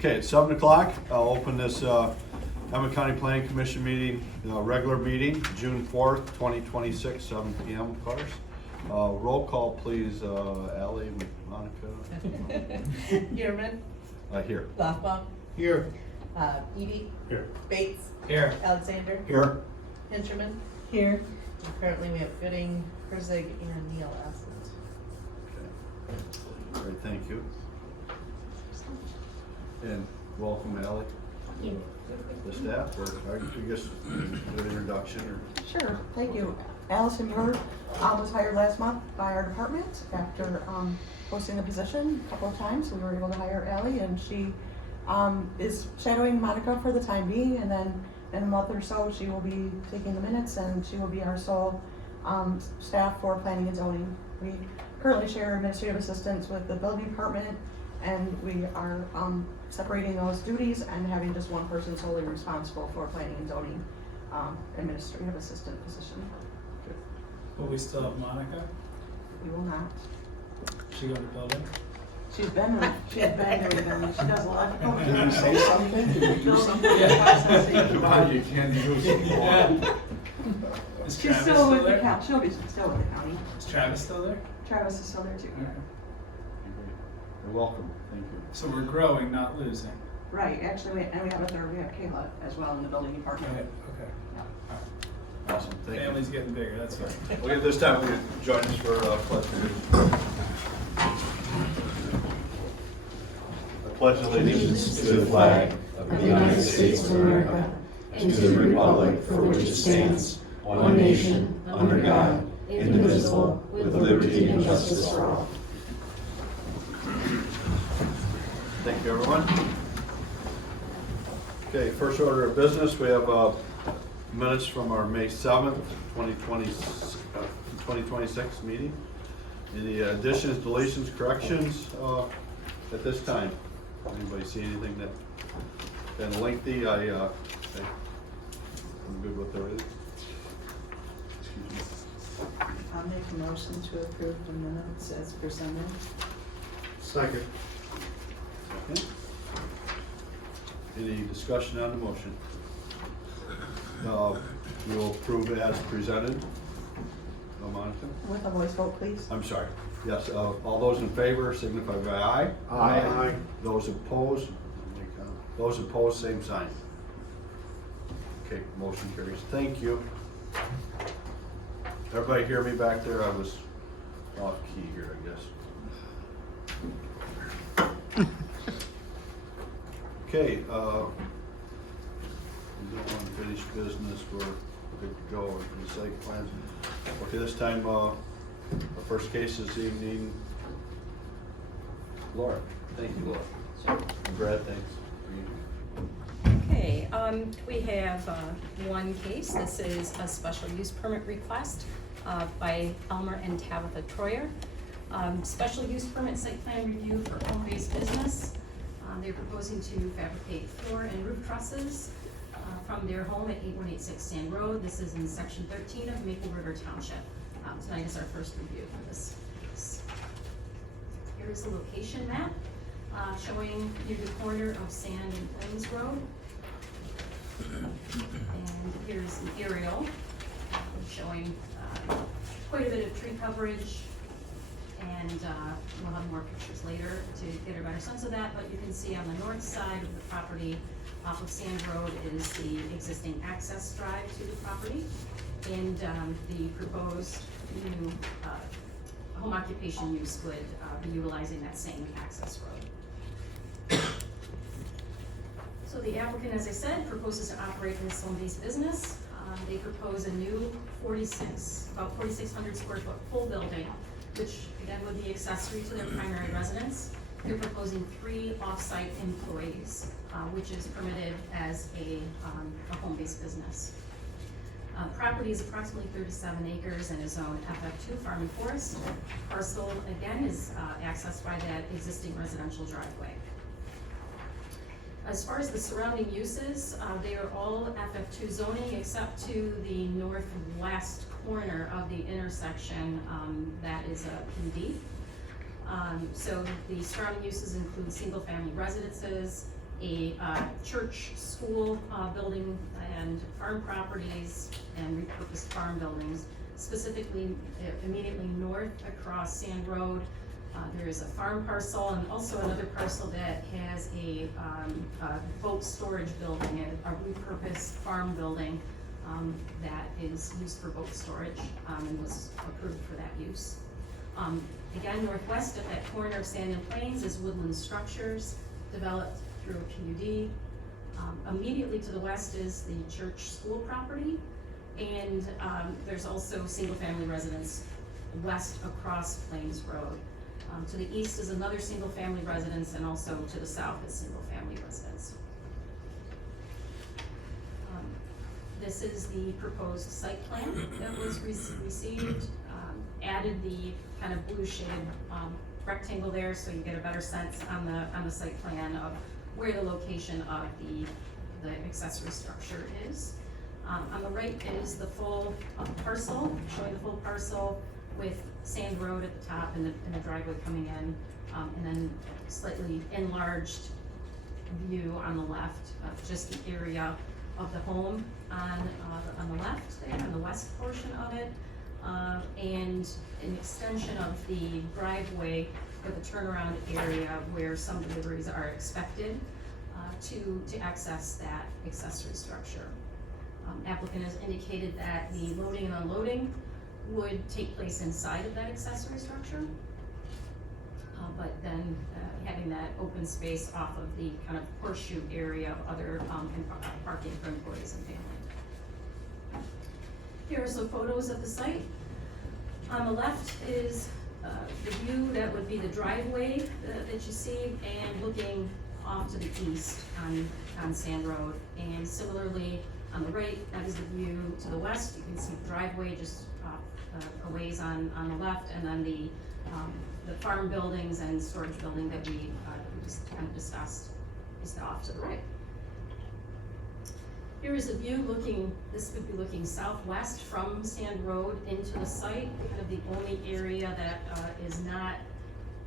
Okay, it's 7 o'clock. I'll open this Emmet County Planning Commission meeting, regular meeting, June 4th, 2026, 7 p.m. of course. Roll call, please. Ally, Monica. Gearman. Here. Lothbaum. Here. Edie. Here. Bates. Here. Alexander. Here. Hinterman. Here. And currently we have Gooding, Herzig, and Neal absent. Okay. All right, thank you. And welcome, Ally. Thank you. The staff, or you guess an introduction or? Sure, thank you. Allison Bird was hired last month by our department after posting the position a couple of times. We were able to hire Ally, and she is shadowing Monica for the time being, and then in a month or so she will be taking the minutes and she will be our sole staff for planning and zoning. We currently share administrative assistants with the building department, and we are separating those duties and having just one person solely responsible for planning and zoning administrative assistant position. Will we still have Monica? We will not. She go to the building? She's been there with them. She does a lot. Did we say something? Did we do something? Come on, you can't do something. Yeah. Is She's Travis still with the there? county. She'll be still with the county. Is Travis still there? Travis is still there too. Okay. You're welcome, thank you. So we're growing, not losing. Right, actually, we have a third. We have Kayla as well in the building department. Okay. Awesome, thank you. Family's getting bigger, that's fine. Okay, this time we join us for pledge of allegiance. I pledge allegiance to the flag of the United States of America and to the republic for which it stands, one nation, under God, indivisible, with liberty and justice for all. Thank you, everyone. Okay, first order of business, we have minutes from our May 7th, 2026 meeting. Any additions, deletions, corrections at this time? Anybody see anything that been lengthy? I'm good with everything. Excuse me. I'll make a motion to approve the minutes as presented. Second. Okay. Any discussion on the motion? We'll approve it as presented. Monica? With a voice vote, please. I'm sorry. Yes, all those in favor signify by aye. Aye. Those opposed, same sign. Okay, motion carries. Thank you. Everybody hear me back there? I was off key here, I guess. Okay, we don't want to finish business, we're good to go for the site plans. Okay, this time, our first case this evening, Laura. Thank you, Laura. Sure. Brad, thanks. Okay, we have one case. This is a special use permit request by Elmer and Tabitha Troyer. Special use permit site plan review for home-based business. They're proposing to fabricate floor and roof trusses from their home at 8186 Sand Road. This is in section 13 of Maple River Township. Tonight is our first review for this case. Here is the location map showing near the corner of Sand and Plains Road. And here's an aerial showing quite a bit of tree coverage, and we'll have more pictures later to get a better sense of that, but you can see on the north side of the property off of Sand Road is the existing access drive to the property, and the proposed new home occupation use would be utilizing that same access road. So the applicant, as I said, proposes to operate this home-based business. They propose a new about 4,600 square foot full building, which again would be accessory to their primary residence. They're proposing 3 off-site employees, which is permitted as a home-based business. Property is approximately 37 acres and is zoned FF2 Farm and Forest. Parcel again is accessed by that existing residential driveway. As far as the surrounding uses, they are all FF2 zoning except to the northwest corner of the intersection that is a PD. So the surrounding uses include single-family residences, a church, school building, and farm properties and repurposed farm buildings. Specifically, immediately north across Sand Road, there is a farm parcel and also another parcel that has a boat storage building, a repurposed farm building that is used for boat storage and was approved for that use. Again, northwest of that corner of Sand and Plains is Woodland Structures, developed through a PUD. Immediately to the west is the church school property, and there's also single-family residence west across Plains Road. To the east is another single-family residence, and also to the south is single-family residence. This is the proposed site plan that was received. Added the kind of blue shaded rectangle there, so you get a better sense on the site plan of where the location of the accessory structure is. On the right is the full parcel, showing the full parcel with Sand Road at the top and the driveway coming in, and then slightly enlarged view on the left of just the area of the home on the left there, on the west portion of it, and an extension of the driveway with a turnaround area where some deliveries are expected to access that accessory structure. Applicant has indicated that the loading and unloading would take place inside of that accessory structure, but then having that open space off of the kind of horseshoe area of other parking for employees and family. Here are some photos of the site. On the left is the view that would be the driveway that you see, and looking off to the east on Sand Road. And similarly, on the right, that is the view to the west. You can see the driveway just a ways on the left, and then the farm buildings and storage building that we just kind of discussed is off to the right. Here is a view looking, this would be looking southwest from Sand Road into the site, kind of the only area that is not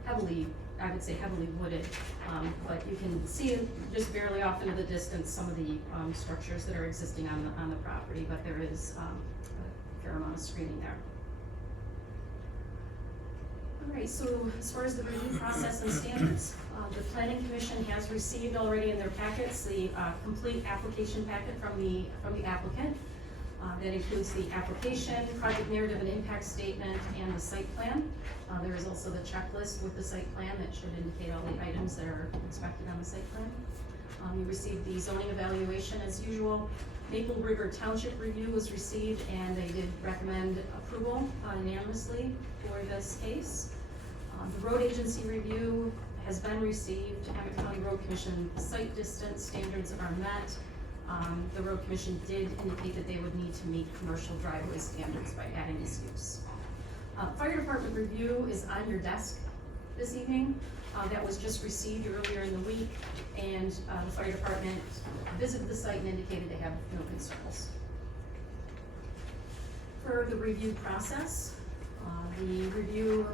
heavily, I would say heavily wooded, but you can see just barely off into the distance some of the structures that are existing on the property, but there is a fair amount of screening there. All right, so as far as the review process and standards, the Planning Commission has received already in their packets the complete application packet from the applicant. That includes the application, project narrative and impact statement, and the site plan. There is also the checklist with the site plan that should indicate all the items that are expected on the site plan. You received the zoning evaluation as usual. Maple River Township review was received, and they did recommend approval unanimously for this case. The road agency review has been received. Emmet County Road Commission site distance standards are met. The road commission did indicate that they would need to meet commercial driveway standards by adding this use. Fire department review is on your desk this evening. That was just received earlier in the week, and the fire department visited the site and indicated they have no concerns. For the review process, the review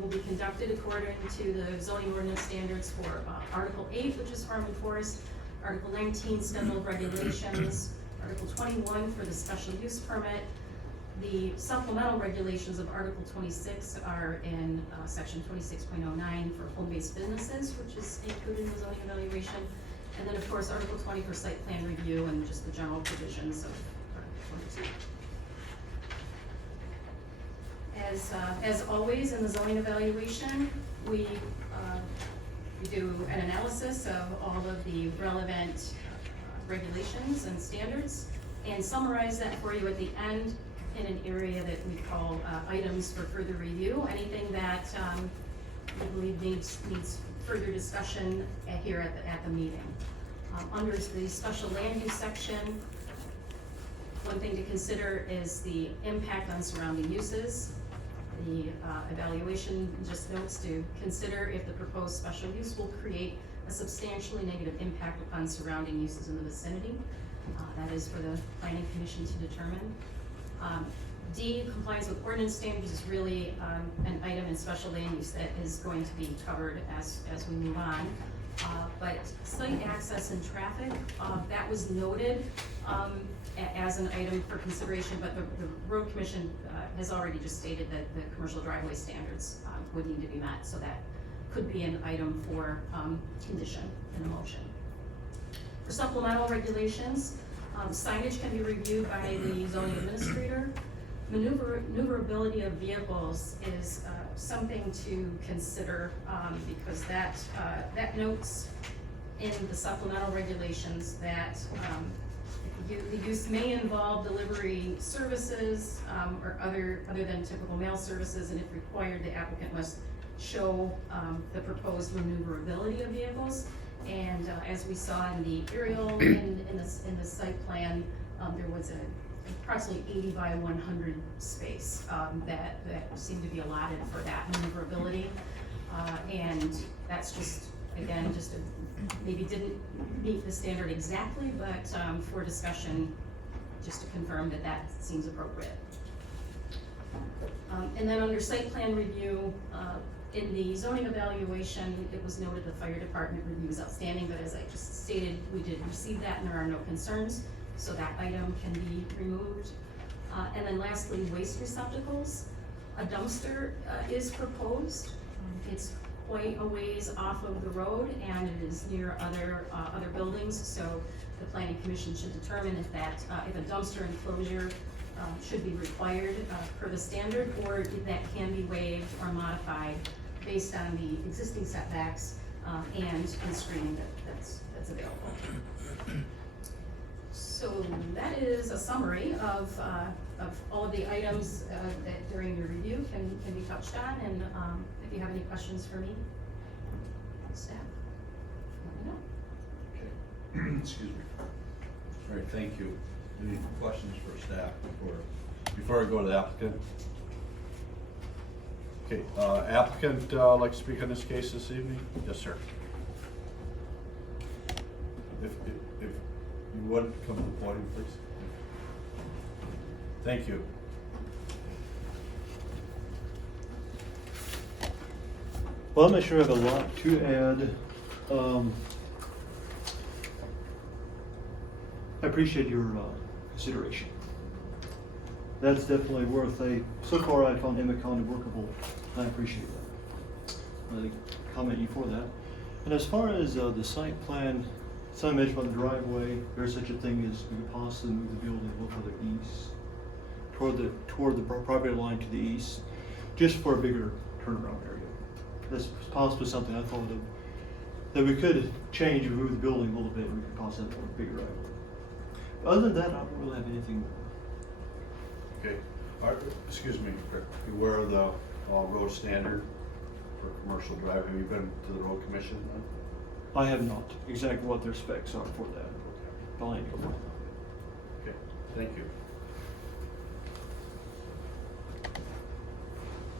will be conducted according to the zoning ordinance standards for Article 8, which is farm and forest, Article 19, schedule of regulations, Article 21 for the special use permit. The supplemental regulations of Article 26 are in section 26.09 for home-based businesses, which is included in the zoning evaluation. And then, of course, Article 20 for site plan review and just the general provisions of Article 22. As always in the zoning evaluation, we do an analysis of all of the relevant regulations and standards and summarize that for you at the end in an area that we call items for further review. Anything that we believe needs further discussion here at the meeting. Under the special land use section, one thing to consider is the impact on surrounding uses. The evaluation just notes to consider if the proposed special use will create a substantially negative impact upon surrounding uses in the vicinity. That is for the Planning Commission to determine. D, compliance with ordinance standards is really an item in special land use that is going to be covered as we move on. But site access and traffic, that was noted as an item for consideration, but the road commission has already just stated that the commercial driveway standards would need to be met, so that could be an item for condition in the motion. For supplemental regulations, signage can be reviewed by the zoning administrator. Maneuverability of vehicles is something to consider because that notes in the supplemental regulations that the use may involve delivery services or other than typical mail services, and if required, the applicant must show the proposed maneuverability of vehicles. And as we saw in the aerial in the site plan, there was approximately 80 by 100 space that seemed to be allotted for that maneuverability. And that's just, again, maybe didn't meet the standard exactly, but for discussion, just to confirm that seems appropriate. And then under site plan review, in the zoning evaluation, it was noted the fire department review is outstanding, but as I just stated, we did receive that and there are no concerns, so that item can be removed. And then lastly, waste receptacles. A dumpster is proposed. It's quite a ways off of the road and it is near other buildings, so the planning commission should determine if a dumpster enclosure should be required per the standard, or if that can be waived or modified based on the existing setbacks and screening that's available. So that is a summary of all of the items that during your review can be touched on, and if you have any questions for me, staff, let me know. Okay. Excuse me. All right, thank you. Any questions for staff before I go to the applicant? Okay, applicant like to speak on this case this evening? Yes, sir. If you would come to the podium, please. Thank you. Well, I'm not sure I have a lot to add. I appreciate your consideration. That's definitely worth so far I found Emmet County workable. I appreciate that. I comment you for that. And as far as the site plan, some mentioned about the driveway, there's such a thing as we could possibly move the building a little further east, toward the property line to the east, just for a bigger turnaround area. That's possibly something I thought of, that we could change and move the building a little bit, and we could possibly have a bigger driveway. But other than that, I don't really have anything more. Okay. Excuse me, are you aware of the road standard for commercial drive? Have you been to the road commission? I have not exactly what their specs are for that. But I ain't gonna find out. Okay, thank you.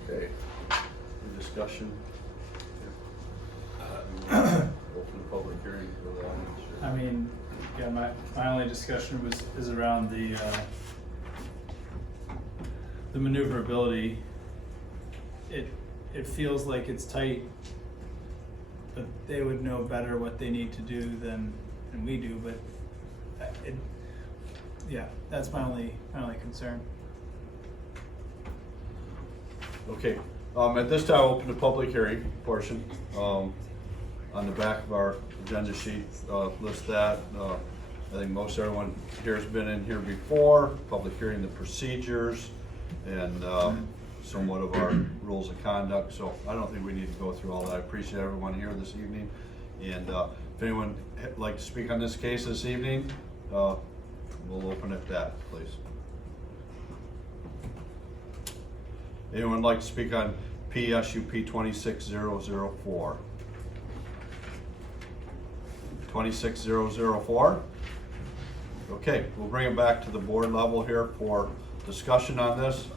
Okay, any discussion? Open the public hearing for that. I mean, yeah, my only discussion is around the maneuverability. It feels like it's tight, but they would know better what they need to do than we do, but yeah, that's my only concern. Okay, at this time, I'll open the public hearing portion. On the back of our agenda sheet, list that. I think most everyone here has been in here before. Public hearing, the procedures, and somewhat of our rules of conduct. So I don't think we need to go through all that. I appreciate everyone here this evening. And if anyone would like to speak on this case this evening, we'll open it that, please. Anyone like to speak on PSUP 26004? 26004? Okay, we'll bring it back to the board level here for discussion on this.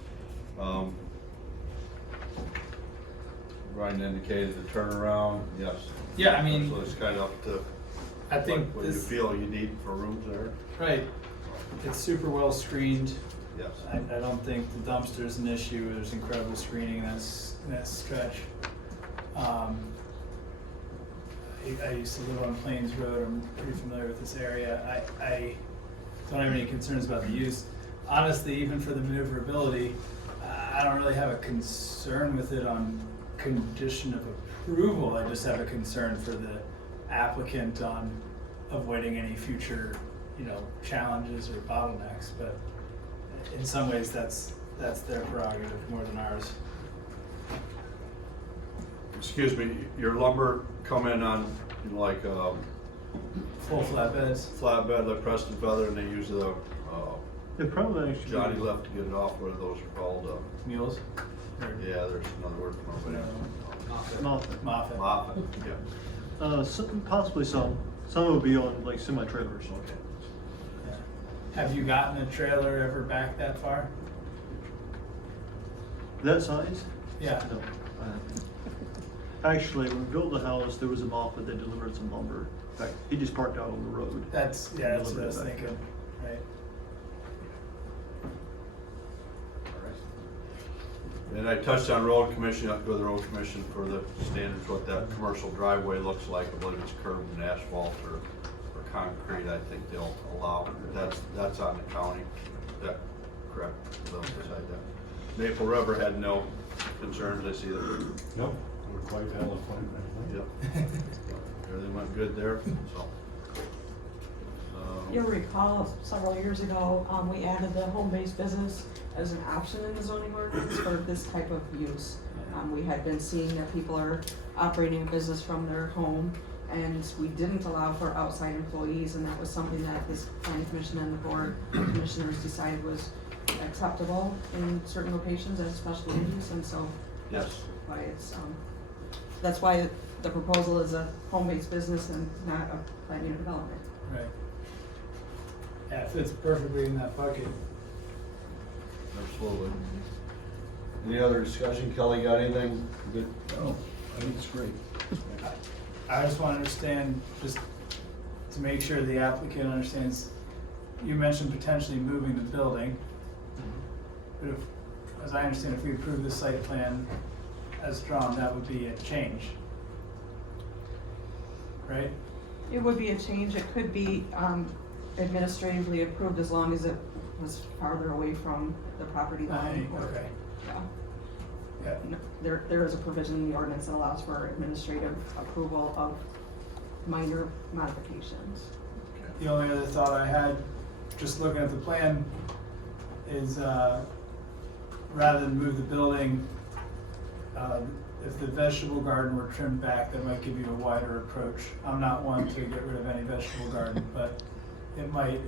Ryan indicated the turnaround, yes. Yeah, I mean, So it's kind of up to, I think what do you feel you need for rooms there? right, it's super well screened. Yes. I don't think the dumpster is an issue. There's incredible screening in that stretch. I used to live on Plains Road, I'm pretty familiar with this area. I don't have any concerns about the use. Honestly, even for the maneuverability, I don't really have a concern with it on condition of approval. I just have a concern for the applicant on avoiding any future, challenges or bottlenecks. But in some ways, that's their prerogative more than ours. Excuse me, your lumber come in on like Full flatbeds. flatbed like Preston Feather, and they use the It probably actually. Johnny left to get it off. What are those called? Mules? Or, Yeah, there's another word for it. Moffett. Moffett. Moffett, yeah. Possibly some. Some will be on like semi-trailers. Okay. Yeah. Have you gotten a trailer ever back that far? That size? Yeah. No. I haven't. Actually, when we built the house, there was a Moffett that delivered some lumber. In fact, he just parked out on the road. That's what I was thinking, right? And I touched on road commission, I have to go to the road commission for the standards, what that commercial driveway looks like, I believe it's curbed and asphalt or concrete, I think they'll allow. That's on the county, is that correct? Beside that. Maple River had no concerns, I see that. Nope, we're quite eloquent, I think. Yep. Everything went good there, so. You'll recall several years ago, we added the home-based business as an option in the zoning ordinance for this type of use. We had been seeing that people are operating a business from their home, and we didn't allow for outside employees, and that was something that this planning commission and the board of commissioners decided was acceptable in certain locations as special use, and so Yes. that's why the proposal is a home-based business and not a planned unit development. Right. Yeah, it fits perfectly in that bucket. Absolutely. Any other discussion? Kelly, got anything good? No, I think it's great. I just want to understand, just to make sure the applicant understands, you mentioned potentially moving the building. But if, as I understand, if we approve the site plan as drawn, that would be a change. Right? It would be a change, it could be administratively approved as long as it was farther away from the property line. Okay. Yeah. Yeah. No, there is a provision in the ordinance that allows for administrative approval of minor modifications. The only other thought I had, just looking at the plan, is rather than move the building, if the vegetable garden were trimmed back, that might give you a wider approach. I'm not one to get rid of any vegetable garden, but it might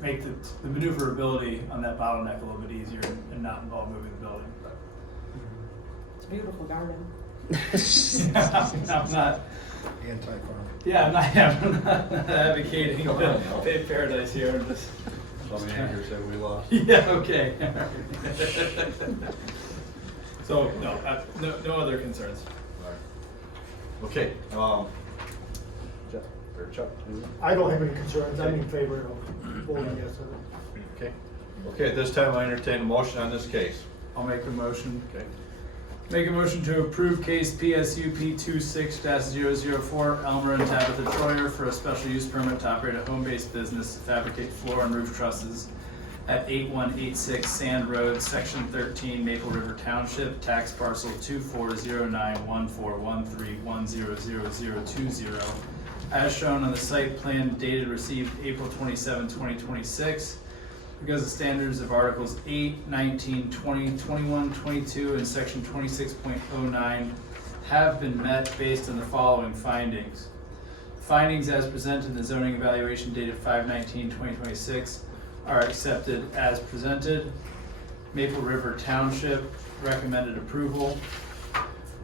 make the maneuverability on that bottleneck a little bit easier and not involve moving the building. It's a beautiful garden. I'm not. Anti-farm. Yeah, I'm not advocating pay paradise here. I'm just. Somebody in here said we lost. Yeah. Okay. So no other concerns. Okay, Jeff, or Chuck? I don't have any concerns, I'm in favor of voting yes on it. Okay. Okay, at this time I entertain a motion on this case. I'll make a motion. Okay. Make a motion to approve case PSUP 26-004 Elmer and Tabitha Troyer for a special use permit to operate a home-based business to fabricate floor and roof trusses at 8186 Sand Road, Section 13, Maple River Township, tax parcel 24091413100020, as shown on the site plan dated received April 27, 2026. Because the standards of Articles 8, 19, 20, 21, 22, and Section 26.09 have been met based on the following findings. Findings as presented in the zoning evaluation dated 5/19/2026 are accepted as presented. Maple River Township recommended approval.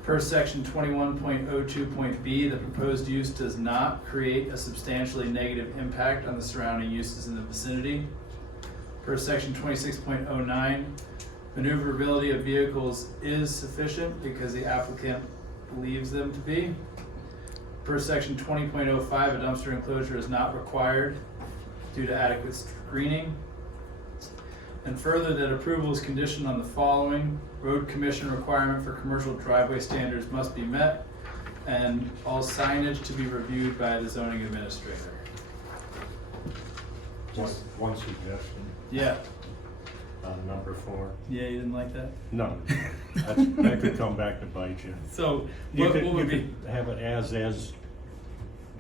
Per section 21.02.b, the proposed use does not create a substantially negative impact on the surrounding uses in the vicinity. Per section 26.09, maneuverability of vehicles is sufficient because the applicant believes them to be. Per section 20.05, a dumpster enclosure is not required due to adequate screening. And further, that approval is conditioned on the following: road commission requirement for commercial driveway standards must be met. And all signage to be reviewed by the zoning administrator. One suggestion Yeah, on number 4. yeah, you didn't like that? No, that could come back to bite you. So, You what could, would you be? could have it as,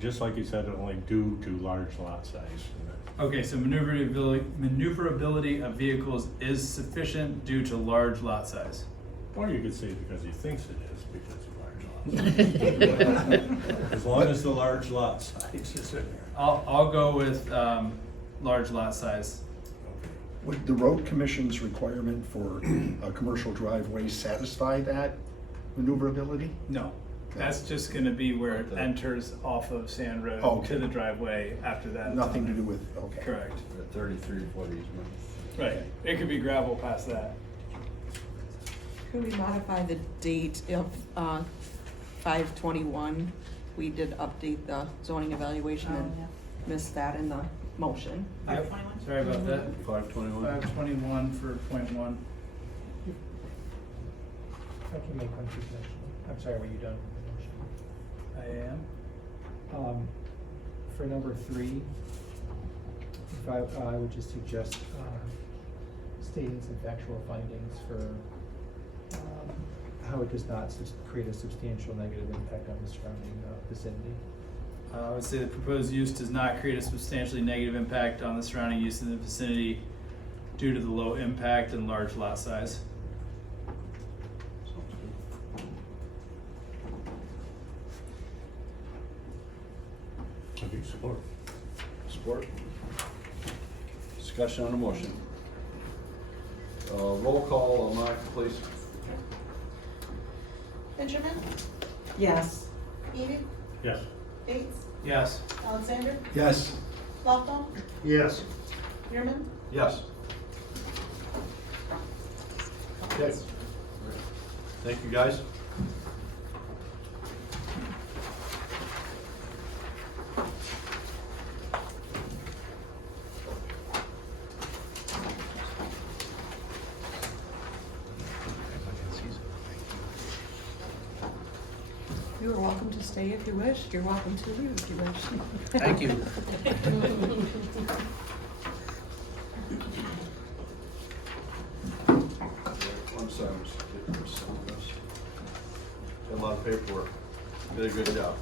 just like you said, only due to large lot size. Okay, so maneuverability of vehicles is sufficient due to large lot size. Or you could say because he thinks it is because of large lot size. As long as the large lot size is in there. I'll go with, large lot size. Would the road commission's requirement for a commercial driveway satisfy that maneuverability? No, that's just gonna be where it enters off of Sand Road Okay. to the driveway after that. Nothing to do with, okay. Correct, A 33-foot easement. right, it could be gravel past that. Could we modify the date of 5/21? We did update the zoning evaluation and missed that in the motion. Yep. 5/21? Sorry about that. 521. 5/21 for .1. I can make one suggestion. I'm sorry, were you done with I am. the motion? For number 3, if I would just suggest stating some factual findings for how it does not create a substantial negative impact on the surrounding vicinity. I would say the proposed use does not create a substantially negative impact on the surrounding use in the vicinity due to the low impact and large lot size. Sounds good. I'd be support. Support. Discussion on the motion. Roll call, Mark, please. Benjamin? Yes. Eby? Yes. Bates? Yes. Alexander? Yes. Walpole? Yes. Bierman? Yes. Okay. Thank you, guys. You are welcome to stay if you wish. You're welcome to leave if you wish. Thank you. I'm sorry, I'm just getting some of this. Got a lot of paperwork. Did a good job.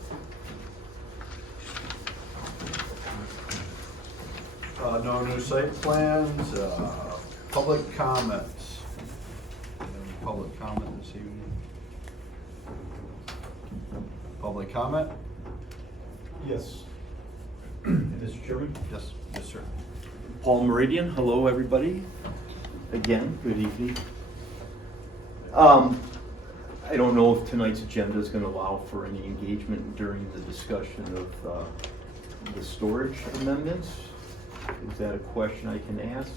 No new site plans, public comments. Any public comment this evening? Public comment? Yes. Mr. Chairman? Yes, yes, sir. Paul Meridian, hello, everybody. Again, good evening. I don't know if tonight's agenda is going to allow for any engagement during the discussion of the storage amendments. Is that a question I can ask?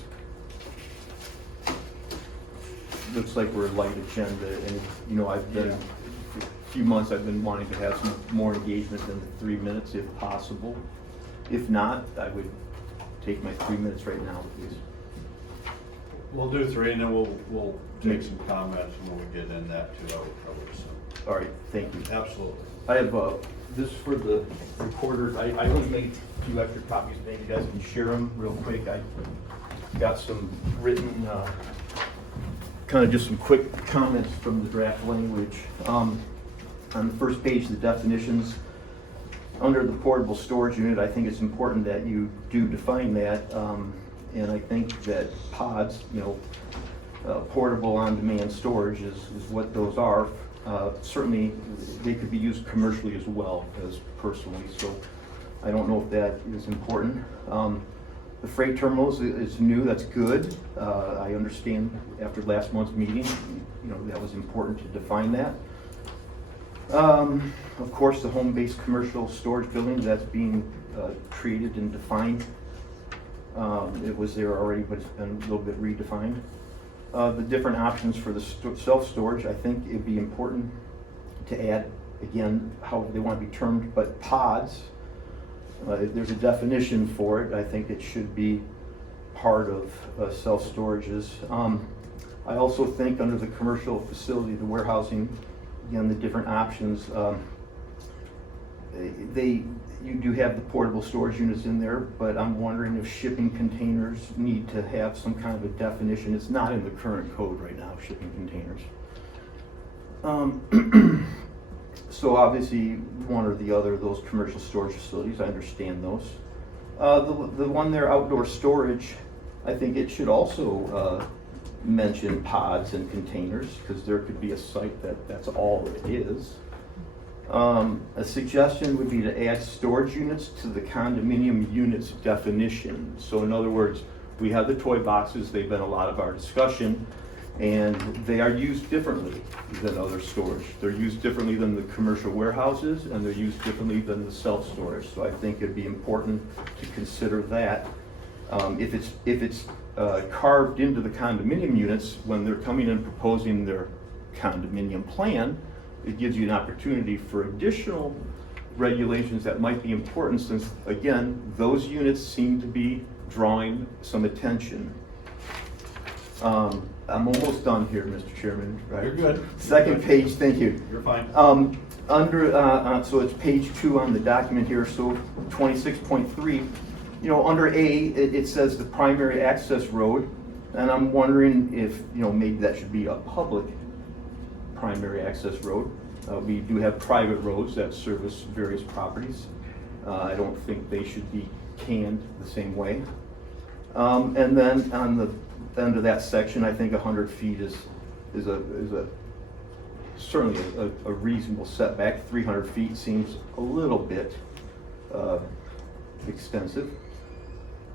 Looks like we're a light agenda, and, you know, I've been, for a few months, I've been wanting to have some more engagement than 3 minutes if possible. If not, I would take my 3 minutes right now, please. We'll do 3 and then we'll take some comments when we get in that too, I would assume. All right, thank you. Absolutely. I have, this for the recorder. I only made a few extra copies, maybe you guys can share them real quick. I got some written, kind of just some quick comments from the draft language. On the first page, the definitions. Under the portable storage unit, I think it's important that you do define that. And I think that pods, you know, portable on-demand storage is what those are. Certainly, they could be used commercially as well as personally, so I don't know if that is important. The freight terminals is new, that's good. I understand after last month's meeting, you know, that was important to define that. Of course, the home-based commercial storage building, that's being created and defined. It was there already, but it's been a little bit redefined. The different options for the self-storage, I think it'd be important to add, again, how they want to be termed, but pods, there's a definition for it. I think it should be part of self-storages. I also think under the commercial facility, the warehousing, again, the different options, you do have the portable storage units in there, but I'm wondering if shipping containers need to have some kind of a definition. It's not in the current code right now, shipping containers. So obviously, one or the other of those commercial storage facilities, I understand those. The one there, outdoor storage, I think it should also mention pods and containers, because there could be a site that's all it is. A suggestion would be to add storage units to the condominium units definition. So in other words, we have the toy boxes, they've been a lot of our discussion, and they are used differently than other storage. They're used differently than the commercial warehouses, and they're used differently than the self-storage. So I think it'd be important to consider that. If it's carved into the condominium units, when they're coming and proposing their condominium plan, it gives you an opportunity for additional regulations that might be important, since, again, those units seem to be drawing some attention. I'm almost done here, Mr. Chairman, right? You're good. Second page, thank you. You're fine. So it's page 2 on the document here, so 26.3. Under A, it says the primary access road, and I'm wondering if, maybe that should be a public primary access road. We do have private roads that service various properties. I don't think they should be canned the same way. And then on the end of that section, I think 100 feet is certainly a reasonable setback. 300 feet seems a little bit extensive.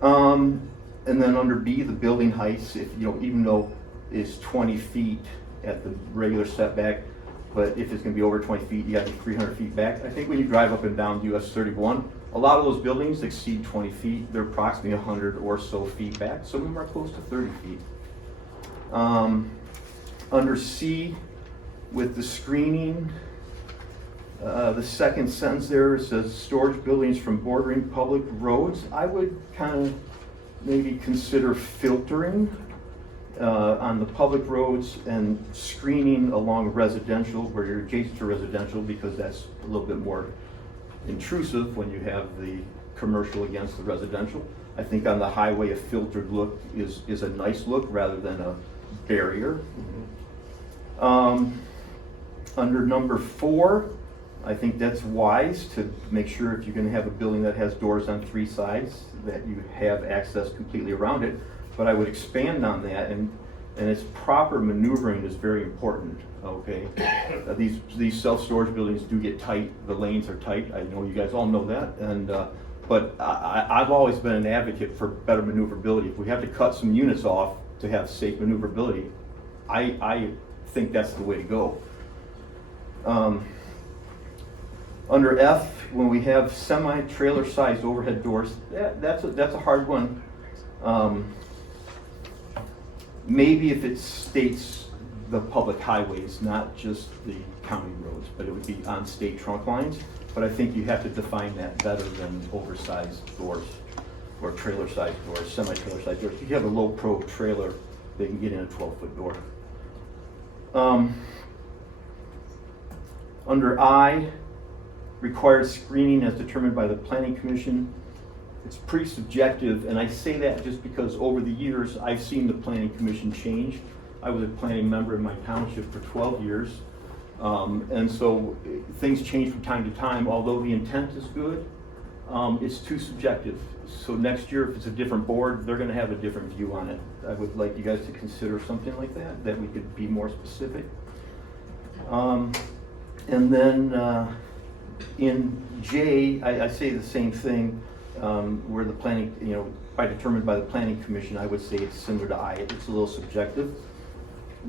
And then under B, the building heights, if even though it's 20 feet at the regular setback, but if it's going to be over 20 feet, you got to be 300 feet back. I think when you drive up and down US 31, a lot of those buildings exceed 20 feet. They're approximately 100 or so feet back. Some of them are close to 30 feet. Under C, with the screening, the second sentence there says storage buildings from bordering public roads. I would kind of maybe consider filtering on the public roads and screening along residential, where you're adjacent to residential, because that's a little bit more intrusive when you have the commercial against the residential. I think on the highway, a filtered look is a nice look rather than a barrier. Under number 4, I think that's wise to make sure if you're going to have a building that has doors on 3 sides, that you have access completely around it. But I would expand on that, and its proper maneuvering is very important. Okay, these self-storage buildings do get tight. The lanes are tight. I know you guys all know that, and but I've always been an advocate for better maneuverability. If we have to cut some units off to have safe maneuverability, I think that's the way to go. Under F, when we have semi-trailer sized overhead doors, that's a hard one. Maybe if it states the public highways, not just the county roads, but it would be on state trunk lines. But I think you have to define that better than oversized doors or trailer sized doors, semi-trailer sized doors. If you have a low pro trailer, they can get in a 12-foot door. Under I, required screening as determined by the Planning Commission. It's pretty subjective, and I say that just because over the years I've seen the Planning Commission change. I was a planning member in my township for 12 years, and so things change from time to time. Although the intent is good, it's too subjective. So next year, if it's a different board, they're going to have a different view on it. I would like you guys to consider something like that we could be more specific. And then in J, I say the same thing, where the planning, by determined by the Planning Commission, I would say it's similar to I. It's a little subjective.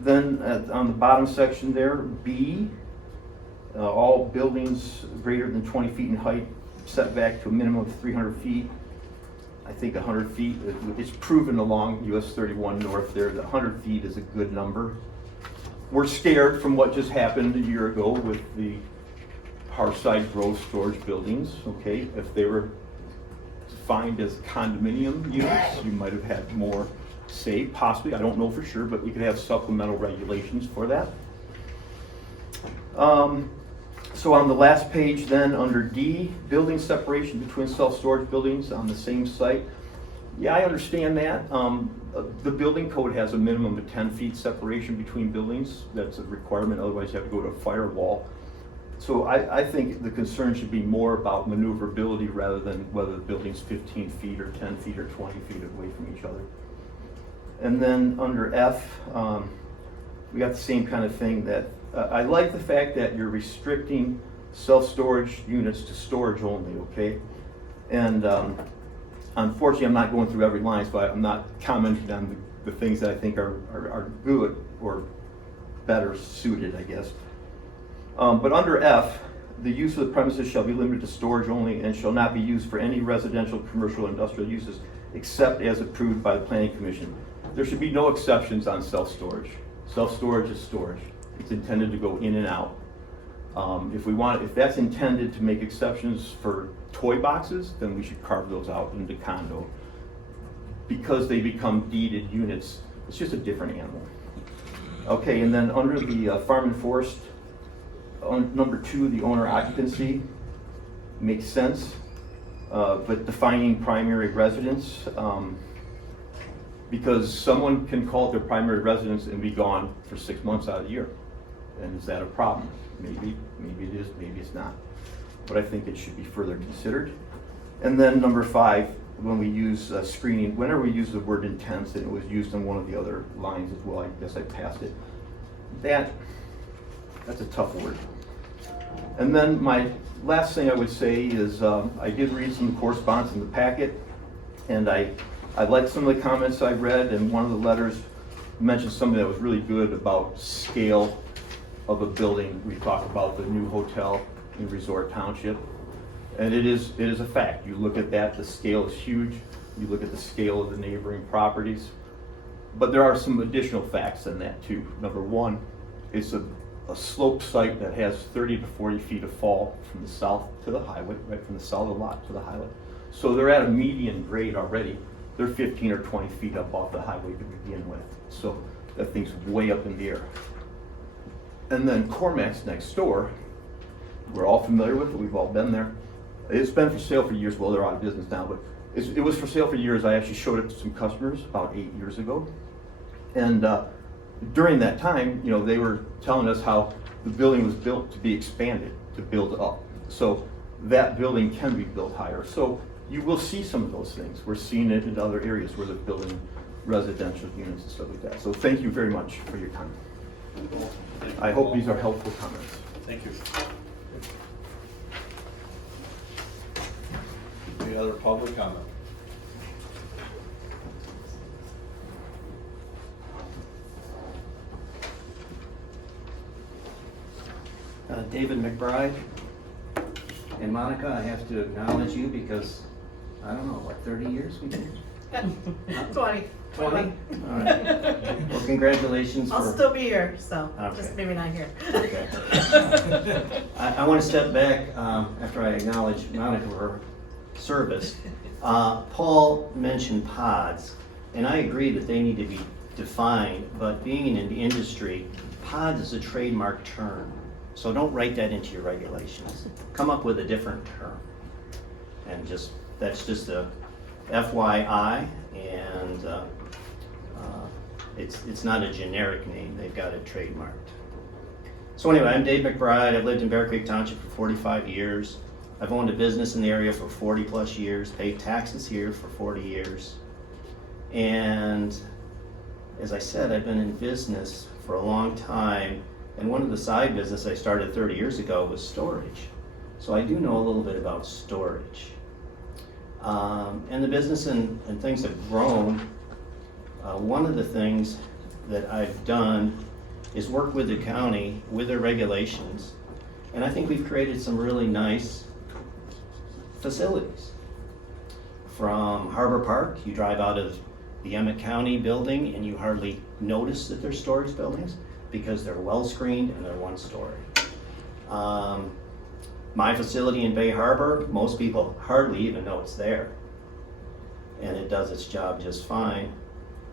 Then on the bottom section there, B, all buildings greater than 20 feet in height, setback to a minimum of 300 feet. I think 100 feet, it's proven along US 31 North there that 100 feet is a good number. We're scared from what just happened a year ago with the Harside Grove storage buildings, okay? If they were defined as condominium units, you might have had more say, possibly, I don't know for sure, but we could have supplemental regulations for that. So So on the last page then, under D, building separation between self-storage buildings on the same site. Yeah, I understand that. The building code has a minimum of 10 feet separation between buildings. That's a requirement, otherwise you have to go to a firewall. So I think the concern should be more about maneuverability rather than whether the building's 15 feet or 10 feet or 20 feet away from each other. And then under F, we got the same kind of thing that, I like the fact that you're restricting self-storage units to storage only, okay? And unfortunately, I'm not going through every line, so I'm not commenting on the things that I think are good or better suited, I guess. But under F, the use of the premises shall be limited to storage only and shall not be used for any residential, commercial, or industrial uses except as approved by the Planning Commission. There should be no exceptions on self-storage. Self-storage is storage. It's intended to go in and out. If that's intended to make exceptions for toy boxes, then we should carve those out into condo. Because they become deeded units, it's just a different animal. Okay, and then under the farm and forest, on number 2, the owner occupancy makes sense, but defining primary residence, because someone can call it their primary residence and be gone for 6 months out of the year. And is that a problem? Maybe it is, maybe it's not. But I think it should be further considered. And then number 5, when we use screening, whenever we use the word intense, and it was used in one of the other lines as well, I guess I passed it. That's a tough word. And then my last thing I would say is I did read some correspondence in the packet, and I liked some of the comments I read, and one of the letters mentioned something that was really good about scale of a building. We talked about the new hotel in Resort Township, and it is a fact. You look at that, the scale is huge. You look at the scale of the neighboring properties, but there are some additional facts in that too. Number 1, it's a sloped site that has 30 to 40 feet of fall from the south to the highway, right from the south of the lot to the highway. So they're at a median grade already. They're 15 or 20 feet up off the highway to begin with. So that thing's way up in the air. And then Cormac's next door, we're all familiar with it, we've all been there. It's been for sale for years, well, they're out of business now, but it was for sale for years. I actually showed it to some customers about 8 years ago. And during that time, they were telling us how the building was built to be expanded, to build up. So that building can be built higher. So you will see some of those things. We're seeing it in other areas where they're building residential units and stuff like that. So thank you very much for your time. I hope these are helpful comments. Thank you. Any other public comment? David McBride. And Monica, I have to acknowledge you because, I don't know, 30 years we did? 20. 20? All right. Well, congratulations I'll for... still be here, so just Okay. maybe not here. Okay. I want to step back after I acknowledge Monica for her service. Paul mentioned pods, and I agree that they need to be defined, but being in the industry, pods is a trademark term. So don't write that into your regulations. Come up with a different term. And that's just a FYI, and it's not a generic name. They've got it trademarked. So anyway, I'm Dave McBride. I've lived in Bear Creek Township for 45 years. I've owned a business in the area for 40 plus years, paid taxes here for 40 years. And as I said, I've been in business for a long time. And one of the side business I started 30 years ago was storage. So I do know a little bit about storage. And the business and things have grown. One of the things that I've done is work with the county with their regulations. And I think we've created some really nice facilities. From Harbor Park, you drive out of the Emmet County building and you hardly notice that they're storage buildings, because they're well screened and they're one story. My facility in Bay Harbor, most people hardly even know it's there. And it does its job just fine.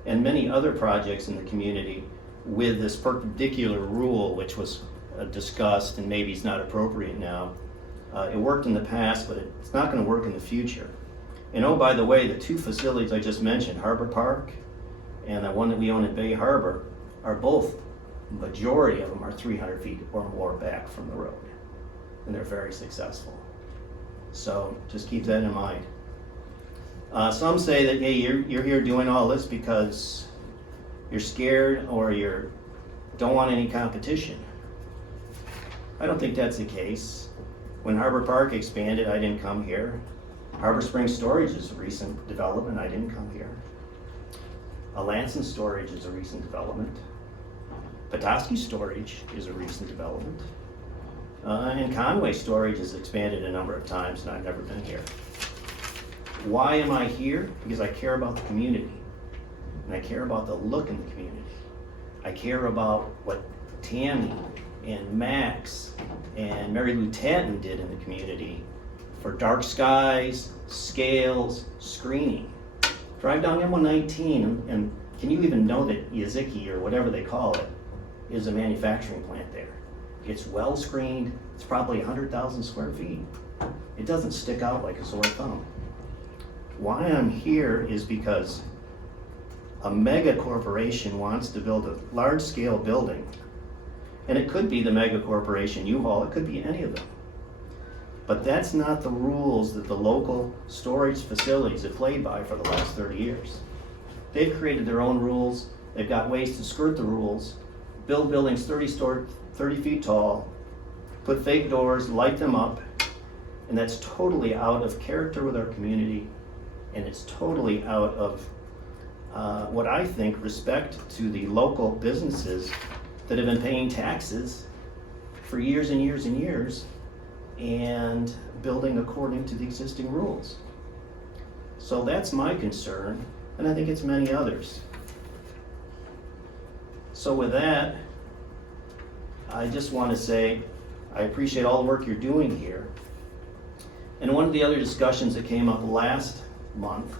And many other projects in the community with this perpendicular rule, which was discussed, and maybe it's not appropriate now. It worked in the past, but it's not going to work in the future. And oh, by the way, the two facilities I just mentioned, Harbor Park and the one that we own at Bay Harbor, are both, majority of them are 300 feet or more back from the road. And they're very successful. So just keep that in mind. Some say that, hey, you're here doing all this because you're scared or you don't want any competition. I don't think that's the case. When Harbor Park expanded, I didn't come here. Harbor Springs Storage is a recent development, I didn't come here. Lansing Storage is a recent development. Petoskey Storage is a recent development. And Conway Storage has expanded a number of times, and I've never been here. Why am I here? Because I care about the community. And I care about the look in the community. I care about what Tammy and Max and Mary Lou Tatton did in the community for dark skies, scales, screening. Drive down M119 and can you even know that Yaziki, or whatever they call it, is a manufacturing plant there? It's well screened, it's probably 100,000 square feet. It doesn't stick out like a sore thumb. Why I'm here is because a mega corporation wants to build a large scale building. And it could be the mega corporation U-Haul, it could be any of them. But that's not the rules that the local storage facilities have played by for the last 30 years. They've created their own rules, they've got ways to skirt the rules, build buildings 30 feet tall, put fake doors, light them up, and that's totally out of character with our community, and it's totally out of what I think respect to the local businesses that have been paying taxes for years and years and years and building according to the existing rules. So that's my concern, and I think it's many others. So with that, I just want to say I appreciate all the work you're doing here. And one of the other discussions that came up last month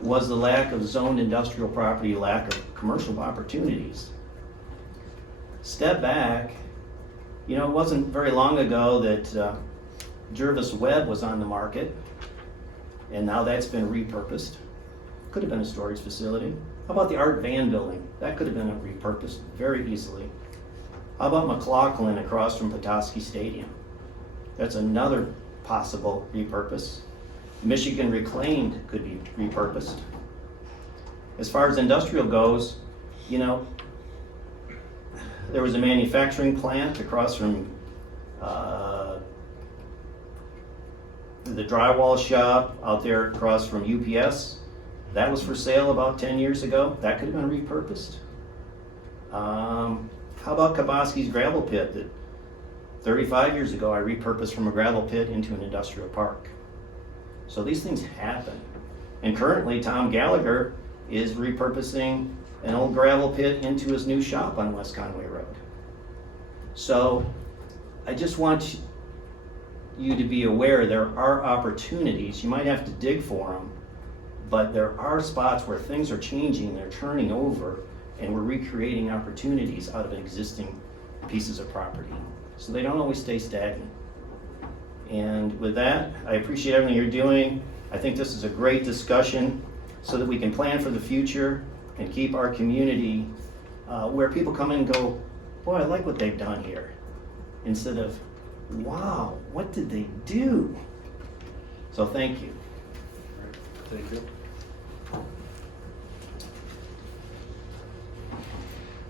was the lack of zoned industrial property, lack of commercial opportunities. Step back, you know, it wasn't very long ago that Jervis Webb was on the market, and now that's been repurposed. Could have been a storage facility. How about the Art Van building? That could have been repurposed very easily. How about McLaughlin across from Petoskey Stadium? That's another possible repurpose. Michigan Reclaimed could be repurposed. As far as industrial goes, you know, there was a manufacturing plant across from the drywall shop out there across from UPS. That was for sale about 10 years ago. That could have been repurposed. How about Kabosky's gravel pit that 35 years ago I repurposed from a gravel pit into an industrial park. So these things happen. And currently Tom Gallagher is repurposing an old gravel pit into his new shop on West Conway Road. So I just want you to be aware there are opportunities. You might have to dig for them, but there are spots where things are changing, they're turning over, and we're recreating opportunities out of existing pieces of property. So they don't always stay stagnant. And with that, I appreciate everything you're doing. I think this is a great discussion so that we can plan for the future and keep our community where people come in and go, boy, I like what they've done here. Instead of, wow, what did they do? So thank you. Thank you.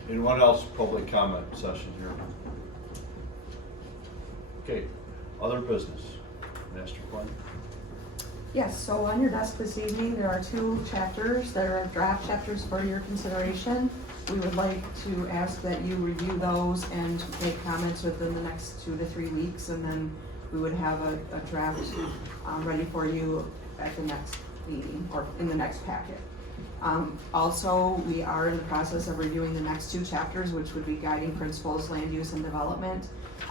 Anyone else, public comment session here? Okay, other business. Master plan? Yes, so on your desk this evening, there are 2 chapters. There are draft chapters for your consideration. We would like to ask that you review those and make comments within the next 2 to 3 weeks, and then we would have a draft ready for you at the next meeting or in the next packet. Also, we are in the process of reviewing the next 2 chapters, which would be guiding principles, land use and development.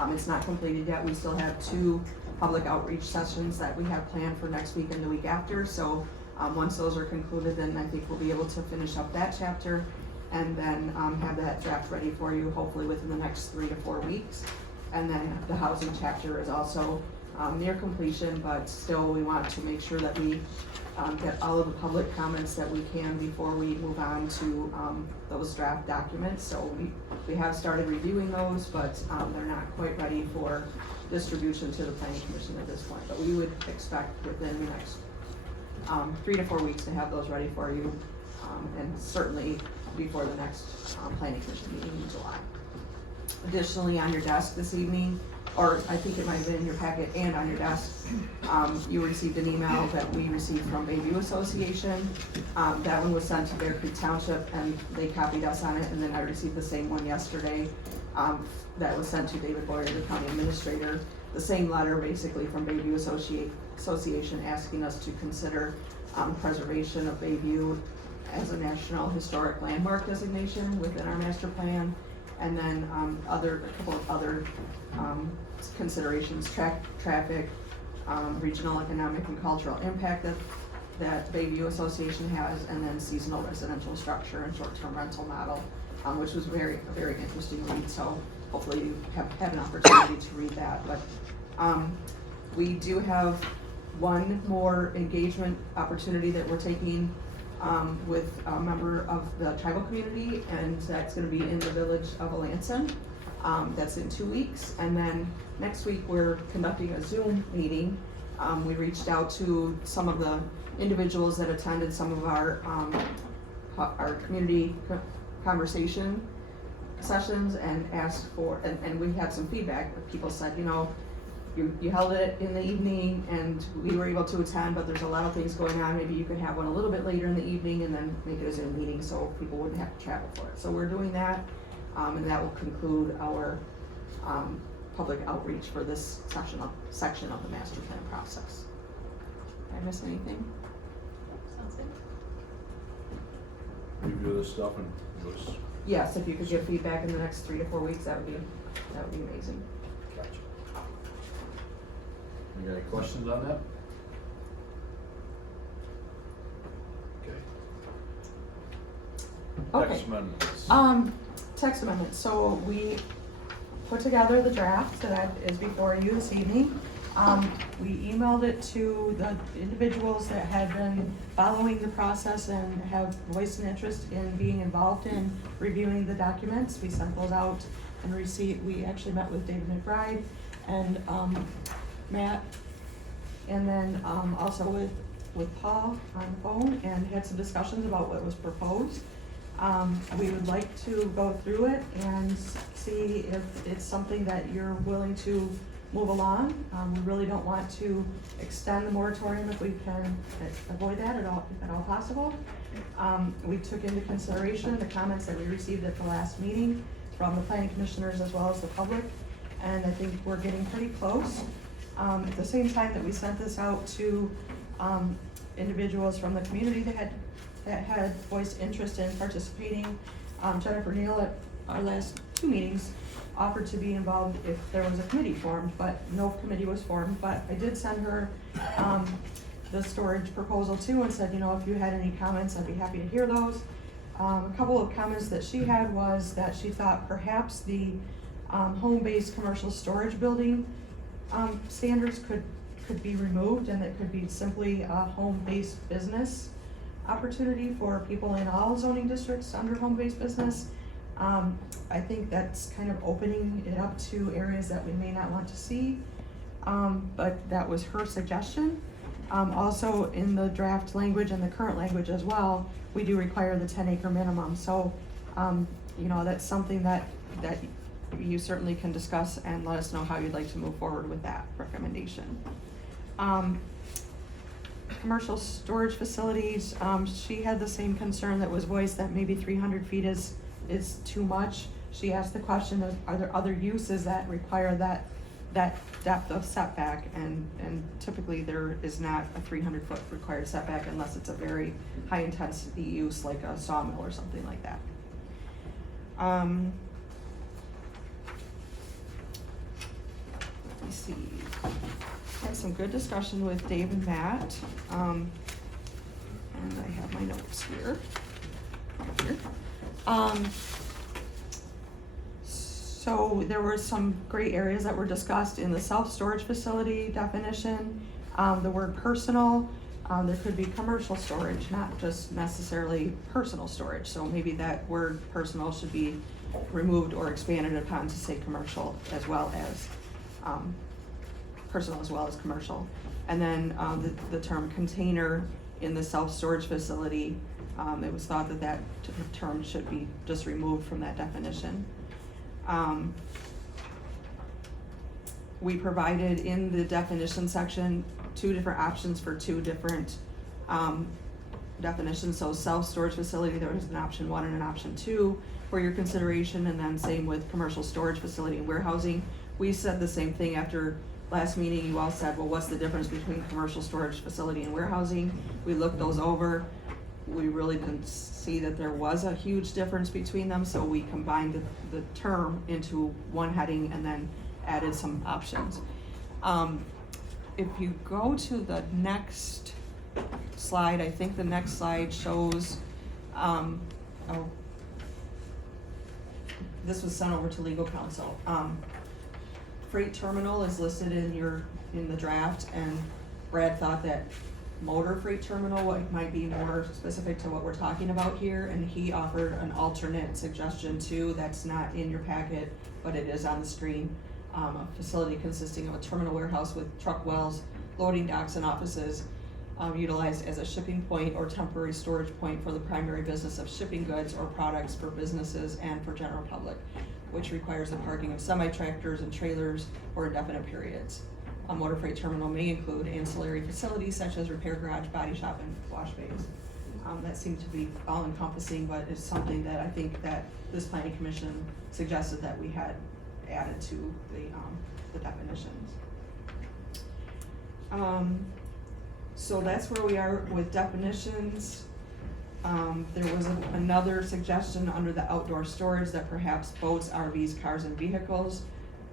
It's not completed yet. We still have 2 public outreach sessions that we have planned for next week and the week after. So once those are concluded, then I think we'll be able to finish up that chapter. and then have that draft ready for you, hopefully within the next 3 to 4 weeks. And then the housing chapter is also near completion, but still we want to make sure that we get all of the public comments that we can before we move on to those draft documents. So we have started reviewing those, but they're not quite ready for distribution to the planning commission at this point. But we would expect within the next 3 to 4 weeks to have those ready for you, and certainly before the next planning commission meeting in July. Additionally, on your desk this evening, or I think it might have been in your packet and on your desk, you received an email that we received from Bayview Association. That one was sent to Bear Creek Township and they copied us on it, and then I received the same one yesterday that was sent to David Boyer, the county administrator. The same letter basically from Bayview Association asking us to consider preservation of Bayview as a National Historic Landmark designation within our master plan. And then a couple of other considerations, traffic, regional economic and cultural impact that Bayview Association has, and then seasonal residential structure and short-term rental model, which was a very interesting read. So hopefully you have an opportunity to read that. But we do have one more engagement opportunity that we're taking with a member of the tribal community, and that's gonna be in the village of Alanson. That's in 2 weeks, and then next week we're conducting a Zoom meeting. We reached out to some of the individuals that attended some of our community conversation sessions and asked for, and we had some feedback. People said, you know, you held it in the evening and we were able to attend, but there's a lot of things going on. Maybe you could have one a little bit later in the evening and then make it a Zoom meeting so people wouldn't have to travel for it. So we're doing that, and that will conclude our public outreach for this section of the master plan process. Did I miss anything? Sounds good. Review this stuff and just. Yes, if you could give feedback in the next 3 to 4 weeks, that would be amazing. Gotcha. You got any questions on that? Okay. Okay. Text amendments. Text amendment, so we put together the draft that is before you this evening. We emailed it to the individuals that had been following the process and have voiced an interest in being involved in reviewing the documents. We sent those out and we actually met with David McBride and Matt, and then also with Paul on the phone, and had some discussions about what was proposed. We would like to go through it and see if it's something that you're willing to move along. We really don't want to extend the moratorium if we can avoid that at all, if at all possible. We took into consideration the comments that we received at the last meeting from the planning commissioners as well as the public, and I think we're getting pretty close. At the same time that we sent this out to individuals from the community that had voiced interest in participating, Jennifer Neal at our last 2 meetings offered to be involved if there was a committee formed, but no committee was formed. But I did send her the storage proposal too, and said, you know, if you had any comments, I'd be happy to hear those. A couple of comments that she had was that she thought perhaps the home-based commercial storage building standards could be removed, and it could be simply a home-based business opportunity for people in all zoning districts under home-based business. I think that's kind of opening it up to areas that we may not want to see, but that was her suggestion. Also in the draft language and the current language as well, we do require the 10-acre minimum. So, you know, that's something that you certainly can discuss and let us know how you'd like to move forward with that recommendation. Commercial storage facilities, she had the same concern that was voiced, that maybe 300 feet is too much. She asked the question of, are there other uses that require that depth of setback, and typically there is not a 300-foot required setback unless it's a very high intensity use like a sawmill or something like that. Let me see. Had some good discussion with Dave and Matt, and I have my notes here. So there were some gray areas that were discussed in the self-storage facility definition. The word personal, there could be commercial storage, not just necessarily personal storage. So maybe that word personal should be removed or expanded upon to say commercial as well as, personal as well as commercial. And then the term container in the self-storage facility, it was thought that that term should be just removed from that definition. We provided in the definition section 2 different options for 2 different definitions. So self-storage facility, there was an option 1 and an option 2 for your consideration, and then same with commercial storage facility and warehousing. We said the same thing after last meeting. You all said, well, what's the difference between commercial storage facility and warehousing? We looked those over. We really didn't see that there was a huge difference between them, so we combined the term into one heading and then added some options. If you go to the next slide, I think the next slide shows, this was sent over to legal counsel. Freight terminal is listed in the draft, and Brad thought that motor freight terminal might be more specific to what we're talking about here, and he offered an alternate suggestion too that's not in your packet, but it is on the screen. A facility consisting of a terminal warehouse with truck wells, loading docks, and offices utilized as a shipping point or temporary storage point for the primary business of shipping goods or products for businesses and for general public, which requires the parking of semi-tractors and trailers for indefinite periods. A motor freight terminal may include ancillary facilities such as repair garage, body shop, and wash bays. That seemed to be all encompassing, but it's something that I think that this planning commission suggested that we had added to the definitions. So that's where we are with definitions. There was another suggestion under the outdoor storage that perhaps boats, RVs, cars, and vehicles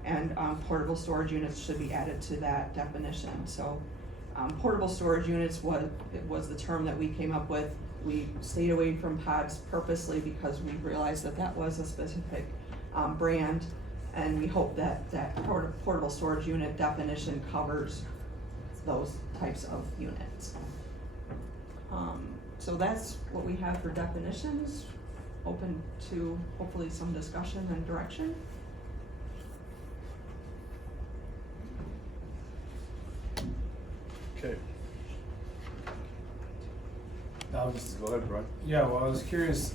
and portable storage units should be added to that definition. So portable storage units was the term that we came up with. We stayed away from pods purposely because we realized that that was a specific brand, and we hope that that portable storage unit definition covers those types of units. So that's what we have for definitions. Open to hopefully some discussion and direction. Okay, I'll just, go ahead, Brian. yeah, well, I was curious,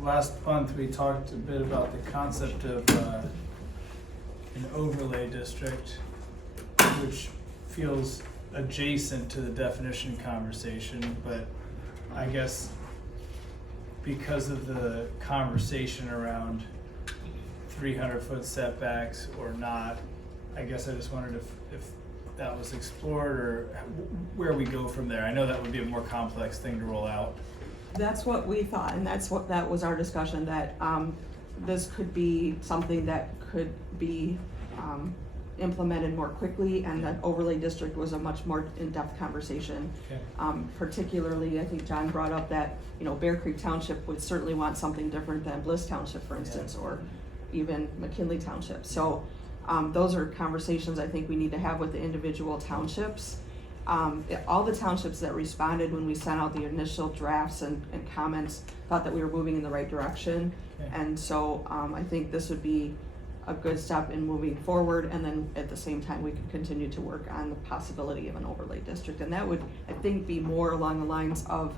last month we talked a bit about the concept of an overlay district, which feels adjacent to the definition conversation, but I guess because of the conversation around 300-foot setbacks or not, I guess I just wondered if that was explored or where we go from there. I know that would be a more complex thing to roll out. That's what we thought, and that was our discussion, that this could be something that could be implemented more quickly, and that overlay district was a much more in-depth conversation. Okay. Particularly, I think John brought up that, Bear Creek Township would certainly want something different than Bliss Township, for instance, or even McKinley Township. So those are conversations I think we need to have with the individual townships. All the townships that responded when we sent out the initial drafts and comments thought that we were moving in the right direction. Okay. And so I think this would be a good step in moving forward, and then at the same time we could continue to work on the possibility of an overlay district, and that would, I think, be more along the lines of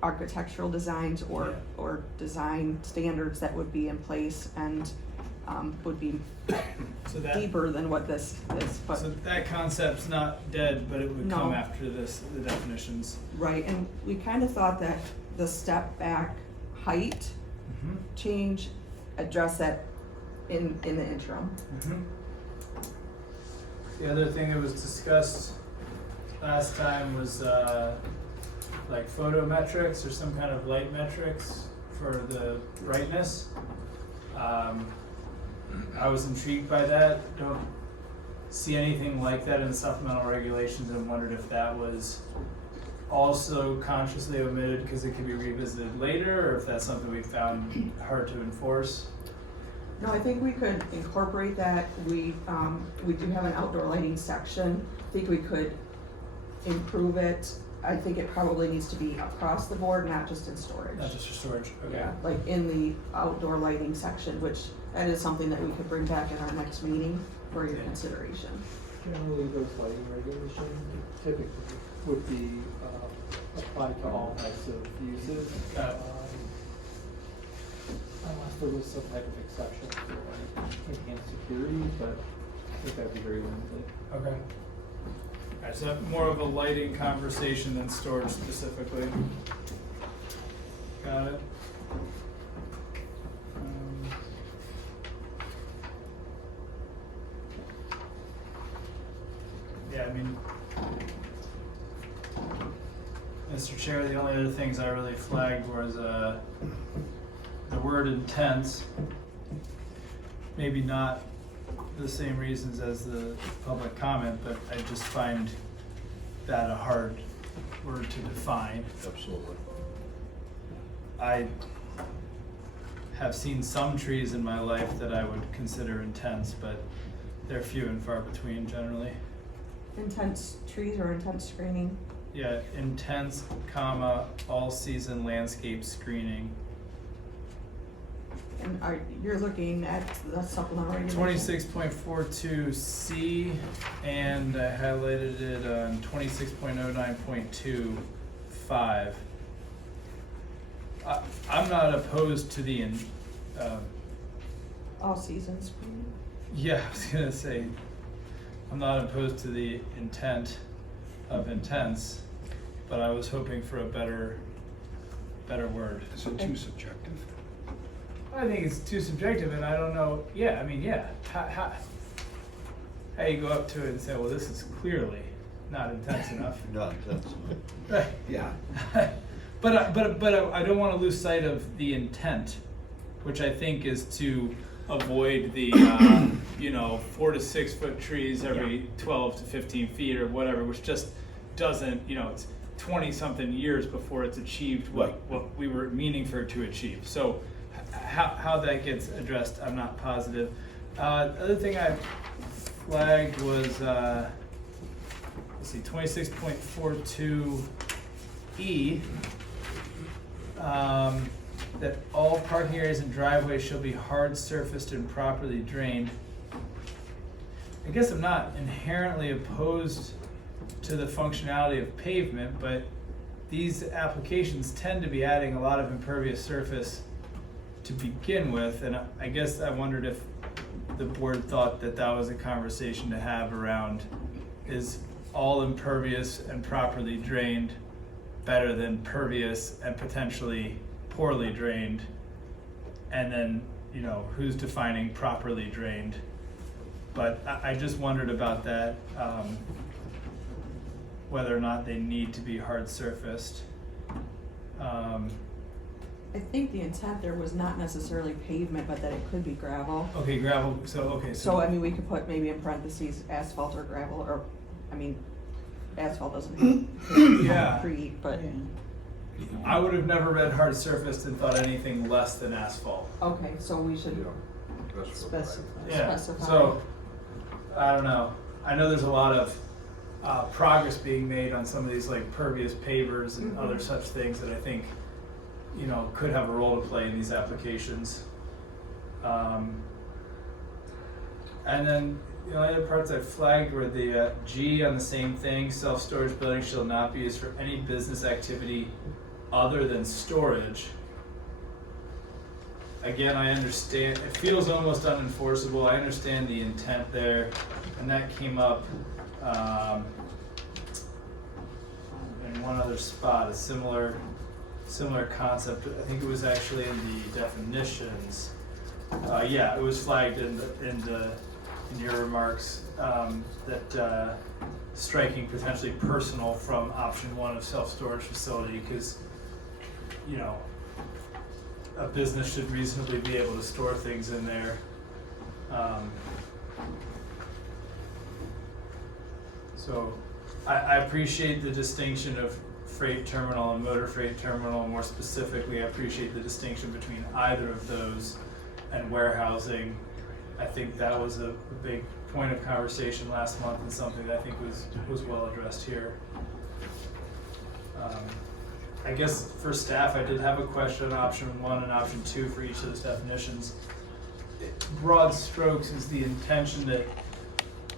architectural designs or design standards that would be in place and would be So that, deeper than what this is. But so that concept's not dead, but it would come No. after this, the definitions. right, and we kind of thought that the step back height change address that in the interim. The other thing that was discussed last time was like photometrics or some kind of light metrics for the brightness. I was intrigued by that. Don't see anything like that in supplemental regulations, and wondered if that was also consciously omitted because it could be revisited later, or if that's something we found hard to enforce? No, I think we could incorporate that. We do have an outdoor lighting section. I think we could improve it. I think it probably needs to be across the board, not just in storage. Not just for storage, okay. Yeah, like in the outdoor lighting section, which that is something that we could bring back in our next meeting for your Okay. consideration. Generally, those lighting regulations typically would be applied to all types of uses. Got it. Unless there was some type of exception for like enhanced security, but I think that'd be very limited. Okay. Alright, so more of a lighting conversation than storage specifically. Got it. Yeah, I mean, Mr. Chair, the only other things I really flagged was, the word intense. Maybe not the same reasons as the public comment, but I just find that a hard word to define. Absolutely. I have seen some trees in my life that I would consider intense, but they're few and far between generally. Intense trees or intense screening? Yeah, intense, comma, all-season landscape screening. And you're looking at the supplemental regulation? 26.42C, and I highlighted it on 26.09.25. I'm not opposed to the, All season screening? yeah, I was gonna say, I'm not opposed to the intent of intense, but I was hoping for a better word. Is it too subjective? I think it's too subjective, and I don't know. Yeah, I mean, yeah. How you go up to it and say, well, this is clearly not intense enough. Not intense. Right. Yeah. But I don't want to lose sight of the intent, which I think is to avoid the 4 to 6 foot trees every 12 to 15 feet or whatever, which just doesn't, it's 20 something years before it's achieved what we were meaning for it to achieve. So how that gets addressed, I'm not positive. The other thing I flagged was, let's see, 26.42E, that all parking areas and driveways shall be hard surfaced and properly drained. I guess I'm not inherently opposed to the functionality of pavement, but these applications tend to be adding a lot of impervious surface to begin with, and I guess I wondered if the board thought that that was a conversation to have around, is all impervious and properly drained better than pervious and potentially poorly drained? And then, who's defining properly drained? But I just wondered about that, whether or not they need to be hard surfaced. I think the intent there was not necessarily pavement, but that it could be gravel. Okay, gravel, so So, we could put maybe in parentheses asphalt or gravel, or, asphalt doesn't have Yeah. concrete, but, I would have never read hard surfaced and thought anything less than asphalt. okay, so we should Specify. Yeah, specify. so, I don't know. I know there's a lot of progress being made on some of these like pervious pavers and other such things that I think, could have a role to play in these applications. And then the only other parts I flagged were the G on the same thing, self-storage buildings shall not be used for any business activity other than storage. Again, I understand, it feels almost unenforceable. I understand the intent there, and that came up in one other spot, a similar concept. I think it was actually in the definitions. Yeah, it was flagged in your remarks, that striking potentially personal from option 1 of self-storage facility, because a business should reasonably be able to store things in there. So I appreciate the distinction of freight terminal and motor freight terminal. More specifically, I appreciate the distinction between either of those and warehousing. I think that was a big point of conversation last month and something that I think was well addressed here. I guess for staff, I did have a question on option 1 and option 2 for each of those definitions. Broad strokes, is the intention that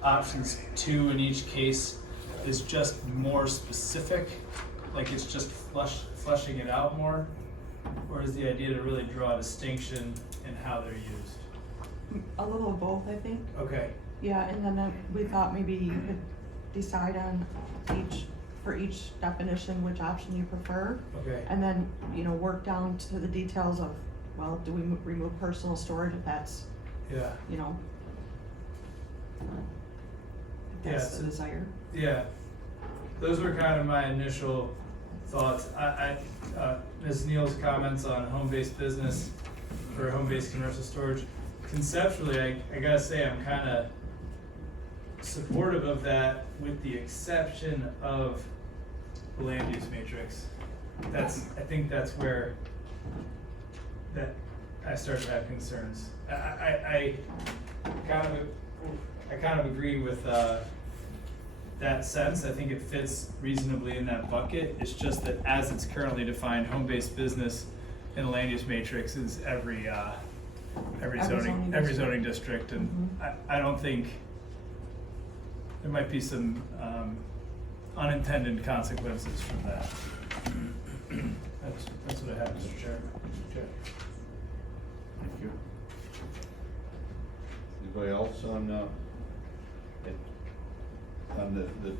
options 2 in each case is just more specific, like it's just fleshing it out more? Or is the idea to really draw a distinction in how they're used? A little of both, I think. Okay, Yeah, and then we thought maybe you could decide on for each definition, which option you prefer. okay. And then, work down to the details of, well, do we remove personal storage if that's, Yeah, if Yeah, that's so- the desire. yeah. Those were kind of my initial thoughts. Ms. Neal's comments on home-based business for home-based commercial storage. Conceptually, I gotta say, I'm kind of supportive of that, with the exception of the land use matrix. I think that's where I start to have concerns. I kind of agree with that sense. I think it fits reasonably in that bucket. It's just that as it's currently defined, home-based business in the land use matrix is every zoning district, and I don't think there might be some unintended consequences from that. That's what I have, Mr. Chair. Okay. Thank you. Anybody else on the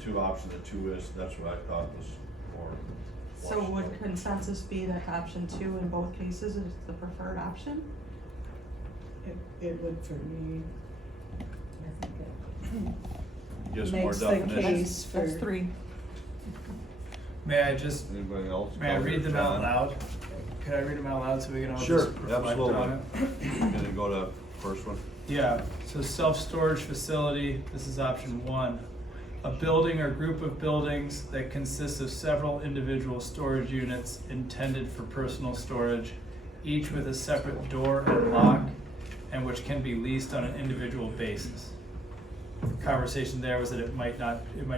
2 options, the 2 is, that's what I thought was more. So would consensus be that option 2 in both cases is the preferred option? It would for me. I think it Gives more makes the definition. case for. That's 3. May I just, Anybody else? may I read them out loud? Could I read them out loud so we can all just Sure, reflect absolutely. on it? Gonna go to first one. Yeah, so self-storage facility, this is option 1. A building or group of buildings that consists of several individual storage units intended for personal storage, each with a separate door and lock, and which can be leased on an individual basis. The conversation there was that it might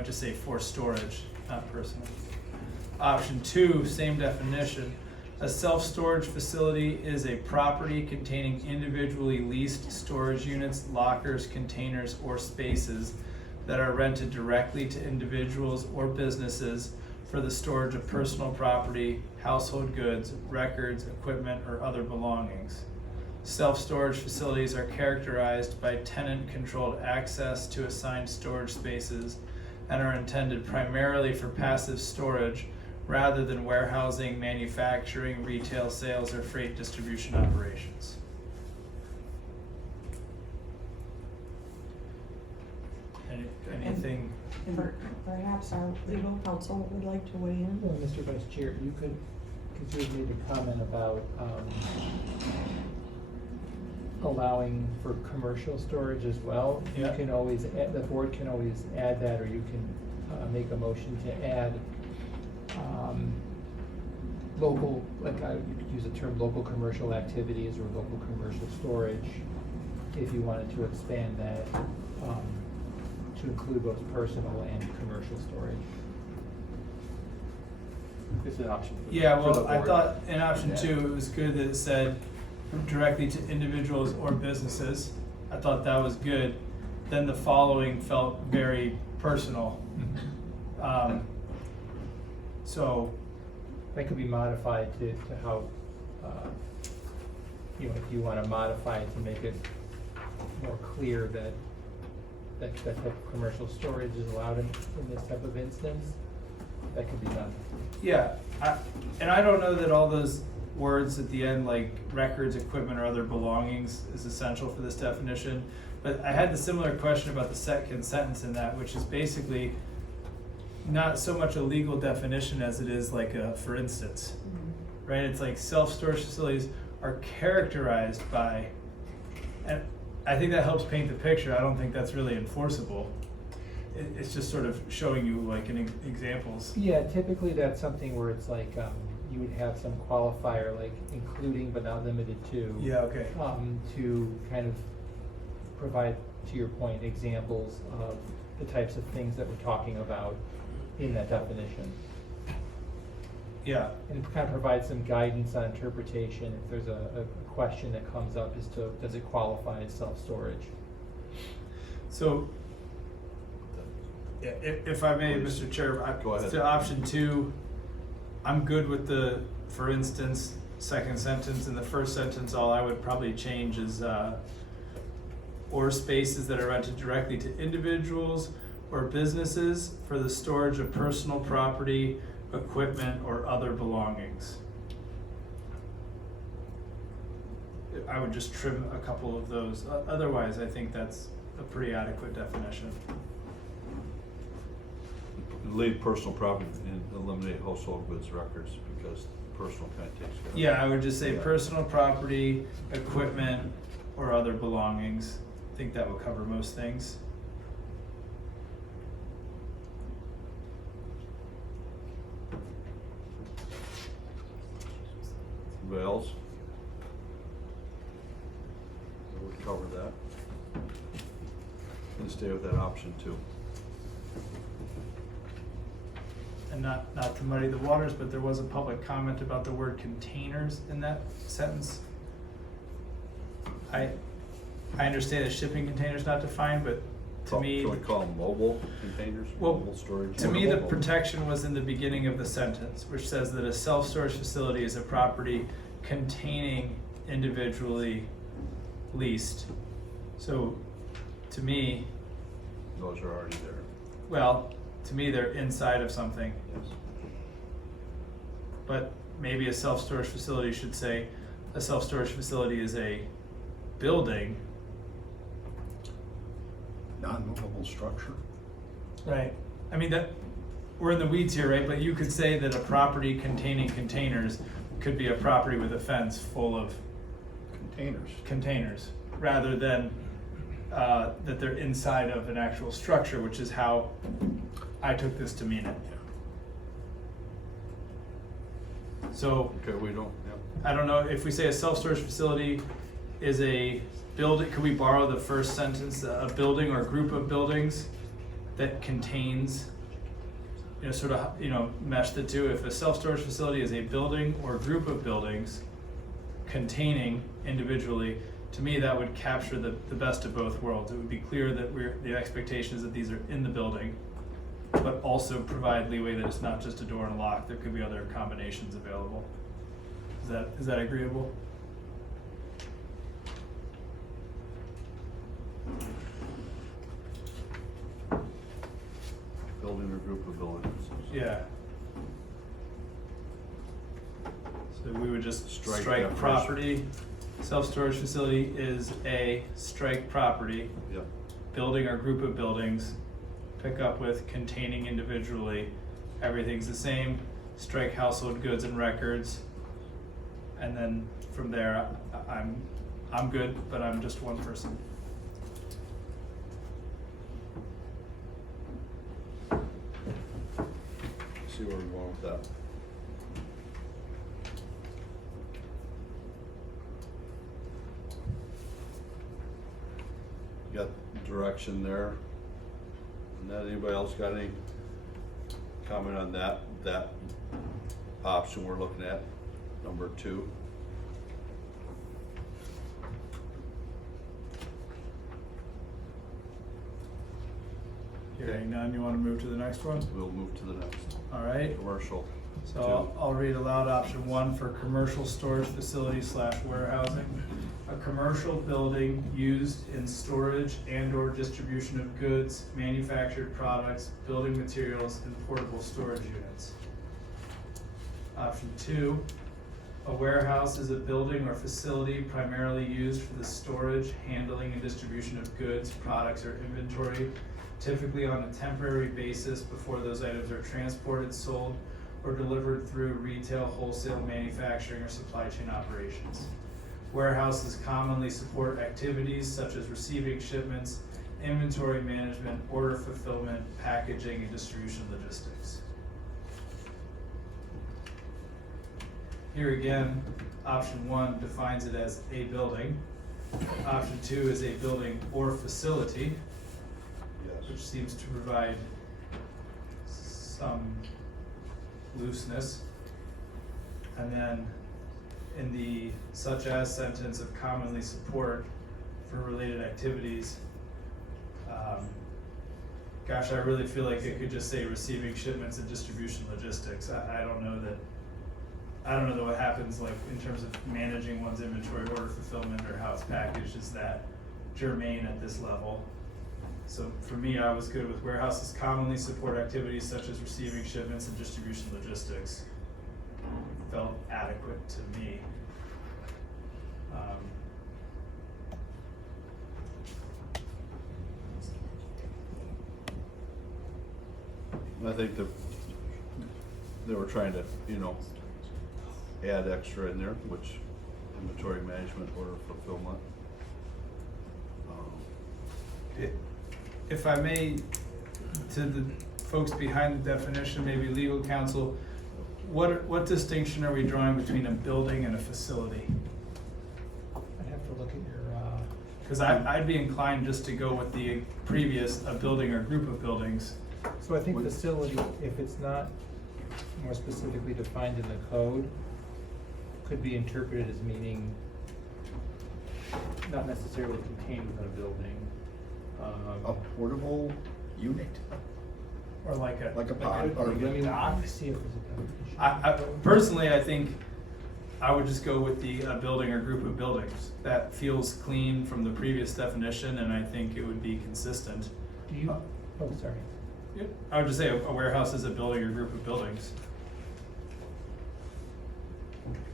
just say for storage, not personal. Option 2, same definition. A self-storage facility is a property containing individually leased storage units, lockers, containers, or spaces that are rented directly to individuals or businesses for the storage of personal property, household goods, records, equipment, or other belongings. Self-storage facilities are characterized by tenant-controlled access to assigned storage spaces and are intended primarily for passive storage rather than warehousing, manufacturing, retail sales, or freight distribution operations. Anything? Perhaps our legal counsel would like to weigh in. Well, Mr. Vice Chair, you could, because you had made a comment about allowing for commercial storage as well. Yeah. You can always, the board can always add that, or you can make a motion to add local, you could use the term local commercial activities or local commercial storage, if you wanted to expand that to include both personal and commercial storage. It's an option. Yeah, for the well, I board. thought in option 2, it was good that it said directly to individuals or businesses. I thought that was good. Then the following felt very personal. So, That could be modified to how, if you want to modify it to make it more clear that type of commercial storage is allowed in this type of instance, that could be done. yeah, and I don't know that all those words at the end, like records, equipment, or other belongings, is essential for this definition. But I had the similar question about the second sentence in that, which is basically not so much a legal definition as it is like a for instance, right? It's like self-storage facilities are characterized by, and I think that helps paint the picture. I don't think that's really enforceable. it's just sort of showing you like examples. Yeah, typically that's something where it's like, you would have some qualifier, like including but not limited to. Yeah, okay. To kind of provide, to your point, examples of the types of things that we're talking about in that definition. Yeah, And kind of provide some guidance on interpretation if there's a question that comes up as to, does it qualify as self-storage? so, if I may, Mr. Chair, Go ahead. to option 2, I'm good with the, for instance, second sentence. In the first sentence, all I would probably change is, or spaces that are rented directly to individuals or businesses for the storage of personal property, equipment, or other belongings. I would just trim a couple of those. Otherwise, I think that's a pretty adequate definition. Leave personal property and eliminate household goods records, because personal kind of takes care of it. Yeah, I would just say Yeah. personal property, equipment, or other belongings. I think that would cover most things. Anybody else? That would cover that. And stay with that option 2. And not to muddy the waters, but there was a public comment about the word containers in that sentence. I understand that shipping containers not defined, but to me, Can we call them mobile containers, Well, mobile storage? to me, the Mobile. protection was in the beginning of the sentence, which says that a self-storage facility is a property containing individually leased. So, to me, Those are already there, well, to me, they're inside of something. yes. But maybe a self-storage facility should say, a self-storage facility is a building. Non-movable structure. Right. I mean, that, we're in the weeds here, right? But you could say that a property containing containers could be a property with a fence full of Containers. containers, rather than, that they're inside of an actual structure, which is how I took this to mean it. So, Okay, we don't, yeah. I don't know, if we say a self-storage facility is a building, could we borrow the first sentence, a building or group of buildings that contains, sort of, mesh the two. If a self-storage facility is a building or group of buildings containing individually, to me, that would capture the best of both worlds. It would be clear that the expectation is that these are in the building, but also provide leeway that it's not just a door and a lock. There could be other combinations available. Is that agreeable? Building or group of buildings. Yeah. So we would just Strike strike that property. Self-storage facility is a strike property, Yep. building or group of buildings, pick up with containing individually, everything's the same, strike household goods and records. And then from there, I'm good, but I'm just one person. See where we're going with that. Got direction there. And then anybody else got any comment on that option we're looking at, number 2? Hearing none, you wanna move to the next one? We'll move to the next, All right. commercial. So I'll read aloud option 1 for commercial storage facility / warehousing. A commercial building used in storage and or distribution of goods, manufactured products, building materials, and portable storage units. Option 2, a warehouse is a building or facility primarily used for the storage, handling, and distribution of goods, products, or inventory, typically on a temporary basis before those items are transported, sold, or delivered through retail, wholesale, manufacturing, or supply chain operations. Warehouses commonly support activities such as receiving shipments inventory management, order fulfillment, packaging, and distribution logistics. Here again, option 1 defines it as a building. Option 2 is a building or facility, which seems to provide some looseness. And then in the such as sentence of commonly support for related activities, gosh, I really feel like it could just say receiving shipments and distribution logistics. I don't know that what happens like in terms of managing one's inventory, order fulfillment, or how it's packaged. Is that germane at this level? So for me, I was good with warehouses commonly support activities such as receiving shipments and distribution logistics. Felt adequate to me. I think that they were trying to, add extra in there, which inventory management, order fulfillment. If I may, to the folks behind the definition, maybe legal counsel, what distinction are we drawing between a building and a facility? I'd have to look at your, Because I'd be inclined just to go with the previous, a building or group of buildings. so I think facility, if it's not more specifically defined in the code, could be interpreted as meaning not necessarily contained within a building. A portable unit, Or like a pod, or Let me dock. see if there's a definition. Personally, I think I would just go with the building or group of buildings. That feels clean from the previous definition, and I think it would be consistent. Do you, oh, sorry. I would just say a warehouse is a building or group of buildings.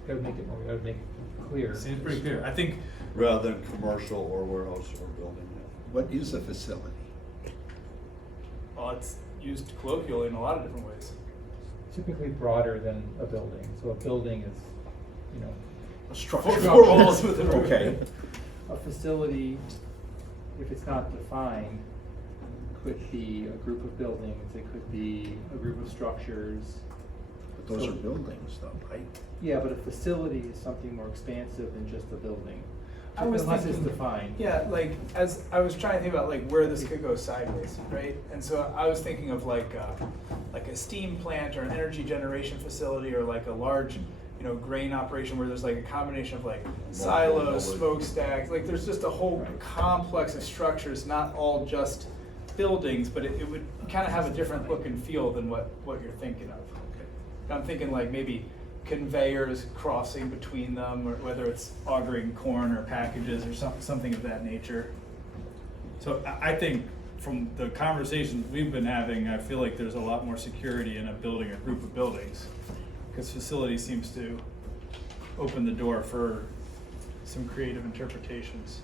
That would make it clear. Seems pretty clear. I think Rather than commercial or warehouse or building. what is a facility? well, it's used colloquially in a lot of different ways. Typically broader than a building, so a building is, A structure. Four walls with a roof. Okay, a facility, if it's not defined, could be a group of buildings, it could be a group of structures. but those So- are buildings though, right? Yeah, but a facility is something more expansive than just a building. I was Unless it's thinking- defined. Yeah, like as I was trying to think about like where this could go sideways, right? And so I was thinking of like a steam plant or an energy generation facility or like a large, grain operation where there's like a combination of like silos, smokestacks. Like there's just a whole complex of structures, not all just buildings, but it would kind of have a different look and feel than what you're thinking of. I'm thinking like maybe conveyors crossing between them, or whether it's augering corn or packages or something of that nature. So I think from the conversations we've been having, I feel like there's a lot more security in a building or group of buildings. Because facility seems to open the door for some creative interpretations.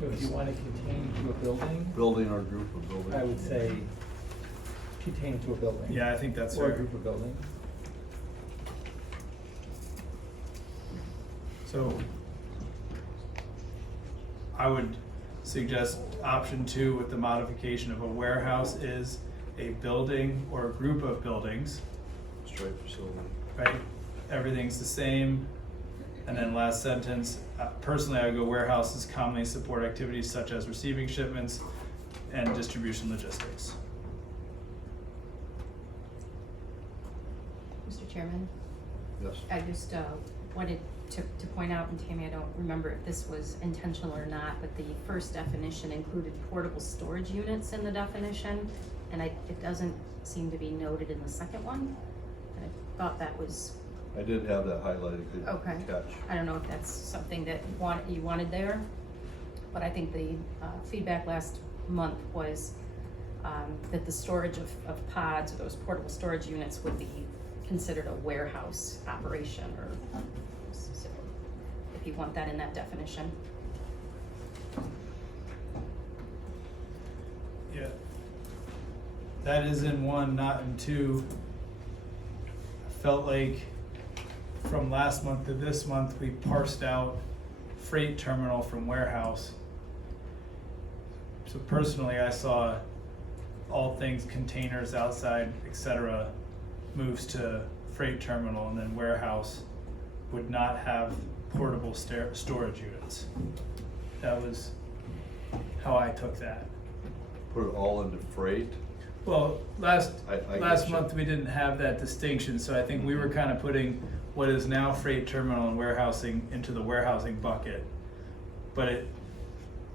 So if you want to contain to a building, Building or group of buildings. I would say contain to a building. Yeah, I think that's Or a fair. group of buildings. So I would suggest option 2 with the modification of a warehouse is a building or a group of buildings, Straight facility. right? Everything's the same. And then last sentence, personally, I would go warehouses commonly support activities such as receiving shipments and distribution logistics. Mr. Chairman, Yes. I just wanted to point out, and Tammy, I don't remember if this was intentional or not, but the first definition included portable storage units in the definition, and it doesn't seem to be noted in the second one. And I thought that was, I did have that highlighted, good Okay. catch. I don't know if that's something that you wanted there, but I think the feedback last month was that the storage of pods or those portable storage units would be considered a warehouse operation, or so if you want that in that definition. Yeah. That is in 1, not in 2. I felt like from last month to this month, we parsed out freight terminal from warehouse. So personally, I saw all things containers outside, etc., moves to freight terminal, and then warehouse would not have portable storage units. That was how I took that. Put it all into freight. Well, last I get you. month we didn't have that distinction, so I think we were kind of putting what is now freight terminal and warehousing into the warehousing bucket. But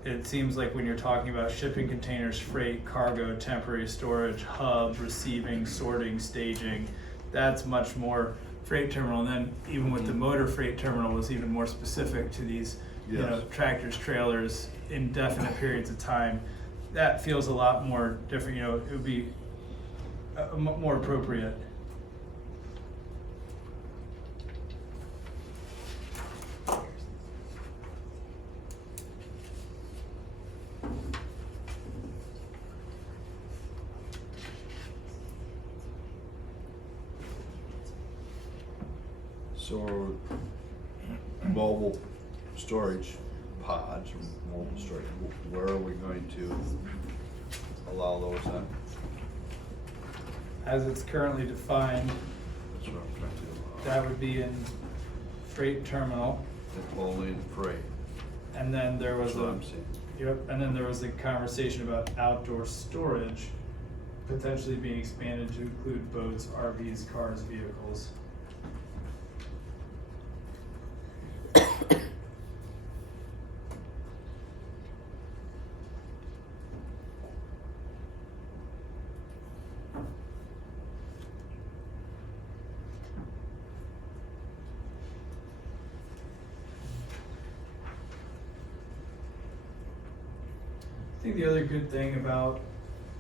it seems like when you're talking about shipping containers, freight, cargo, temporary storage, hub, receiving, sorting, staging, that's much more freight terminal. And then even with the motor freight terminal was even more specific to these, you know, Yes. tractors, trailers, indefinite periods of time. That feels a lot more different, you know, it would be more appropriate. So mobile storage pods or mobile storage, where are we going to allow those in? As it's currently defined, That's what I'm trying to, that would be in freight terminal, it's only in freight. and then there was That's what a, I'm saying. yep, and then there was a conversation about outdoor storage potentially being expanded to include boats, RVs, cars, vehicles. I think the other good thing about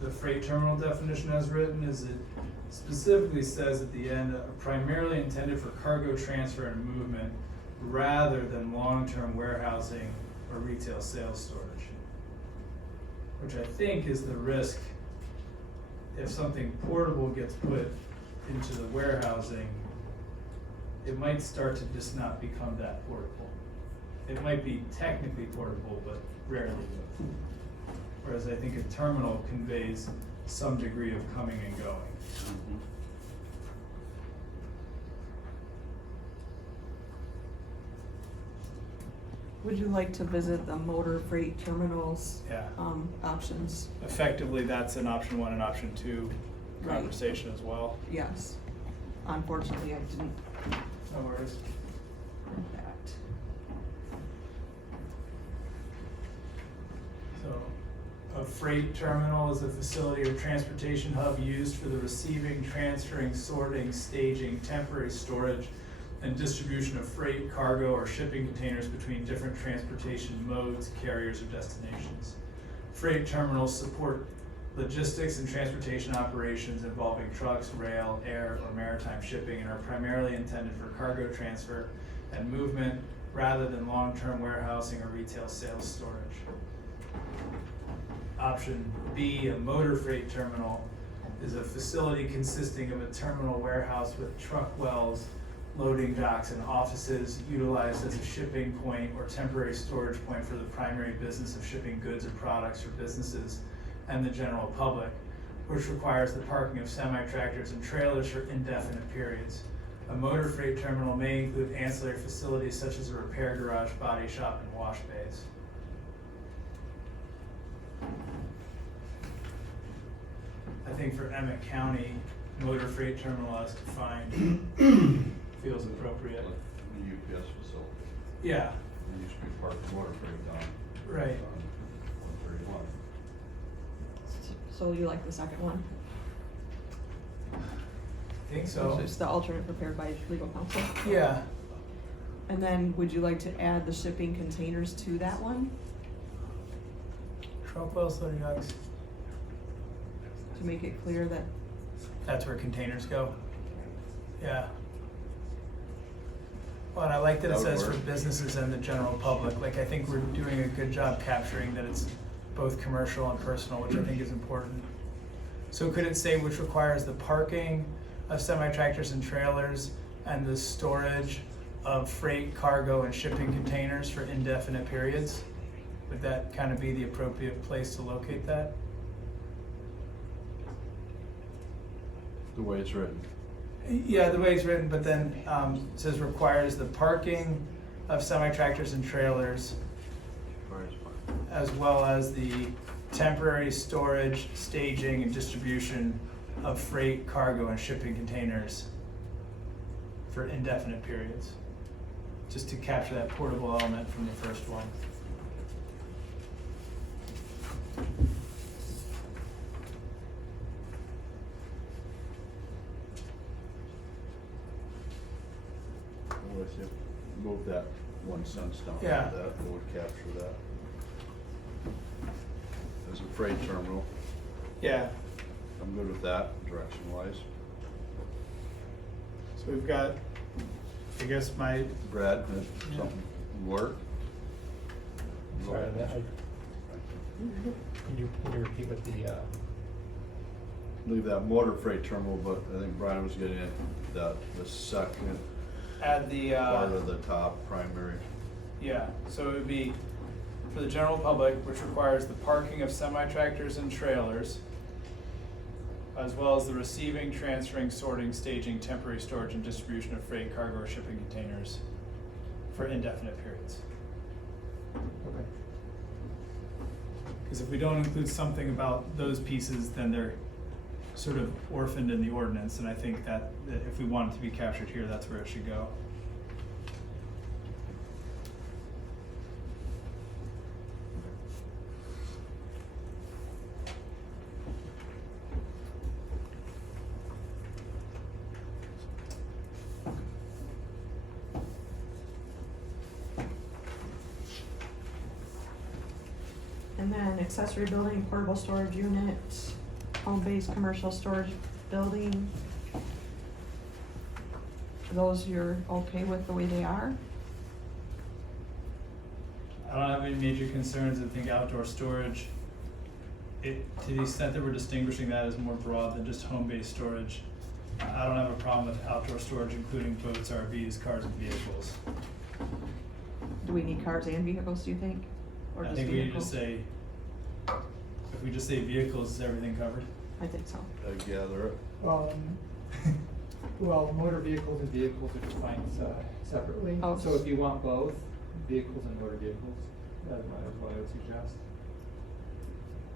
the freight terminal definition as written is it specifically says at the end, primarily intended for cargo transfer and movement rather than long-term warehousing or retail sales storage. Which I think is the risk if something portable gets put into the warehousing, it might start to just not become that portable. It might be technically portable, but rarely would. Whereas I think a terminal conveys some degree of coming and going. Would you like to visit the motor freight terminals, Yeah. options? Effectively, that's an option 1 and option 2 Right. conversation as well. Yes. Unfortunately, I didn't No worries. print that. So, a freight terminal is a facility or transportation hub used for the receiving, transferring, sorting, staging, temporary storage, and distribution of freight, cargo, or shipping containers between different transportation modes, carriers, or destinations. Freight terminals support logistics and transportation operations involving trucks, rail, air, or maritime shipping and are primarily intended for cargo transfer and movement rather than long-term warehousing or retail sales storage. Option B, a motor freight terminal, is a facility consisting of a terminal warehouse with truck wells, loading docks, and offices utilized as a shipping point or temporary storage point for the primary business of shipping goods or products for businesses and the general public, which requires the parking of semi-tractors and trailers for indefinite periods. A motor freight terminal may include ancillary facilities such as a repair garage, body shop, and wash bays. I think for Emmet County, motor freight terminal as defined feels appropriate. Like the UPS facility. Yeah, There used to be parked motor freight down right. on 131. So you like the second one? I think so. It's the alternate prepared by legal counsel. Yeah. And then would you like to add the shipping containers to that one Truck wells, loading docks. to make it clear that, That's where containers go. Yeah. Well, and I like that it That would says for work. businesses and the general public. Like, I think we're doing a good job capturing that it's both commercial and personal, which I think is important. So could it say which requires the parking of semi-tractors and trailers and the storage of freight, cargo, and shipping containers for indefinite periods? would that kind of be the appropriate place to locate that? The way it's written. Yeah, the way it's written, but then it says requires the parking of semi-tractors and trailers, as well as the temporary storage, staging, and distribution of freight, cargo, and shipping containers for indefinite periods, just to capture that portable element from the first one. I'm with you. Move that 1 sentence down. Yeah. That would capture that. As a freight terminal, Yeah, I'm good with that, direction wise. so we've got, I guess my, Brad, something work? Sorry, can you repeat what the, Leave that motor freight terminal, but I think Brian was getting at the second add the, part of the top primary. yeah, so it would be for the general public, which requires the parking of semi-tractors and trailers, as well as the receiving, transferring, sorting, staging, temporary storage, and distribution of freight, cargo, or shipping containers for indefinite periods. okay. Because if we don't include something about those pieces, then they're sort of orphaned in the ordinance, and I think that if we want it to be captured here, that's where it should go. And then accessory building, portable storage unit, home-based commercial storage building. Those you're okay with the way they are? I don't have any major concerns. I think outdoor storage, to the extent that we're distinguishing that as more broad than just home-based storage, I don't have a problem with outdoor storage, including boats, RVs, cars, and vehicles. Do we need cars and vehicles, do you think? Or I just think we need to vehicles? say, if we just say vehicles, is everything covered? I think so. I gather it. Well, motor vehicles and vehicles are defined separately. Oh. So if you want both, vehicles and motor vehicles, that's what I would suggest.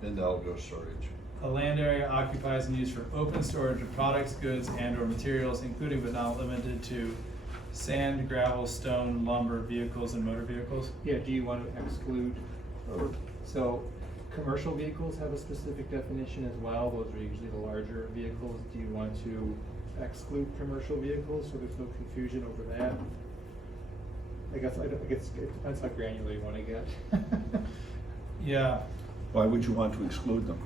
And outdoor storage. A land area occupies and used for open storage of products, goods, and/or materials, including but not limited to sand, gravel, stone, lumber, vehicles, and motor vehicles. Yeah, do you want to exclude, so commercial vehicles have a specific definition as well, those are usually the larger vehicles. Do you want to exclude commercial vehicles so there's no confusion over that? I guess it depends how granular you want to get. Yeah, Why would you want to exclude them?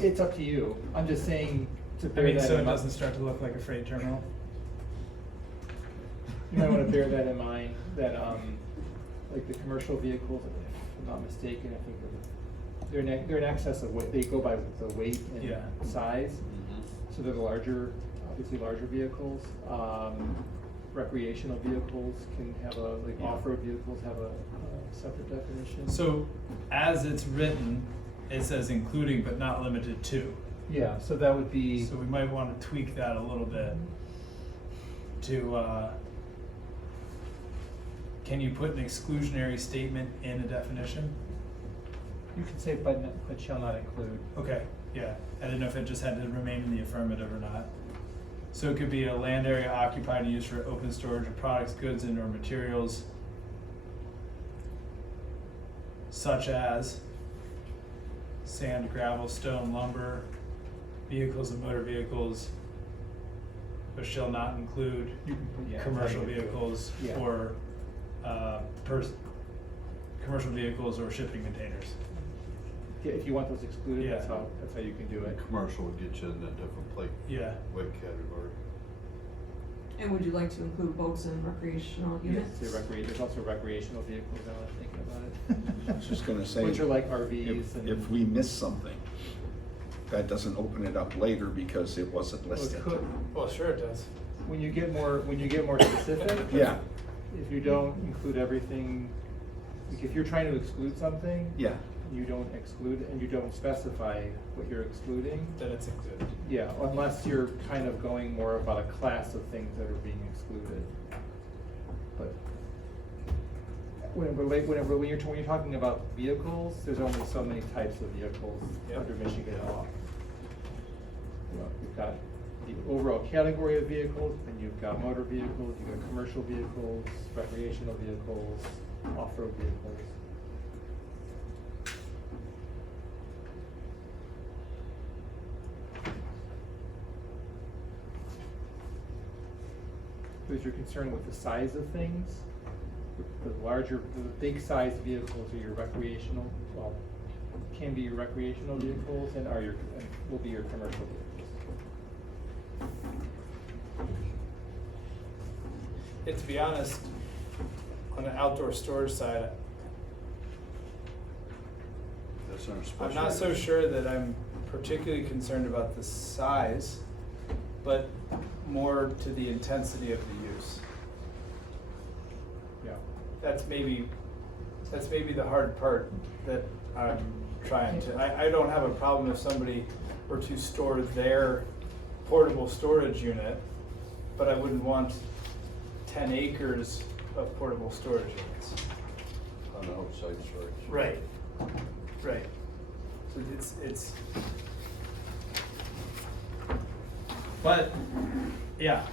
It's up to you, I'm just saying to I bear mean, that so in it mind. doesn't start to look like a freight terminal. You might want to bear that in mind, that, like the commercial vehicles, if I'm not mistaken, I think they're in excess of weight, they go by the weight and Yeah. size. So they're the larger, obviously larger vehicles. Recreational vehicles can have like off-road vehicles have a separate definition. So as it's written, it says including but not limited to. Yeah, so that would be, So we might want to tweak that a little bit to, can you put an exclusionary statement in a definition? you could say but shall not include. Okay, yeah, I didn't know if it just had to remain in the affirmative or not. So it could be a land area occupied and used for open storage of products, goods, and/or materials such as sand, gravel, stone, lumber, vehicles and motor vehicles, but shall not include You can put, yeah. commercial include. vehicles Yeah. or, commercial vehicles or shipping containers. Yeah, if you want those excluded, that's Yeah. how you can do it. Commercial would get you in a different plate, Yeah, weight category. And would you like to include boats and recreational Yes, units? there's also recreational vehicles, now that I'm thinking about it. I was just gonna say. Which are like RVs If, and. if we miss something, that doesn't open it up later because it wasn't Well, it listed. could, well, sure it does. when you get more specific. Yeah. If you don't include everything Like if you're trying to exclude something, Yeah. you don't exclude, and you don't specify what you're excluding. Then it's included. Yeah, unless you're kind of going more about a class of things that are being excluded. But when you're talking about vehicles, there's only so many types of vehicles Yep. under Michigan law. You know, you've got the overall category of vehicles, and you've got motor vehicles, you've got commercial vehicles, recreational vehicles, off-road vehicles. Is your concern with the size of things? The big size vehicles are your recreational, well, can be your recreational vehicles and will be your commercial vehicles. And to be honest, on the outdoor storage side, That's our special. I'm not so sure that I'm particularly concerned about the size, but more to the intensity of the use. Yeah. That's maybe the hard part that I'm trying to, I don't have a problem if somebody were to store their portable storage unit, but I wouldn't want 10 acres of portable storage units. On outside storage. Right, right. So it's, but, yeah.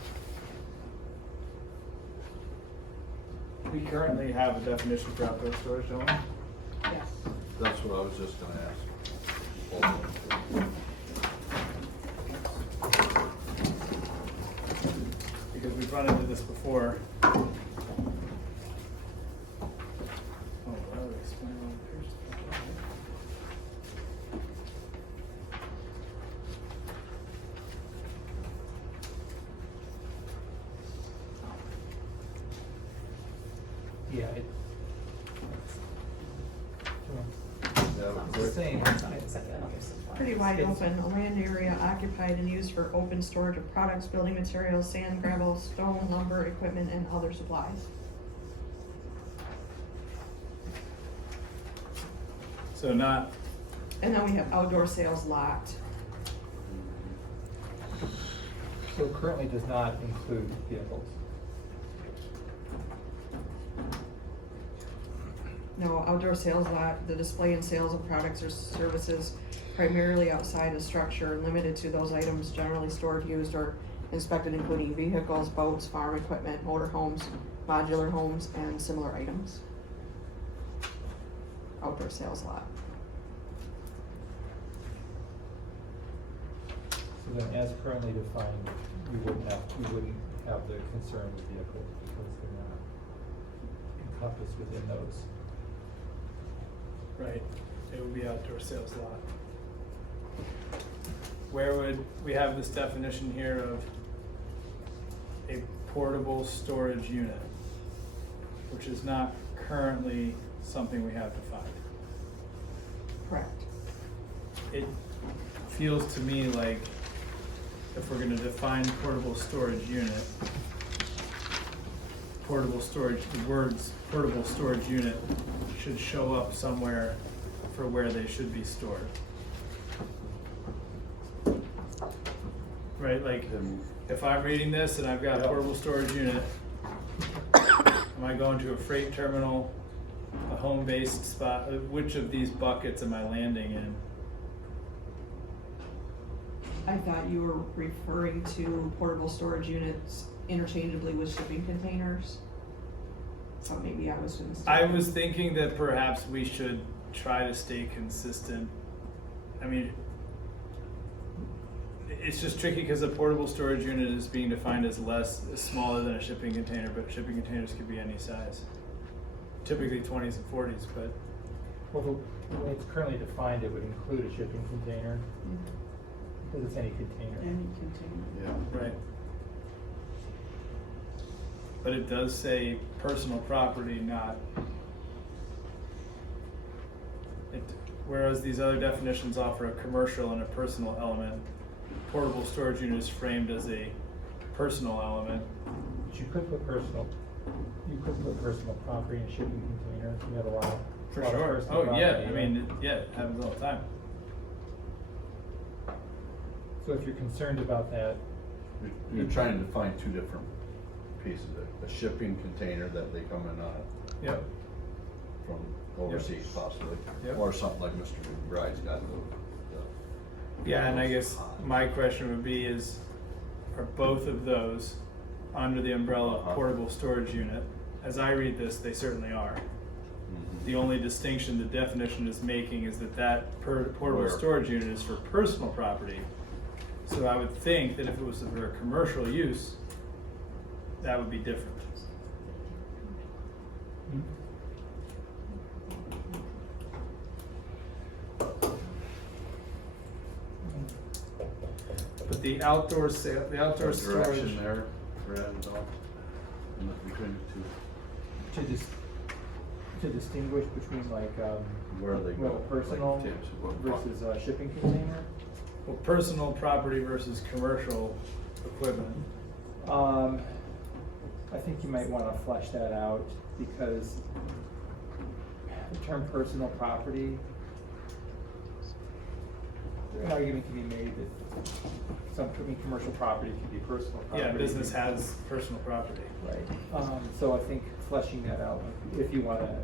We currently have a definition for outdoor storage, don't we? Yes. That's what I was just gonna ask. Because we've run into this before. Oh, wow, they explain all the pages. Yeah, Yeah, it's the same. Pretty wide It's- open, a land area occupied and used for open storage of products, building materials, sand, gravel, stone, lumber, equipment, and other supplies. So not, And then we have outdoor sales lot. So it currently does not include vehicles. No, outdoor sales lot, the display and sales of products or services primarily outside a structure, limited to those items generally stored, used, or inspected, including vehicles, boats, farm equipment, motor homes, modular homes, and similar items. Outdoor sales lot. So then as currently defined, we wouldn't have the concern with vehicles because they're not encompassed within those. right, it would be outdoor sales lot. Where would, we have this definition here of a portable storage unit, which is not currently something we have defined. Correct. It feels to me like if we're gonna define portable storage unit, portable storage, the words portable storage unit should show up somewhere for where they should be stored. Right, like, if I'm reading this and I've got a portable storage unit, am I going to a freight terminal, a home-based spot? Which of these buckets am I landing in? I thought you were referring to portable storage units interchangeably with shipping containers. So maybe I was mistaken. I was thinking that perhaps we should try to stay consistent. I mean, it's just tricky because a portable storage unit is being defined as smaller than a shipping container, but shipping containers could be any size. Typically 20s and 40s, but Well, the way it's currently defined, it would include a shipping container, because it's any container. Any container. Yeah. right. But it does say personal property, not. Whereas these other definitions offer a commercial and a personal element, portable storage unit is framed as a personal element. But you could put personal, You could put personal property in a shipping container, you have a lot of. For lot of sure. personal Oh, yeah, property, I mean, yeah, it happens all the time. So if you're concerned about that, You're trying to find two different pieces, a shipping container that they come in on Yep. from overseas possibly, Yep. or something like Mr. McBride's got the. Yeah, and I guess my question would be is, are both of those under the umbrella of portable storage unit? As I read this, they certainly are. The only distinction the definition is making is that portable Where? storage unit is for personal property. So I would think that if it was for a commercial use, that would be different. But the outdoor sale, the outdoor storage. Direction there, Brad, and all, in between the two. to distinguish between like, Where they well, go, personal like tips, what- versus a shipping container. Well, personal property versus commercial equipment. I think you might wanna flesh that out, because the term personal property, an argument can be made that some, commercial property can be personal property. Yeah, business has personal property. Right, so I think fleshing that out, if you wanna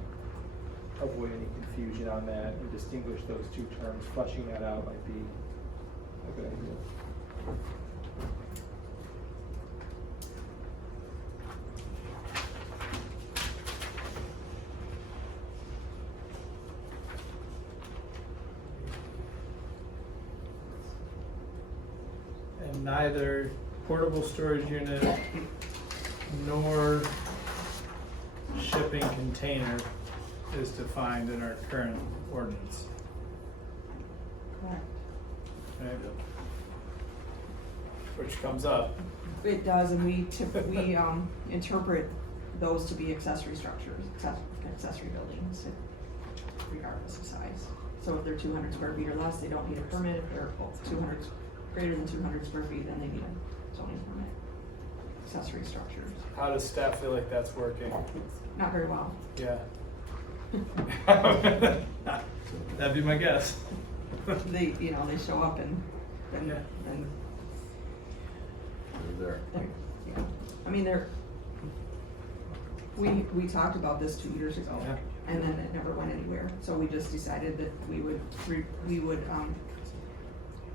avoid any confusion on that and distinguish those two terms, fleshing that out might be a good idea. And neither portable storage unit nor shipping container is defined in our current ordinance. Correct. Right? Which comes up. It does, and we typically, interpret those to be accessory structures, accessory buildings, regardless of size. So if they're 200 square feet or less, they don't need a permit. If they're greater than 200 square feet, then they need a zoning permit. Accessory structures. How does staff feel like that's working? Not very well. Yeah. That'd be my guess. They show up and Yeah. They're there. yeah. I mean, we talked about this 2 years ago, Yeah. and then it never went anywhere. So we just decided that we would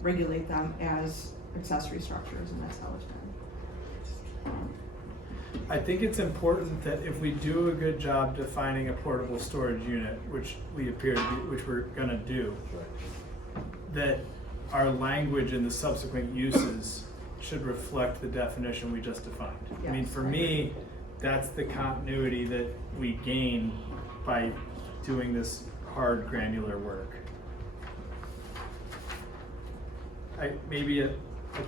regulate them as accessory structures, and that's how it's been. I think it's important that if we do a good job defining a portable storage unit, which we're gonna do, that our language in the subsequent uses should reflect the definition we just defined. I mean, Yes, for I me, that's the continuity that we gain by doing this hard granular work. Maybe a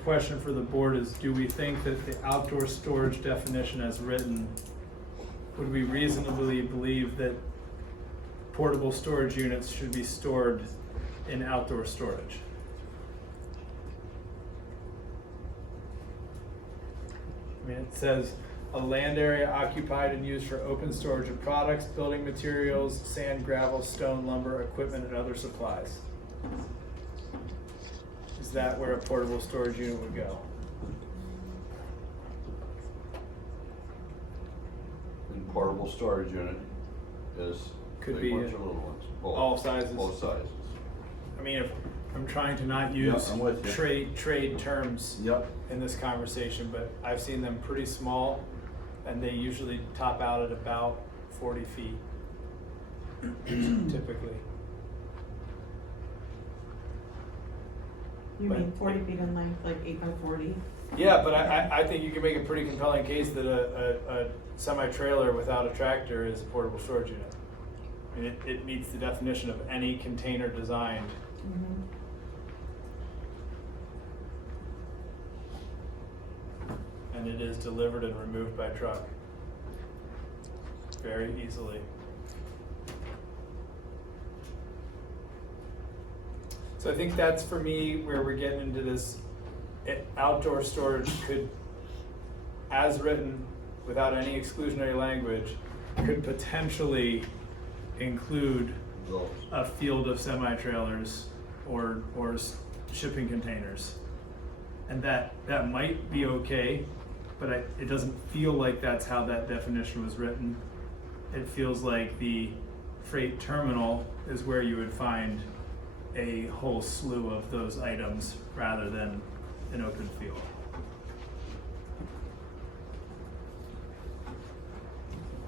question for the board is, do we think that the outdoor storage definition as written, would we reasonably believe that portable storage units should be stored in outdoor storage? I mean, it says, a land area occupied and used for open storage of products, building materials, sand, gravel, stone, lumber, equipment, and other supplies. Is that where a portable storage unit would go? And portable storage unit is Could big be ones or little ones? Both. all sizes. Both sizes. I mean, if, I'm trying to not use I'm with you. trade terms Yep. in this conversation, but I've seen them pretty small, and they usually top out at about 40 feet, typically. You mean 40 feet in length, like 8 by 40? Yeah, but I think you can make a pretty compelling case that a semi-trailer without a tractor is a portable storage unit. I mean, it meets the definition of any container designed. Mm-hmm. And it is delivered and removed by truck very easily. So I think that's for me where we're getting into this outdoor storage could, as written, without any exclusionary language, could potentially include Those. a field of semi-trailers or shipping containers. And that might be okay, but it doesn't feel like that's how that definition was written. It feels like the freight terminal is where you would find a whole slew of those items rather than an open field.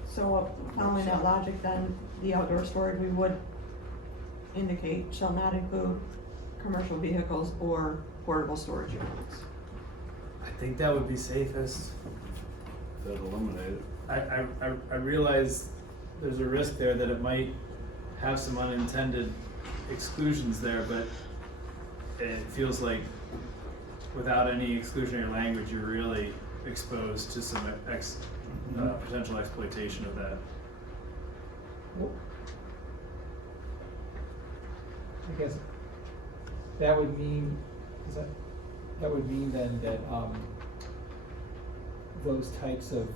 So following that logic then, the outdoor storage we would indicate shall not include commercial vehicles or portable storage units. I think that would be safest. That eliminate it. I realize there's a risk there that it might have some unintended exclusions there, but it feels like without any exclusionary language, you're really exposed to some potential exploitation of that. I guess that would mean, that would mean then that, those types of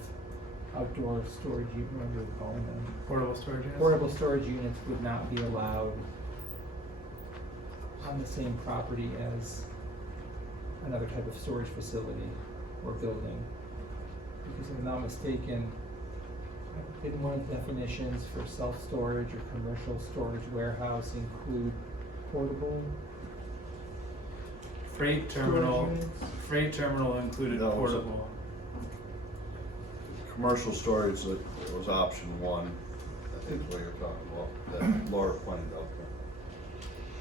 outdoor storage, whatever you're calling them, Portable storage units? portable storage units would not be allowed on the same property as another type of storage facility or building. Because if I'm not mistaken, didn't one of the definitions for self-storage or commercial storage warehouse include portable? Freight Storage terminal included That was a- portable. Commercial storage, that was option one, I think is what you're talking about, that Laura pointed out there.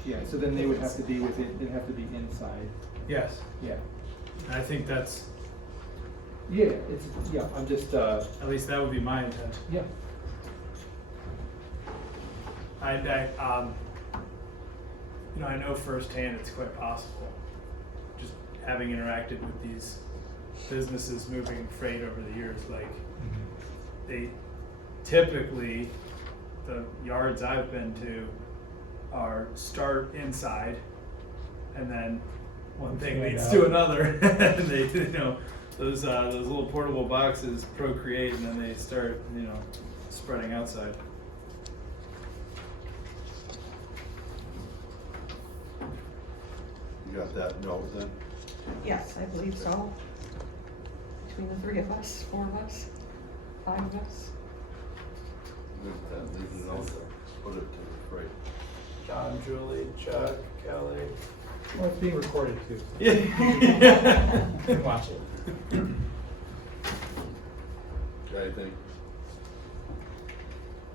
Yeah, so then they would have to be within, they'd have to be inside, Yes, yeah. I think that's, Yeah, it's, yeah, I'm just, at least that would be my intent. yeah. I know firsthand it's quite possible, just having interacted with these businesses moving freight over the years, like, they typically, the yards I've been to are start inside, and then one thing Expand leads out. to another, and they, those little portable boxes procreate, and then they start, spreading outside. You got that note then? Yes, I believe so. Between the three of us, 4 of us, 5 of us. Good, that leaves it out there, put it to the freight. John, Julie, Chuck, Kelly. Well, it's being recorded too. Yeah. You can watch it. Got anything?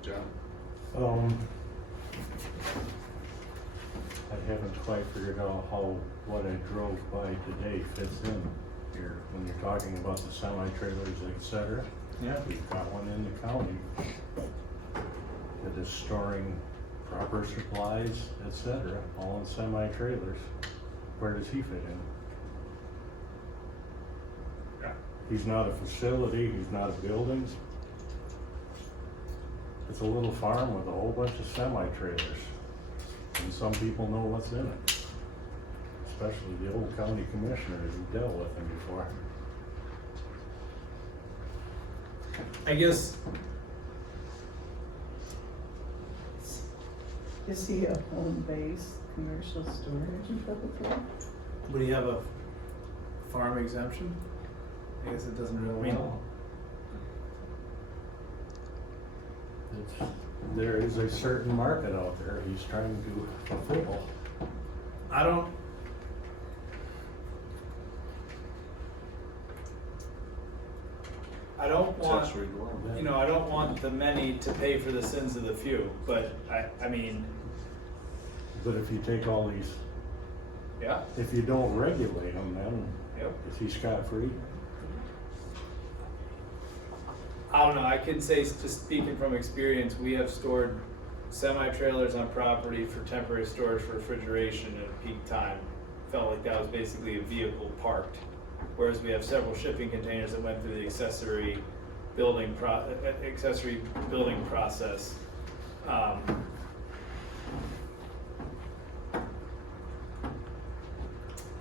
John? I haven't quite figured out how what I drove by today fits in here, when you're talking about the semi-trailers, et cetera. Yeah, we've got one in the county that is storing proper supplies, et cetera, all in semi-trailers. Where does he fit in? Yeah. He's not a facility, he's not a building. It's a little farm with a whole bunch of semi-trailers. And some people know what's in it. Especially the old county commissioners who dealt with them before. I guess, Is he a home-based commercial storage and public? would he have a farm exemption? I guess it doesn't really mean. There is a certain market out there he's trying to fulfill. I don't want, Accessory dwelling. I don't want the many to pay for the sins of the few, but I mean, But if you take all these, yeah, if you don't regulate them, then yep. is he scot-free? I don't know, I can say, just speaking from experience, we have stored semi-trailers on property for temporary storage for refrigeration at peak time. Felt like that was basically a vehicle parked. Whereas we have several shipping containers that went through the accessory building process.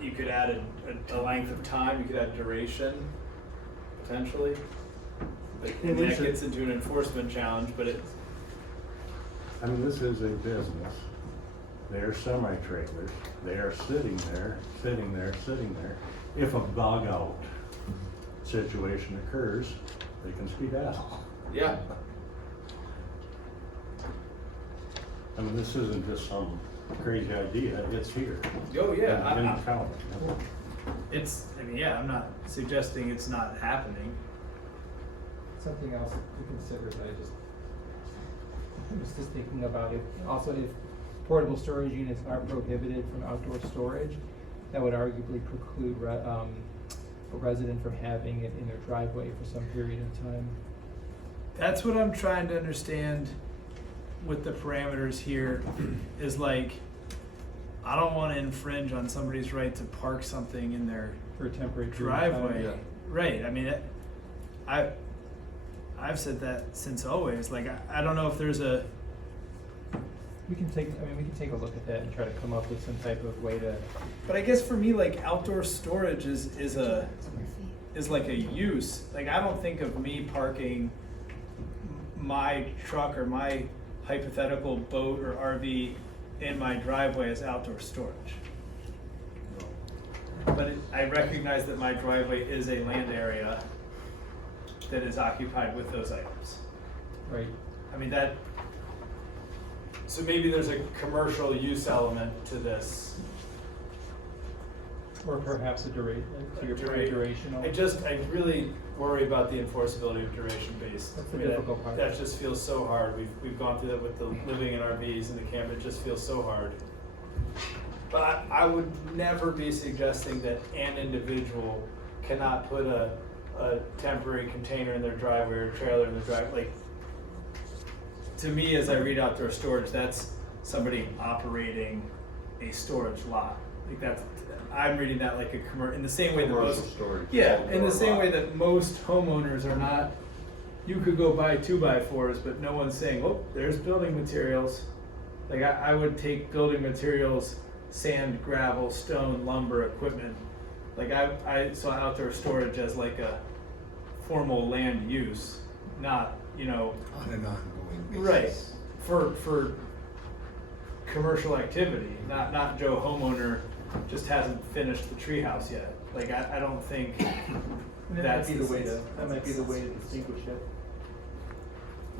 You could add a length of time, you could add duration, potentially. But Yeah, and we that should- gets into an enforcement challenge, but it's, I mean, this is a business. They're semi-trailers. They are sitting there. If a bug out situation occurs, they can skedaddle. yeah. I mean, this isn't just some crazy idea. It's here. Oh, yeah. In the county. I mean, yeah, I'm not suggesting it's not happening. Something else to consider that I was just thinking about it. Also, if portable storage units are prohibited from outdoor storage, that would arguably preclude a resident from having it in their driveway for some period of time. That's what I'm trying to understand with the parameters here is like, I don't want to infringe on somebody's right to park something in their For a temporary period of time. driveway. Right, I mean, I've said that since always, like, I don't know if there's a, We can take a look at that and try to come up with some type of way to, but I guess for me, like, outdoor storage is like a use. Like, I don't think of me parking my truck or my hypothetical boat or RV in my driveway as outdoor storage. But I recognize that my driveway is a land area that is occupied with those items. right? I mean, so maybe there's a commercial use element to this. Or perhaps to your point, durational. I really worry about the enforceability of duration-based. That's the I mean, difficult part. That just feels so hard. We've gone through that with the living in RVs and the camp. It just feels so hard. But I would never be suggesting that an individual cannot put a temporary container in their driveway or a trailer in their driveway. Like, to me, as I read outdoor storage, that's somebody operating a storage lot. Like I'm reading that like a in the same way that Commercial most, storage. yeah, in the Outdoor same lot. way that most homeowners are not. You could go buy 2x4s, but no one's saying, "Oh, there's building materials." Like I would take building materials, sand, gravel, stone, lumber, equipment. Like I saw outdoor storage as like a formal land use, not, you know, On an ongoing basis. right, for commercial activity, not Joe homeowner just hasn't finished the treehouse yet. Like I don't think That that's might be the way to distinguish it.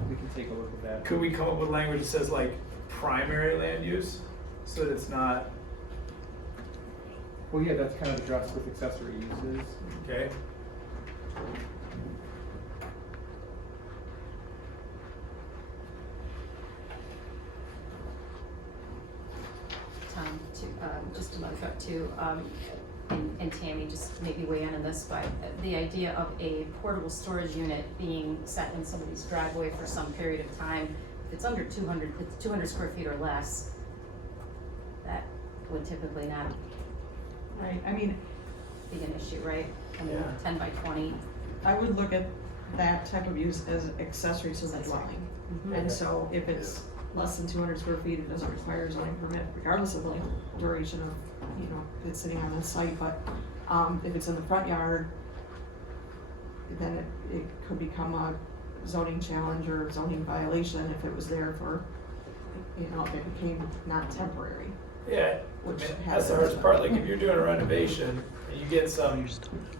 We can take a look at that. Could we come up with language that says like primary land use, so that it's not, Well, yeah, that's kind of addressed with accessory uses. okay? Tom, just to look up too, and Tammy, just maybe weigh in on this, but the idea of a portable storage unit being set in somebody's driveway for some period of time, if it's under 200, if it's 200 square feet or less, that would typically not Right, I mean, be an issue, right? I mean, Yeah. 10 by 20. I would look at that type of use as accessory to the dwelling. And so if it's less than 200 square feet, it doesn't require a zoning permit regardless of the duration of, you know, it's sitting on the site, but, if it's in the front yard, then it could become a zoning challenge or zoning violation if it was there for, you know, if it became not temporary. Yeah, Which that's has the hardest part. Like if you're doing a renovation and you get some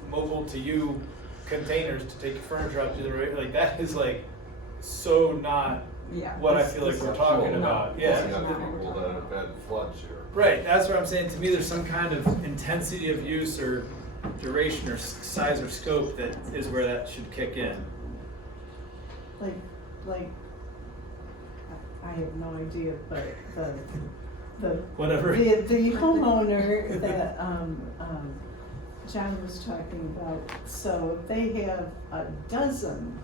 mobile to you containers to take your furniture up to the right, like that is like so not Yeah. what I this- feel like this- we're talking no, about. this Yeah. is not what we're People talking that about. have had floods here. Right, that's what I'm saying. To me, there's some kind of intensity of use or duration or size or scope that is where that should kick in. Like, I have no idea, but the Whatever. the homeowner that, John was talking about, so if they have a dozen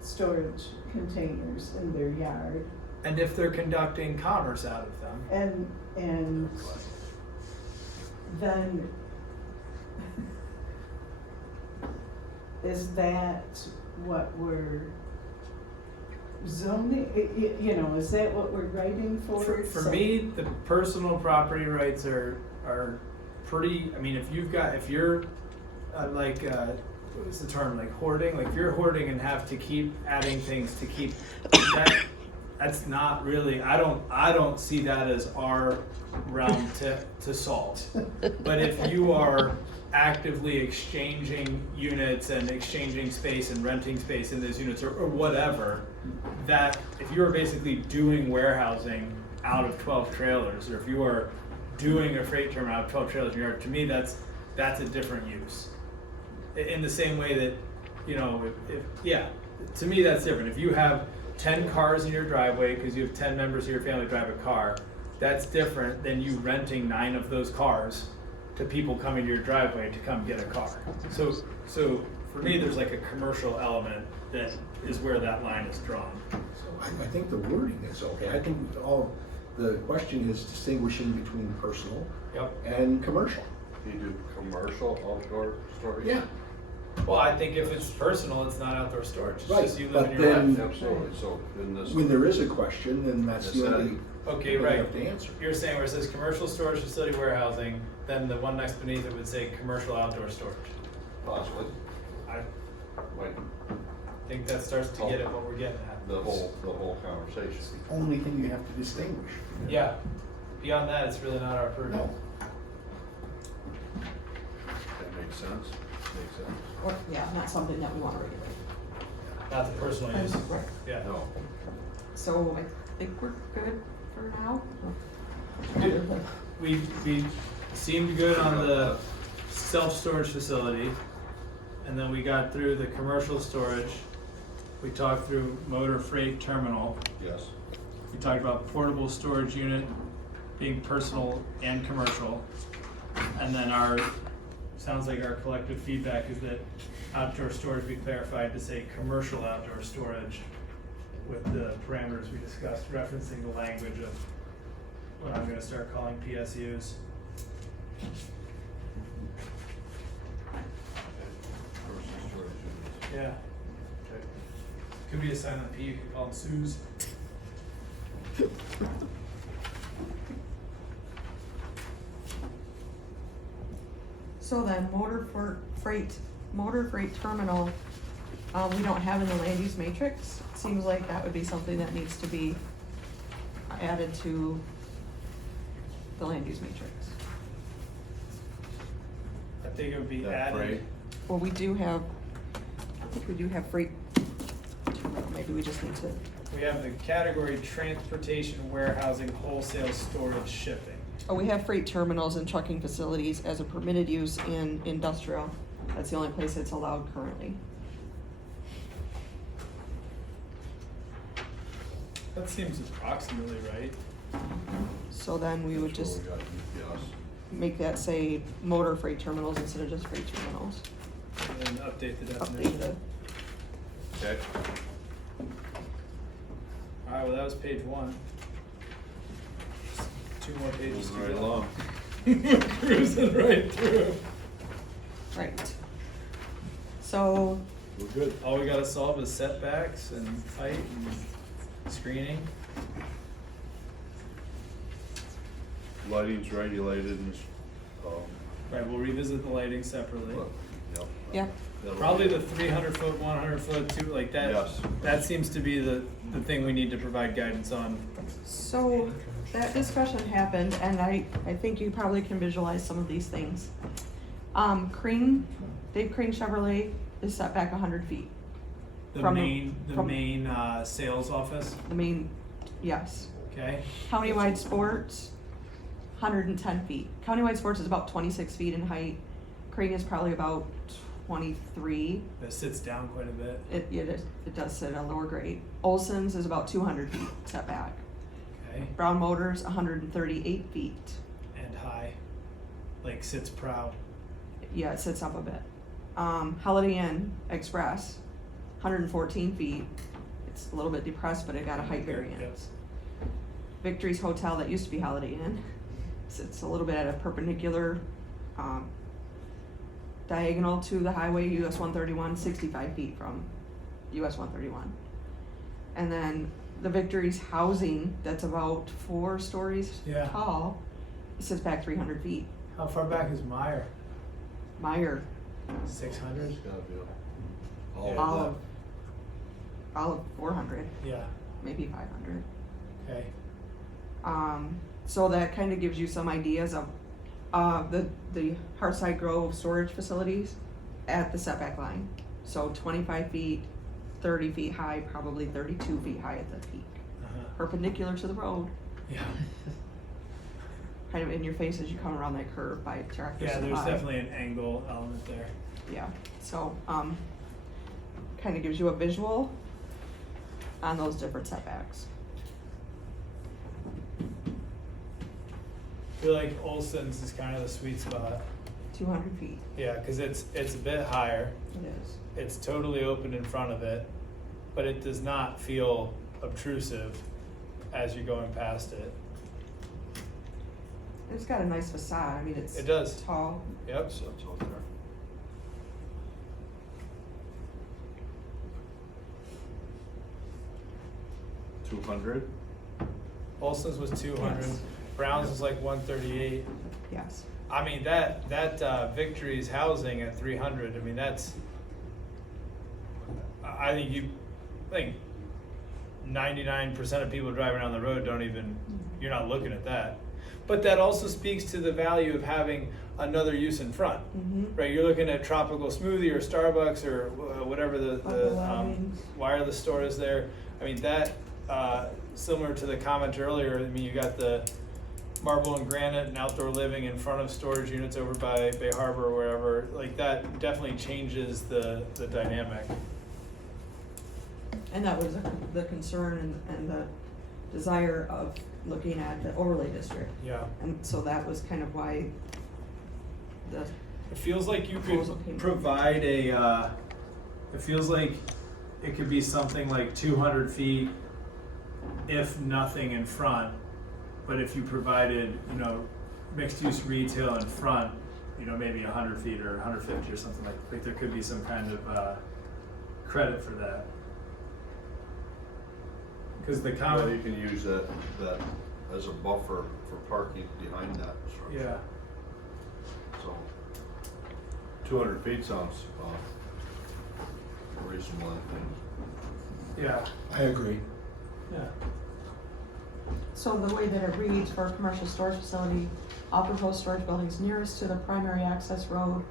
storage containers in their yard, And if they're conducting commerce out of them. and then is that what we're zoning, you know, is that what we're writing for? For So- me, the personal property rights are pretty, I mean, if you're what was the term, like hoarding, like if you're hoarding and have to keep adding things to keep, that's not really, I don't see that as our realm to solve. But if you are actively exchanging units and exchanging space and renting space in those units or whatever, that if you are basically doing warehousing out of 12 trailers, or if you are doing a freight terminal out of 12 trailers in your yard, to me that's a different use. In the same way that, you know, to me that's different. If you have 10 cars in your driveway because you have 10 members of your family drive a car, that's different than you renting 9 of those cars to people coming to your driveway to come get a car. So for me, there's like a commercial element that is where that line is drawn. I think the wording is okay. I think the question is distinguishing between personal and commercial. You do commercial outdoor storage? Yeah. Well, I think if it's personal, it's not outdoor storage. It's Right, just you live but in your then- life. Absolutely, so in this. When there is a question, then that's the only Okay, thing you right. have to answer. You're saying where it says commercial storage facility warehousing, then the one next beneath it would say commercial outdoor storage. Possibly, I like, think that starts to get at what we're getting at. the whole conversation. Only thing you have to distinguish. Yeah. Beyond that, it's really not our purview. No. That makes sense, makes sense. Or, yeah, not something that we wanna regulate. Not the personal use. Right. Yeah. No, So I think we're good for now. We seemed good on the self-storage facility, and then we got through the commercial storage. We talked through motor freight terminal. yes. We talked about portable storage unit being personal and commercial. And then sounds like our collective feedback is that outdoor storage be clarified to say commercial outdoor storage with the parameters we discussed, referencing the language of what I'm gonna start calling PSUs. Commercial storage units. Yeah. Okay. Could be a silent P, you could call them SUs. So then, motor freight terminal, we don't have in the land use matrix. Seems like that would be something that needs to be added to the land use matrix. I think it would be That added. freight. Well, I think we do have freight, maybe we just need to, We have the category transportation, warehousing, wholesale, storage, shipping. oh, we have freight terminals and trucking facilities as a permitted use in industrial. That's the only place it's allowed currently. That seems approximately right. So then we would That's just what we got, yes. make that say motor freight terminals instead of just freight terminals. And then update the Update definition. the, Okay. Alright, well, that was page 1. 2 more pages to Moving right go. along. Cruising right through. right. So, We're good. All we gotta solve is setbacks and height and screening. Lighting's regulated and, Right, we'll revisit the lighting separately. yep. yeah, That'll Probably be- the 300 foot, 100 foot, too, like that. Yes. That seems to be the thing we need to provide guidance on. so that discussion happened and I think you probably can visualize some of these things. Dave Crane Chevrolet is set back 100 feet. The From- main from- sales office, The main, yes. okay? Countywide Sports, 110 feet. Countywide Sports is about 26 feet in height. Crane is probably about 23. That sits down quite a bit. It does sit at a lower grade. Olson's is about 200 feet setback. Okay, Brown Motors, 138 feet. and high, like sits proud. Yeah, it sits up a bit. Holiday Inn Express, 114 feet. It's a little bit depressed, but it got a height variance. Victory's Hotel, that used to be Holiday Inn, sits a little bit at a perpendicular, diagonal to the highway, US 131, 65 feet from US 131. And then the Victory's housing, that's about 4 stories Yeah. tall, sits back 300 feet. How far back is Meyer? Meyer, 600? It's gotta be all Yeah. of All that. of, all of 400, Yeah, maybe 500. okay. So that kind of gives you some ideas of, the Hearthside Grove storage facilities at the setback line. So 25 feet, 30 feet high, probably 32 feet high at the peak, Uh-huh. perpendicular to the road, Yeah, kind of in your face as you come around that curve by Tractor yeah, there's Supply. definitely an angle element there. Yeah, so, kind of gives you a visual on those different setbacks. I feel like Olson's is kind of the sweet spot. 200 feet, Yeah, cause it's a bit higher, it is. it's totally open in front of it, but it does not feel obtrusive as you're going past it. It's got a nice facade, I mean, it's It does. tall. Yep. So it's out there. $200. Olson's was 200, Yes. Brown's was like 138. Yes. I mean, that Victory's housing at 300, I mean, that's, I think 99% of people driving down the road don't even, you're not looking at that. But that also speaks to the value of having another use in front, Mm-hmm. right? You're looking at Tropical Smoothie or Starbucks or whatever Buffalo Wings. wireless store is there. I mean, that, similar to the comment earlier, I mean, you got the marble and granite and outdoor living in front of storage units over by Bay Harbor or wherever, like that definitely changes the dynamic. And that was the concern and the desire of looking at the overlay district. Yeah. And so that was kind of why the, It feels like you Proposal could came. Provide a, it feels like it could be something like 200 feet, if nothing in front, but if you provided, mixed use retail in front, maybe 100 feet or 150 or something like there could be some kind of, credit for that. Cause the Well, comment, you can use that as a buffer for parking behind that structure. yeah, So, 200 feet sounds reasonable, I think. yeah, I agree. yeah. so the way that it reads for a commercial storage facility, all proposed storage buildings nearest to the primary access road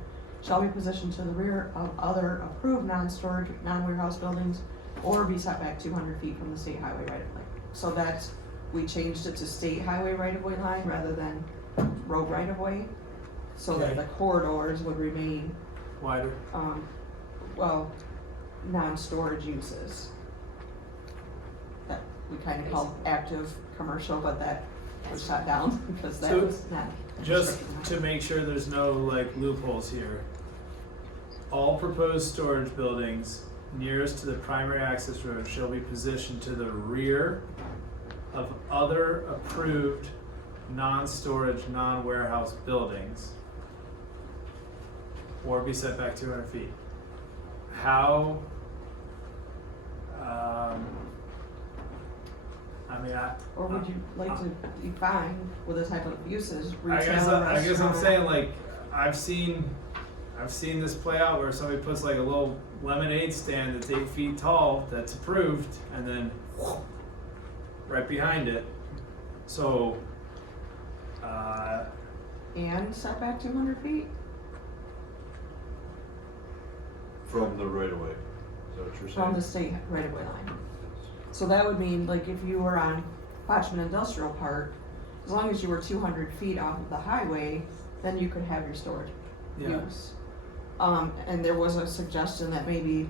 shall be positioned to the rear of other approved non-storage, non-warehouse buildings or be set back 200 feet from the state highway right of way. So that's, we changed it to state highway right of way line rather than road right of way, so that the corridors would remain, Wider. non-storage uses. That we kind of called active commercial, but that was shut down because that So, was not. Just restricted. to make sure there's no loopholes here. All proposed storage buildings nearest to the primary access road shall be positioned to the rear of other approved non-storage, non-warehouse buildings or be set back 200 feet. How, Or would you like to define with the type of uses, I retail, guess I'm restaurant? saying I've seen this play out where somebody puts like a little lemonade stand that's 8 feet tall that's approved and then right behind it. So, And setback 200 feet? From the right of way. Is that what you're saying? From the state right of way line. So that would mean, like, if you were on Botchman Industrial Park, as long as you were 200 feet off of the highway, then you could have your storage yeah. use. And there was a suggestion that maybe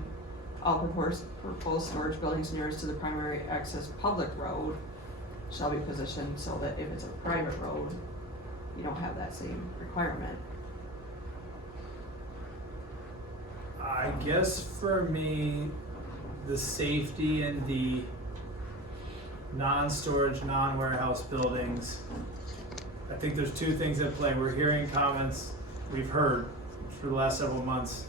all proposed storage buildings nearest to the primary access public road shall be positioned so that if it's a private road, you don't have that same requirement. I guess for me, the safety in the non-storage, non-warehouse buildings, I think there's two things at play. We're hearing comments we've heard for the last several months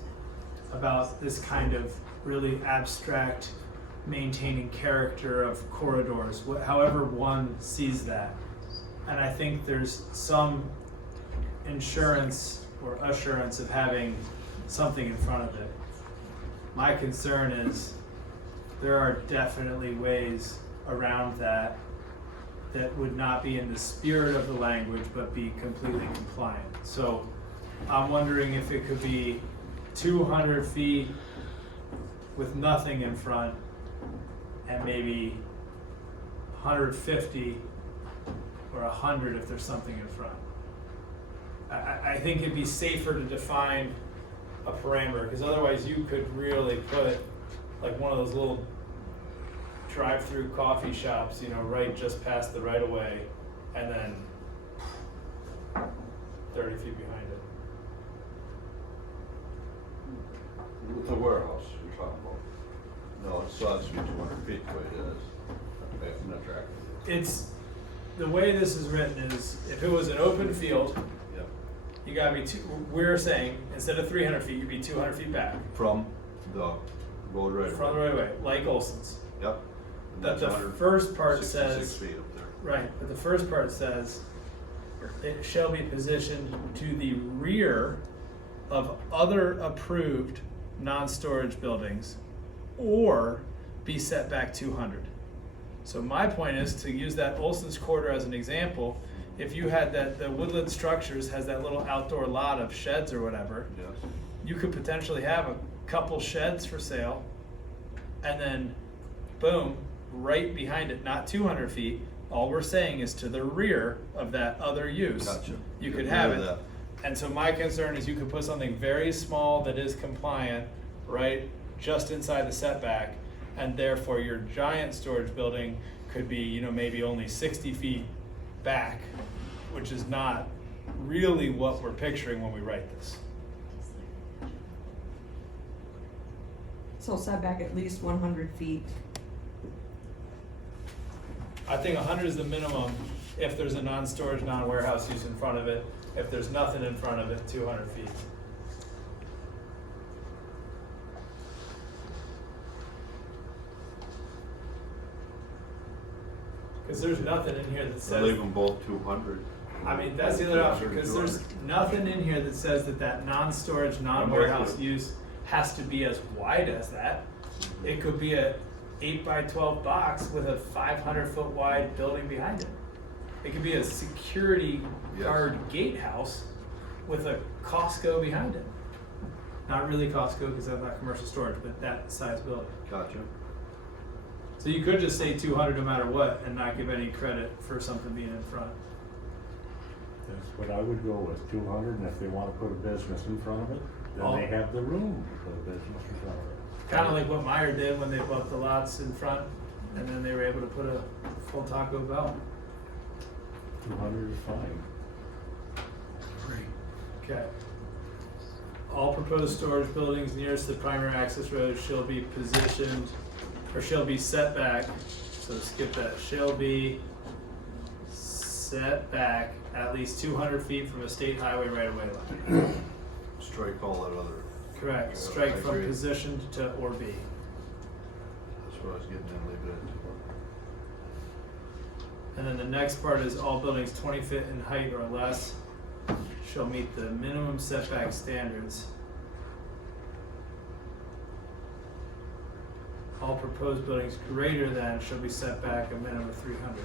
about this kind of really abstract maintaining character of corridors, however one sees that. And I think there's some insurance or assurance of having something in front of it. My concern is there are definitely ways around that that would not be in the spirit of the language, but be completely compliant. So I'm wondering if it could be 200 feet with nothing in front, and maybe 150 or 100 if there's something in front. I think it'd be safer to define a parameter, because otherwise you could really put like one of those little drive-through coffee shops, you know, right just past the right of way, and then 30 feet behind it. With the warehouse you're talking about? No, it still has to be 200 feet the way it is. Okay, I'm not tracking. It's, the way this is written is, if it was an open field, Yep. you gotta be we're saying, instead of 300 feet, you'd be 200 feet back. From the road right away. From the right of way, like Olson's. Yep. And But that's the first part 166 says, feet up there. right, but the first part says, it shall be positioned to the rear of other approved non-storage buildings or be set back 200. So my point is to use that Olson's Quarter as an example. If you had that, the Woodland Structures has that little outdoor lot of sheds or whatever, Yes. you could potentially have a couple sheds for sale, and then boom, right behind it, not 200 feet, all we're saying is to the rear of that other use. Gotcha. You could Get have rid of it. that. And so my concern is you could put something very small that is compliant, right, just inside the setback, and therefore your giant storage building could be, you know, maybe only 60 feet back, which is not really what we're picturing when we write this. So setback at least 100 feet. I think 100 is the minimum if there's a non-storage, non-warehouse use in front of it. If there's nothing in front of it, 200 feet. Because there's nothing in here that So says, leave them both 200. I mean, that's the other option, because there's nothing in here that says that that non-storage, non-warehouse use has to be as wide as that. It could be a 8 by 12 box with a 500-foot wide building behind it. It could be a security Yes. guard gatehouse with a Costco behind it. Not really Costco because that's not commercial storage, but that size building. Gotcha. So you could just say 200 no matter what and not give any credit for something being in front. That's what I would go with, 200, and if they wanna put a business in front of it, then Oh. they have the room to put a business in front of it. Kind of like what Meyer did when they bought the lots in front, and then they were able to put a full Taco Bell. 200 is fine. Okay. All proposed storage buildings nearest the primary access road shall be positioned, or shall be set back, so skip that, shall be set back at least 200 feet from a state highway right-of-way line. Strike all that other. Correct, Yeah, strike I from agree. positioned to or be. That's what I was getting at, leave it at 200. And then the next part is all buildings 20 feet in height or less shall meet the minimum setback standards. All proposed buildings greater than shall be set back a minimum of 300.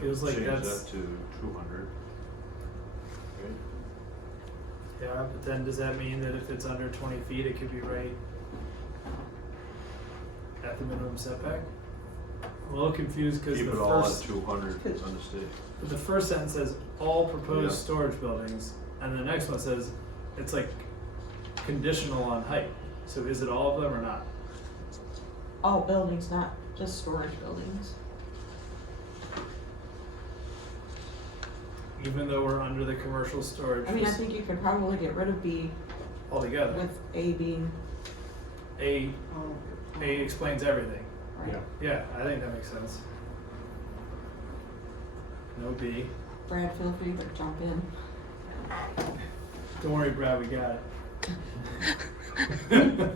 Feels like Change that's, that to 200. Okay. yeah, but then does that mean that if it's under 20 feet, it could be right at the minimum setback? I'm a little confused because Keep the it all at first, 200 on the state. the first sentence says all proposed Yeah. storage buildings, and the next one says it's like conditional on height. So is it all of them or not? All buildings, not just storage buildings. Even though we're under the commercial storage I mean, I think you could probably get rid of B altogether. with A being, A explains everything. right? Yeah. Yeah, I think that makes sense. No B. Brad, feel free to jump in. Don't worry, Brad, we got it.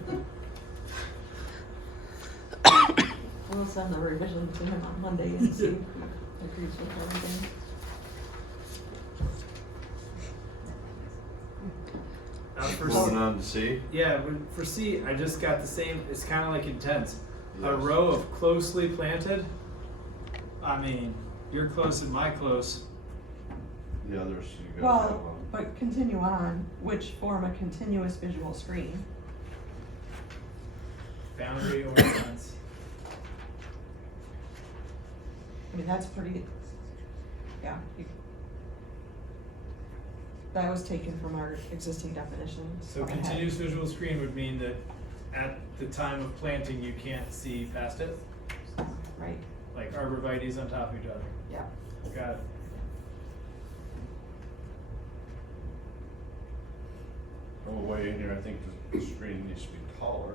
We'll send the revision to him on Monday and see if he agrees with everything. Moving on to C. Yeah, but for C, I just got the same, it's kinda like intent. A Yes. row of closely planted, I mean, you're close and my close. The others, you gotta have Well, but continue on, which form a continuous visual screen. Boundary or fence. I mean, that's pretty, yeah. That was taken from our existing definitions. So continuous visual screen would mean that at the time of planting, you can't see past it? Right, Like arborvitae's on top of each other. yeah. Got it. On the way in here, I think the screen needs to be taller.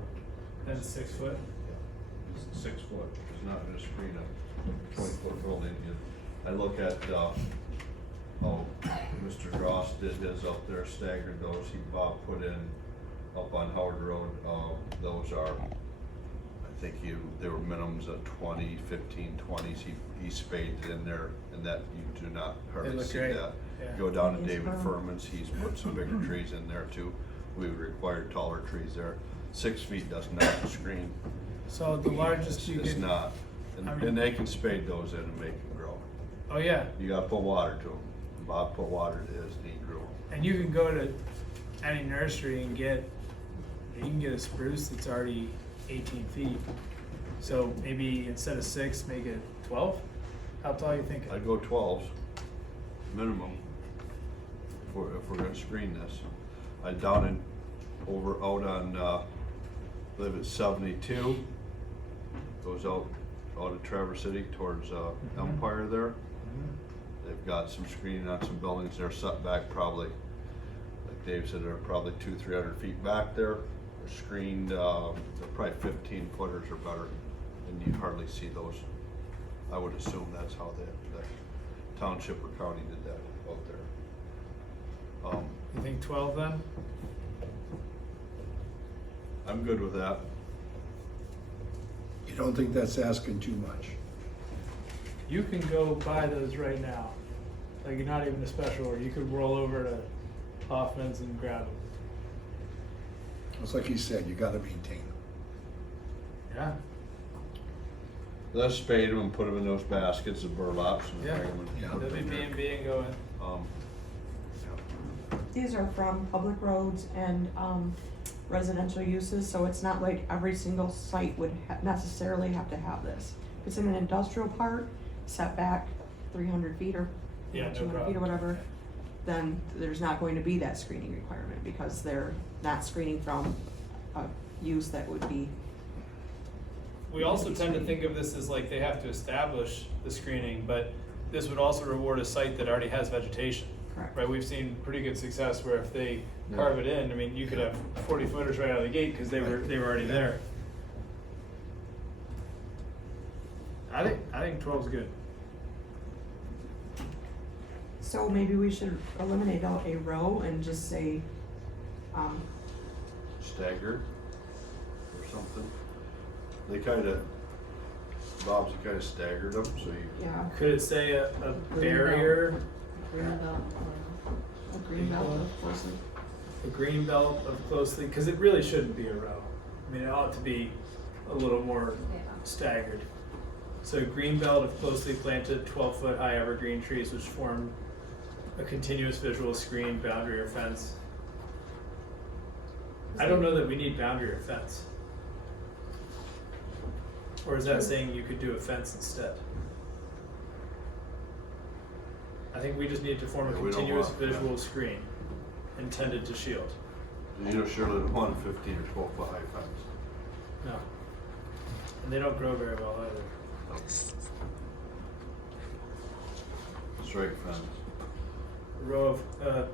Then 6 foot. 6 foot, it's not gonna screen a 20-foot building. I look at, how Mr. Gross did his up there, staggered those, Bob put in up on Howard Road, those are, I think they were minimums of 20, 15, 20s, he spaded in there, and that, you do not hardly look see great. that. Yeah. Go down to Yes, David ma'am. Furman's, he's put some bigger trees in there too, we would require taller trees there. 6 feet does not screen. So the largest you It's can. not, and, I mean- and they can spade those in and make them grow. Oh, yeah. You gotta put water to them. Bob put water to his, and he grew 'em. And you can go to any nursery and you can get a spruce that's already 18 feet. So maybe instead of 6, make it 12? How tall you thinking? I'd go 12s, minimum, if we're gonna screen this. I down in, out on, live at 72, goes out of Traverse City towards, Empire there. They've got some screening on some buildings, they're set back probably, like Dave said, they're probably 200-300 feet back there. They're screened, they're probably 15 footers or better, and you hardly see those. I would assume that's how the township or county did that out there. You think 12 then? I'm good with that. You don't think that's asking too much? You can go buy those right now. Like, you're not even a special order. You could roll over to Hoffman's and grab them. It's like you said, you gotta maintain them. Yeah. Let's spade them and put them in those baskets of burlaps and Yeah. bring them in. Yeah. put them in there. WB&B and go in. These are from public roads and, residential uses, so it's not like every single site would necessarily have to have this. If it's in an industrial park, setback 300 feet or Yeah, no 200 feet or problem. whatever, then there's not going to be that screening requirement because they're not screening from a use that would be. We also tend to think of this as like they have to establish the screening, but this would also reward a site that already has vegetation. Correct. Right, we've seen pretty good success where if they Yeah. carve it in, I mean, you could have 40 footers right out of the gate because they were already there. I think 12 is good. So maybe we should eliminate out a row and just say, Staggered or something. They kinda, Bob's kinda staggered them, so you, yeah, Could it say a barrier, green belt, a green belt of course. a green belt of closely, because it really shouldn't be a row. I mean, it ought to be a little more staggered. So green belt of closely planted 12-foot high evergreen trees which form a continuous visual screen, boundary or fence. I don't know that we need boundary or fence. Or is that saying you could do a fence instead? I think we just need to form a Yeah, we don't continuous want- visual screen intended to shield. you surely don't want a 15 or 12-foot high fence. No. And they don't grow very well either. Straight fence. A row of,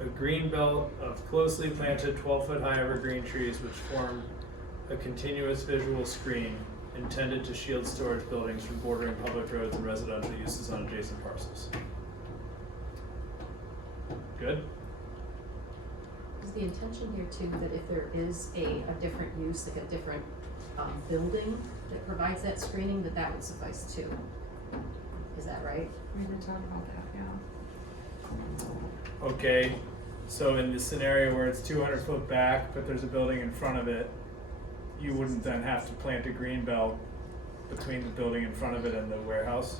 a green belt of closely planted 12-foot high evergreen trees which form a continuous visual screen intended to shield storage buildings from bordering public roads and residential uses on adjacent parcels. Good? Is the intention here too that if there is a different use, like a different building that provides that screening, that would suffice too. Is that right? We did talk about that, yeah. Okay, so in the scenario where it's 200 foot back, but there's a building in front of it, you wouldn't then have to plant a green belt between the building in front of it and the warehouse?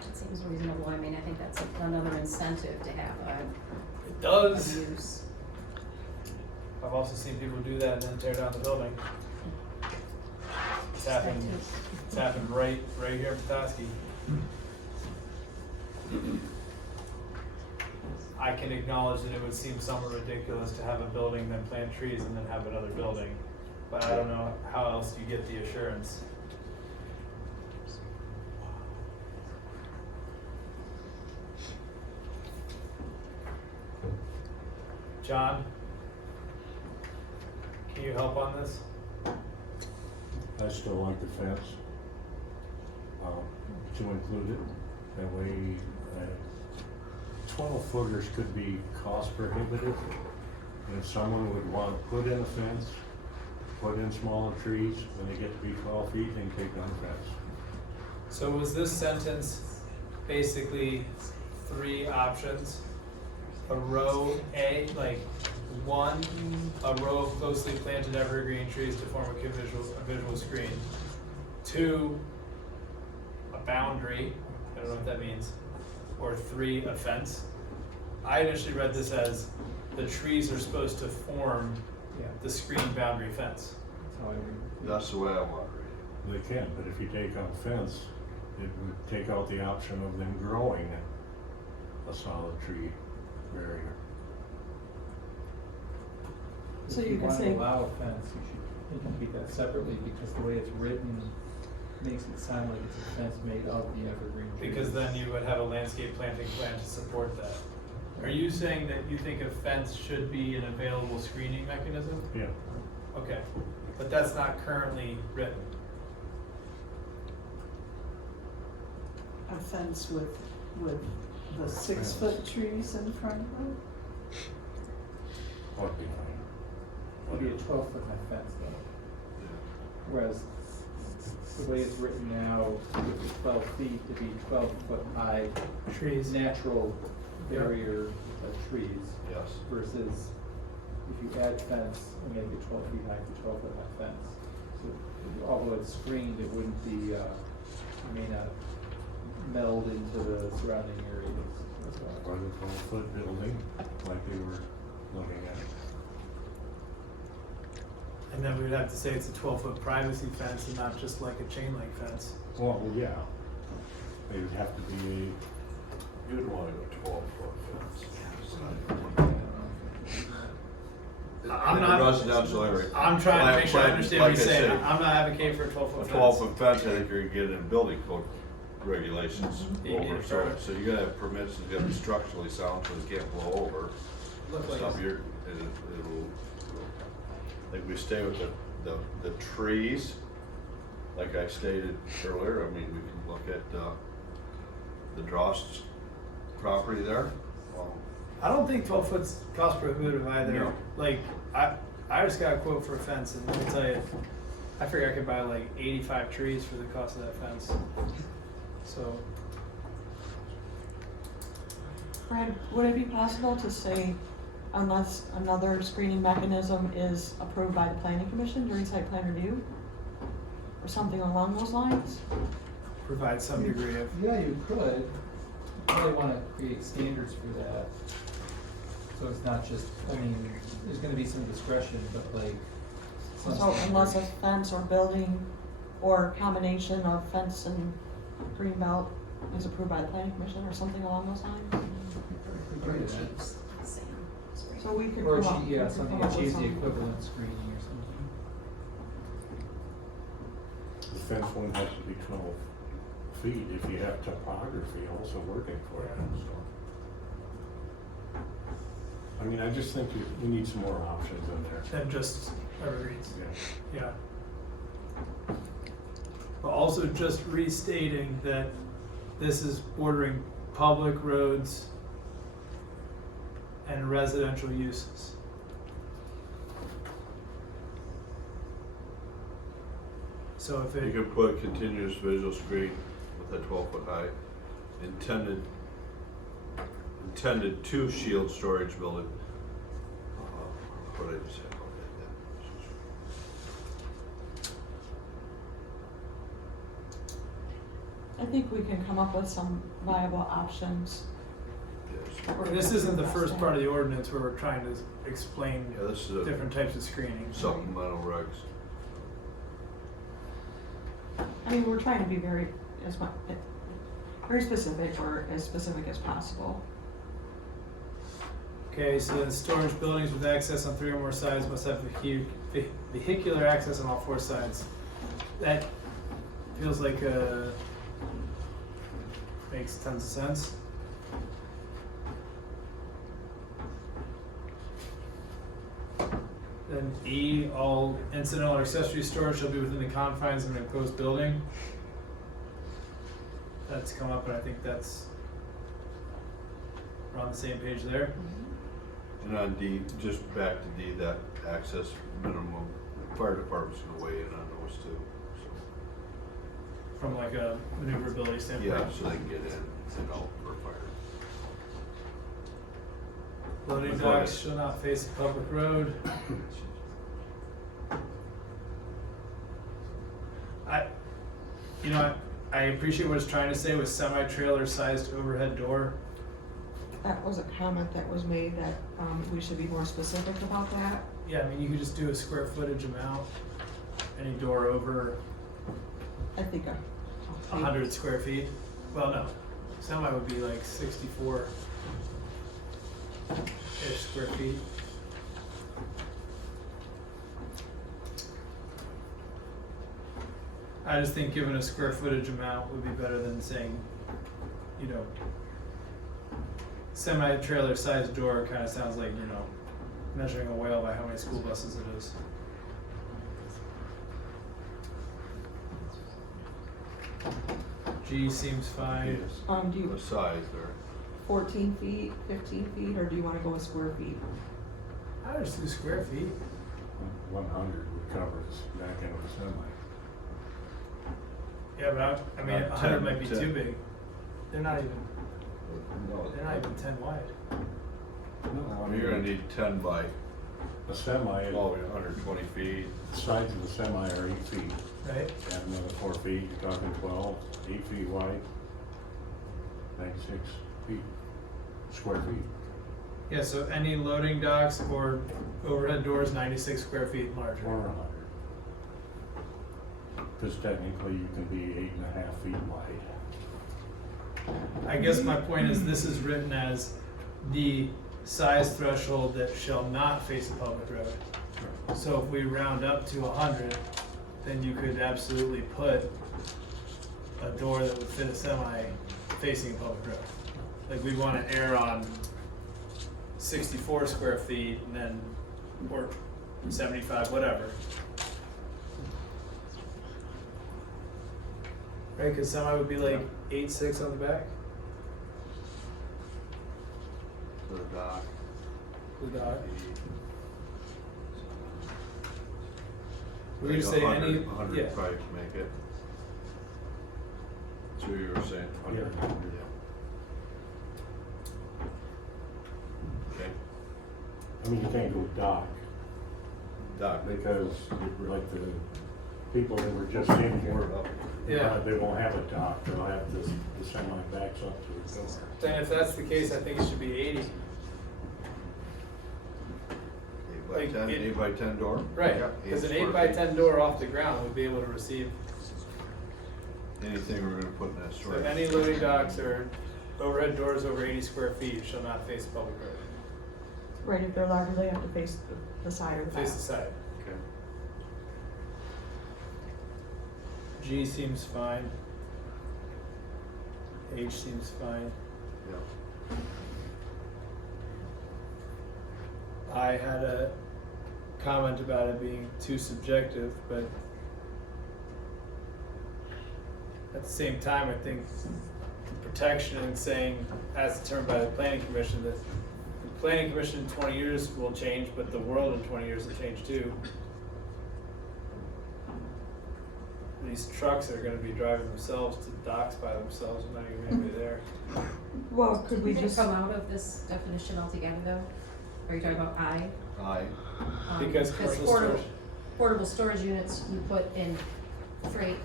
That seems reasonable. I mean, I think that's another incentive to have It a does. use. I've also seen people do that and then tear down the building. It's happened right here in Petoskey. I can acknowledge that it would seem somewhat ridiculous to have a building, then plant trees, and then have another building. But I don't know how else you get the assurance. John, can you help on this? I still like the fence, to include it. That way, 12 footers could be cost prohibitive. And if someone would want to put in a fence, put in smaller trees, when they get to be 12 feet, they can take down the fence. So was this sentence basically 3 options? A row A, like 1, a row of closely planted evergreen trees to form a visual screen. 2, a boundary, I don't know what that means. Or 3, a fence. I initially read this as the trees are supposed to form the screen boundary fence. That's the way I want to read it. They can, but if you take out a fence, it would take out the option of them growing a solid tree barrier. So If you you can want to say, allow a fence, you can keep that separately, because the way it's written makes it sound like it's a fence made of the evergreen trees. Because then you would have a landscape planting plan to support that. Are you saying that you think a fence should be an available screening mechanism? Yeah. Okay, but that's not currently written. a fence with the 6-foot trees in front of it? Would be fine. It'd be a 12-foot high fence though. Whereas the way it's written now, with the 12 feet to be 12-foot high Trees. natural barrier of trees. Yes. Versus if you add fence and make it 12 feet high to 12-foot high fence. So although it's screened, it wouldn't be, it may not meld into the surrounding areas as well. Or the 12-foot building, like they were looking at. And then we would have to say it's a 12-foot privacy fence and not just like a chain link fence. Well, yeah. They would have to be You'd want to go 12-foot fence. I'm In a not- residential area. I'm trying to make sure I understand what Like you're I saying. said, I'm not advocating for a 12-foot A fence. 12-foot fence, I think you're gonna get in building code regulations You need over, a so, permit. so you gotta have permits, it's gotta be structurally sound, so it can't blow over. Look like Stuff it's- you're, it'll, I think we stay with the trees, like I stated earlier, I mean, we can look at, the Drost property there. I don't think 12 foot's cost prohibitive either. No. Like, I just got a quote for a fence, and let me tell you, I figured I could buy like 85 trees for the cost of that fence. So, Brad, would it be possible to say unless another screening mechanism is approved by the planning commission during site plan review? Or something along those lines? provide some degree of. Yeah, you could. You probably want to create standards for that. So it's not just, I mean, there's gonna be some discretion, but like. some So unless a standards. fence or building or combination of fence and green belt is approved by the planning commission or something along those lines? We could do that. So we could Or come up. achieve, yeah, we could something come up with achieves the some- equivalent screening or something. The fence won't have to be 12 feet if you have topography also working for it. So. I mean, I just think we need some more options in there. Than just evergreens. Yeah. Yeah. But also just restating that this is bordering public roads and residential uses. So if You it, can put continuous visual screen with a 12-foot high, intended to shield storage building. What did I just say about I think we can come up with some viable options. that? Yes. this isn't the first part of the ordinance where we're trying to explain Yeah, this is a different types of screening. supplemental regs. I mean, we're trying to be very specific, or as specific as possible. Okay, so then storage buildings with access on 3 or more sides must have vehicular access on all 4 sides. That feels like makes tons of sense. Then E, all incidental or accessory storage shall be within the confines of an enclosed building. That's come up, and I think we're on the same page there. And on D, just back to D, that access minimum, fire department's gonna weigh in on those too. From like a maneuverability So, standpoint. yeah, so they can get in and out for fire. Loading With docks what? shall not face a public road. I appreciate what it's trying to say with semi-trailer sized overhead door. That was a comment that was made that, we should be more specific about that. Yeah, I mean, you could just do a square footage amount, any door over I think 100 square feet. Well, no, semi would be like 64-ish square feet. I just think given a square footage amount would be better than saying, semi-trailer sized door kind of sounds like, measuring a whale by how many school buses it is. G seems fine. Yes. Do you, The size there. 14 feet, 15 feet, or do you wanna go with square feet? I would just do square feet. 100 would cover this back end of a semi. Yeah, but I mean, Not 100 10, might be 10. too big. They're not even No, 10 wide. No, I mean, You're gonna need 10 by a semi, 120 feet. the sides of the semi are 8 feet. Right? Add another 4 feet, you're talking 12, 8 feet wide, 96 feet, square feet. Yeah, so any loading docks or overhead doors 96 square feet and larger. Or 100. Because technically you can be 8.5 feet wide. I guess my point is this is written as the size threshold that shall not face a public road. So if we round up to 100, then you could absolutely put a door that would fit a semi facing a public road. Like we want to err on 64 square feet and then, or 75, whatever. Right, because semi would be like 8.6 on the back. For the dock. The dock. We Like could say 100, any, 100 yeah. probably to make it. That's what you were saying. 100. Yeah. Okay. I mean, you can't go dock, Dock. because like the people that were just in here, Yeah. they won't have a dock, they'll have the semi backs up to the door. Then if that's the case, I think it should be 80. 8 by Like 10, it- 8 by 10 door? Right, Yeah, because an 8 8 by square 10 door off the ground would be able to receive, feet. Anything we're gonna put in that so storage. any loading docks or overhead doors over 80 square feet shall not face a public road. Right, if they're larger, they have to face the side or the back. Face the side. Okay. G seems fine. H seems fine. Yeah. I had a comment about it being too subjective, but at the same time, I think protection and saying, as determined by the planning commission, that the planning commission in 20 years will change, but the world in 20 years will change too. these trucks are gonna be driving themselves to docks by themselves, and not even anybody there. Well, could we Does it just, come out of this definition altogether though? Are you talking about I? Aye. Because commercial storage Portable storage units you put in freight,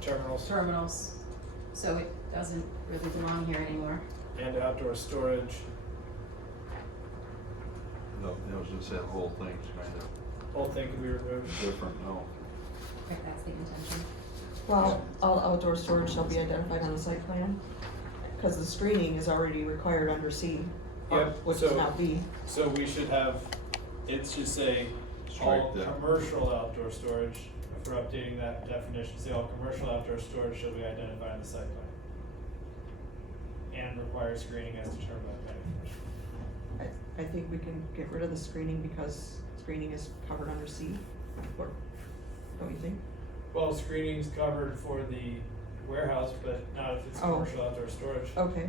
terminals so it doesn't really belong here anymore. and outdoor storage, No, I was gonna say the whole thing's kind of whole thing can be removed. different, no. Right, that's the intention. well, all outdoor storage shall be identified on the site plan? Cause the screening is already required under C. Yep, Which so- is now B. So we should have, it should say Strike all that. commercial outdoor storage, if we're updating that definition, say all commercial outdoor storage shall be identified in the site plan. And require screening as determined by the planning commission. I think we can get rid of the screening because screening is covered under C, or, don't you think? Well, screening's covered for the warehouse, but not if it's Oh. commercial outdoor storage. Okay,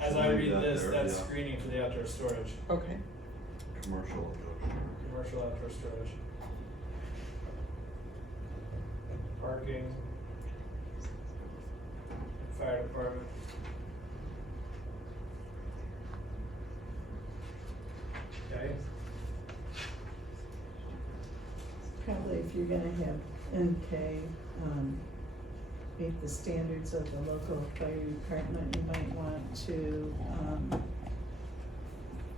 As I Leave read that this, there, that's yeah. screening for the outdoor storage, okay. Commercial. commercial outdoor storage. Parking. Fire department. Okay, Probably if you're gonna have NK, meet the standards of the local fire department, you might want to,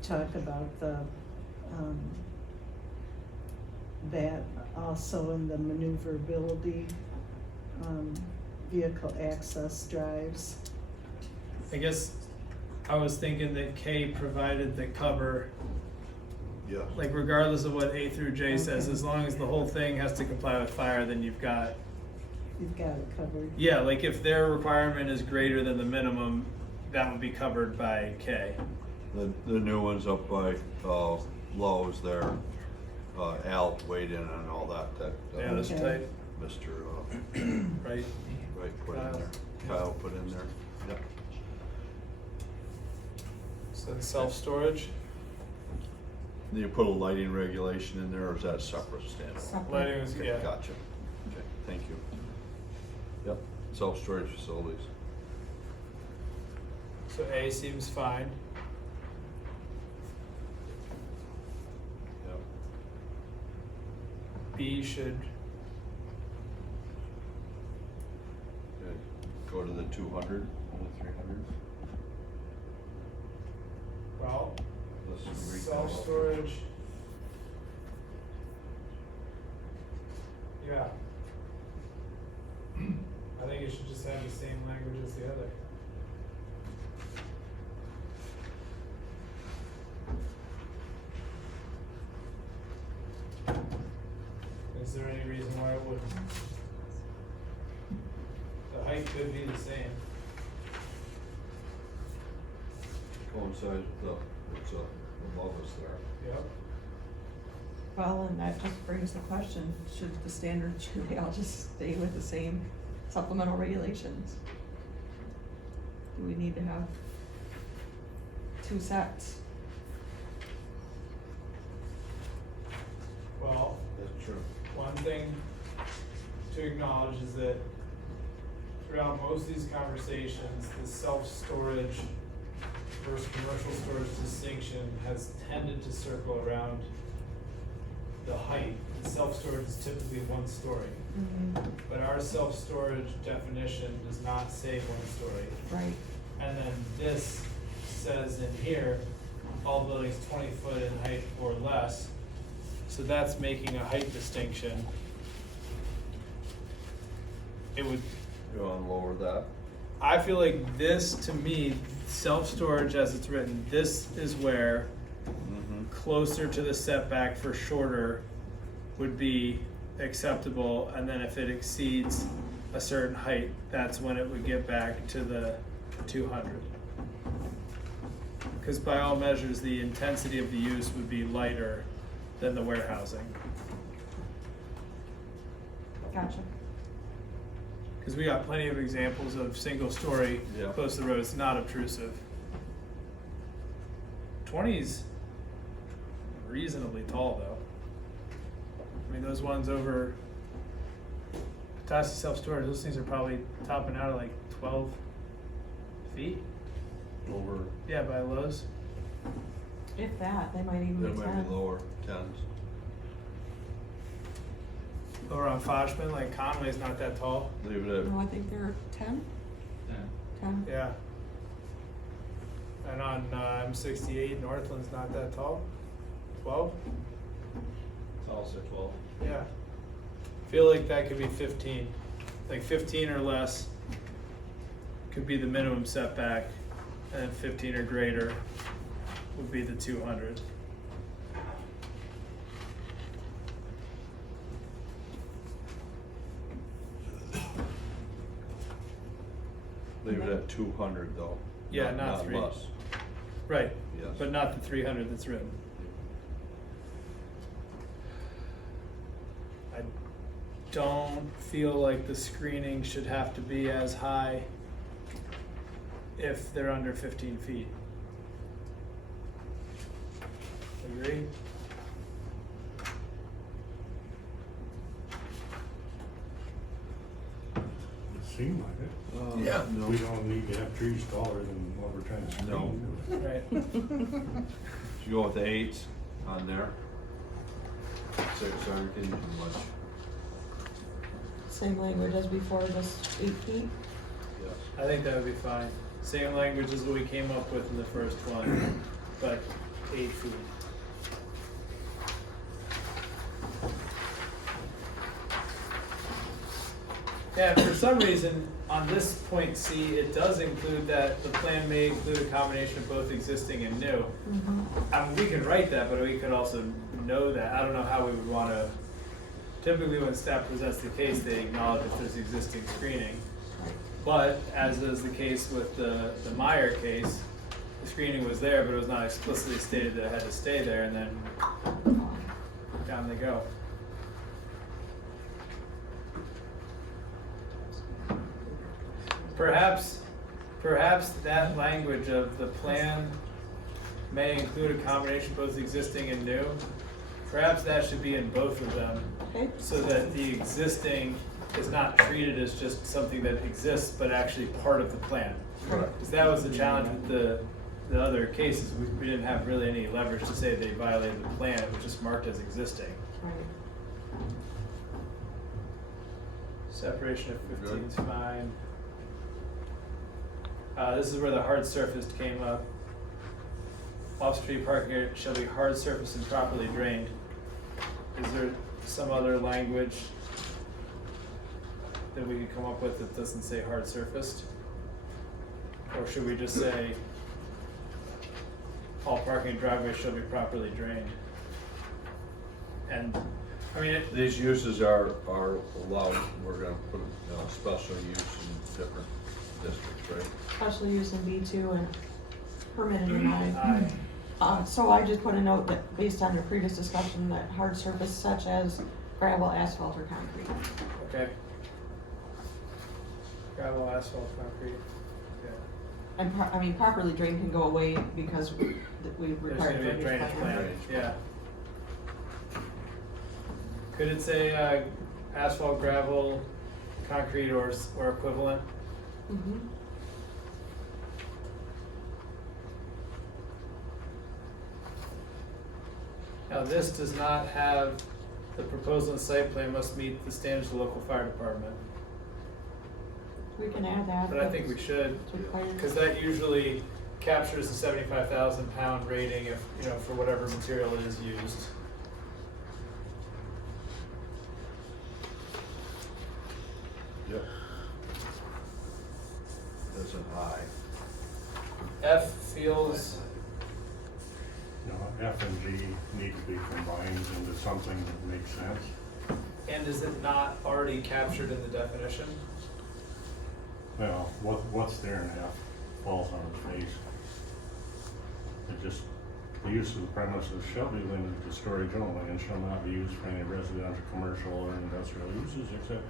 talk about the, that also in the maneuverability, vehicle access drives. I guess I was thinking that K provided the cover, Yes. like regardless of what A through J says, Okay. as long as the whole thing has to comply with fire, then you've got, You've got it covered. yeah, like if their requirement is greater than the minimum, that would be covered by K. The new ones up by, Lowe's there, Al weighed in on all that, Yeah, that's Okay. tight, Mr. right? Right, put in Kyle. there. Kyle put in there, yep. So the self-storage, Do you put a lighting regulation in there, or is that separate standalone? Separate. lighting is, Okay, yeah. Gotcha. Okay, thank you. Yep, self-storage facilities. So A seems fine. Yep. B should, Good. Go to the 200, the 300. well, Let's read that. self-storage. Yeah. I think it should just have the same language as the other. Is there any reason why it wouldn't? The height could be the same. Coincides with what's above us there. Yep. Well, and that just brings the question, should the standards, should they all just stay with the same supplemental regulations? Do we need to have two sets? Well, That's true. one thing to acknowledge is that throughout most of these conversations, the self-storage versus commercial storage distinction has tended to circle around the height. The self-storage is typically one story, but our self-storage definition does not say one story. Right, And then this says in here, all buildings 20 foot in height or less. So that's making a height distinction. It would, You wanna lower that? I feel like this, to me, self-storage as it's written, this is where Mm-hmm. closer to the setback for shorter would be acceptable, and then if it exceeds a certain height, that's when it would get back to the 200. Because by all measures, the intensity of the use would be lighter than the warehousing. gotcha. Because we got plenty of examples of single story Yeah. close to the road, it's not obtrusive. 20's reasonably tall though. I mean, those ones over capacity self-storage, those things are probably topping out at like 12 feet. Over, Yeah, by Lowe's. If that, they might even there be might 10. be lower, tens. Over on Fochman, like Conway's not that tall. Leave it No, I think they're 10. 10. Yeah. And on M68, Northland's not that tall. 12? It's also 12. Yeah. Feel like that could be 15. Like 15 or less could be the minimum setback, and then 15 or greater would be the 200. Leave it at 200 though. Yeah, not 3. less. Right. Yes. But not the 300 that's written. I don't feel like the screening should have to be as high if they're under 15 feet. Agree? It seemed like it. Yeah. We don't need to have trees taller than what we're trying to screen. No. Right. Should you go with the 8s on there? 6 aren't getting too much. Same language as before, just 8 feet. Yes. I think that would be fine. Same language as what we came up with in the first one, but 8 feet. Yeah, for some reason, on this point C, it does include that the plan may include a combination of both existing and new. I mean, we can write that, but we could also know that. I don't know how we would want to, typically when staff presents the case, they acknowledge if there's existing screening. But as is the case with the Meyer case, the screening was there, but it was not explicitly stated that it had to stay there, and then down they go. Perhaps that language of the plan may include a combination of both existing and new, perhaps that should be in both of them, Okay. so that the existing is not treated as just something that exists, but actually part of the plan. Right. Because that was the challenge with the other cases, we didn't have really any leverage to say they violated the plan, it was just marked as existing. Right. Separation of 15 is fine. This is where the hard surface came up. Off-street parking area shall be hard surface and properly drained. Is there some other language that we could come up with that doesn't say hard surfaced? Or should we just say all parking driveways shall be properly drained? And, I mean, These uses are allowed, we're gonna put special use in different districts, right? Special use in B2 and permitted in Aye. I. So I just put a note that based on your previous discussion that hard surface such as gravel, asphalt, or concrete. Okay. Gravel, asphalt, concrete, yeah. And properly drained can go away because we There's require gonna be a drainage plan, Drainage. yeah. Could it say, asphalt, gravel, concrete, or equivalent? Mm-hmm. Now, this does not have, the proposal and site plan must meet the standards of the local fire department. We can add that. But I think we should, It's required. because that usually captures the 75,000 pound rating if, for whatever material is used. Yep. That's an I. F feels, F and G need to be combined into something that makes sense. and is it not already captured in the definition? Well, what's there in F falls on its face. It just, the use of the premises shall be limited to storage only and shall not be used for any residential, commercial, or industrial uses except,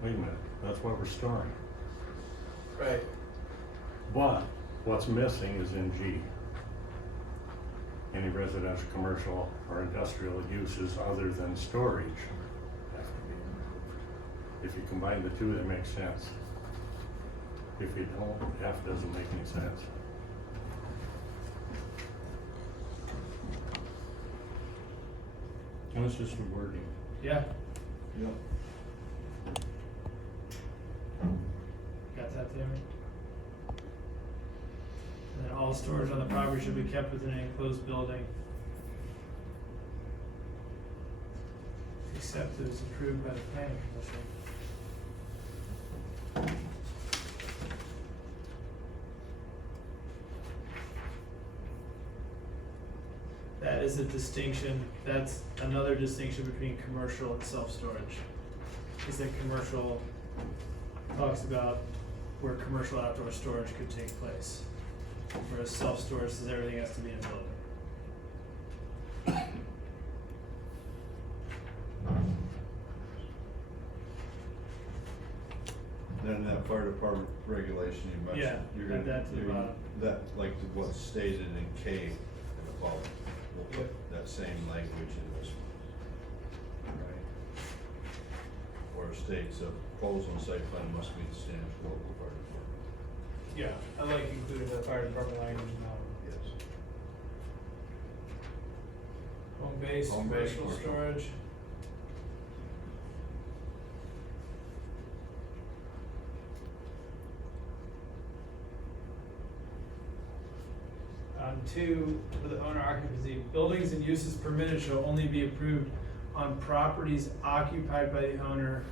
wait a minute, that's what we're storing. Right. But what's missing is in G. Any residential, commercial, or industrial uses other than storage have to be removed. If you combine the two, they make sense. If you don't, half doesn't make any sense. And it's just some wording. Yeah, Yep. got that, Tammy? And then all storage on the property should be kept within an enclosed building. Except as approved by the planning commission. That is a distinction, that's another distinction between commercial and self-storage. Is that commercial talks about where commercial outdoor storage could take place. Whereas self-storage says everything has to be in building. Then that fire department regulation you mentioned. Yeah, you're add gonna- that to the you're gonna- bottom. That, like what's stated in K and above, we'll put that same language in this one. Right? Where it states a proposal and site plan must meet the standards of local fire department. Yeah, I like including the fire department language now. Yes. Home base, Home base, commercial commercial. storage. Two, for the owner occupancy, buildings and uses permitted shall only be approved on properties occupied by the owner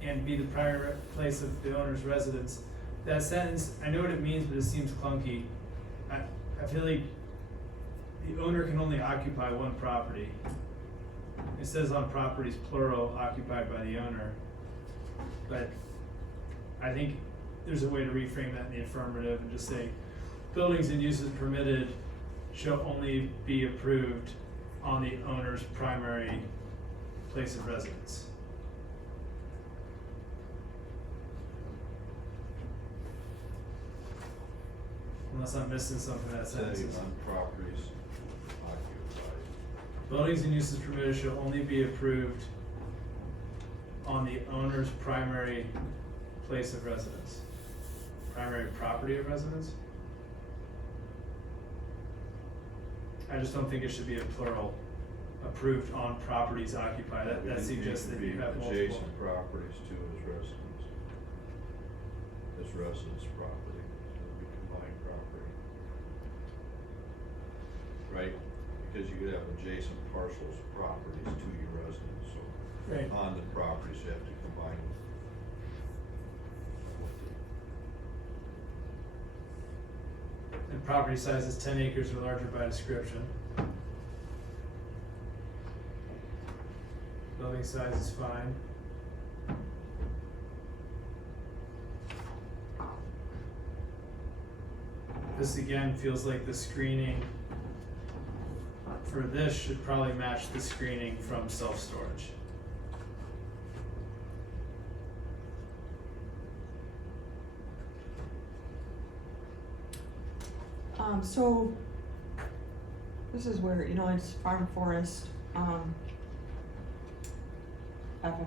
and be the primary place of the owner's residence. That sentence, I know what it means, but it seems clunky. I feel like the owner can only occupy one property. It says on properties plural occupied by the owner. But I think there's a way to reframe that in the affirmative and just say, buildings and uses permitted shall only be approved on the owner's primary place of residence. Unless I'm missing something that sentence Say is. on properties occupied. Buildings and uses permitted shall only be approved on the owner's primary place of residence. Primary property of residence? I just don't think it should be a plural, approved on properties occupied, that suggests that you have multiple. Adjacent properties to his residence. His residence property, so it'd be combined property. Right, because you could have adjacent parcels, properties to your residence, so. Right. On the properties, you have to combine them. And property size is 10 acres or larger by description. Building size is fine. This again feels like the screening for this should probably match the screening from self-storage. So this is where, you know, it's farm forest, FF1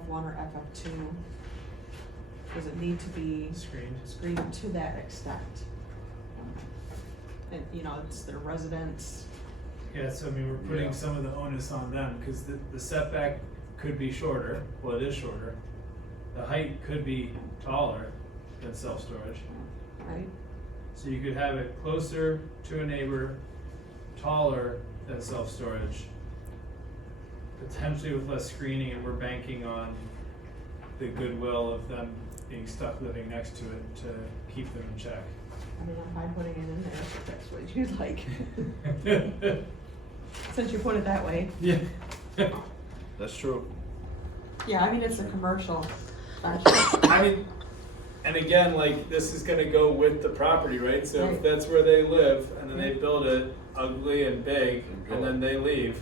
or FF2. Does it need to be screened to that extent? And, you know, it's their residence. Yeah, so I mean, we're putting Yeah. some of the onus on them, cause the setback could be shorter, well, it is shorter. The height could be taller than self-storage. Right? So you could have it closer to a neighbor, taller than self-storage, potentially with less screening, and we're banking on the goodwill of them being stuck living next to it to keep them in check. I mean, I'm fine putting it in there if that's what you'd like. Since you put it that way. Yeah. That's true. Yeah, I mean, it's a commercial. I mean, and again, like, this is gonna go with the property, right? So if Right. that's where they live, and then they build it ugly and big, and then they leave,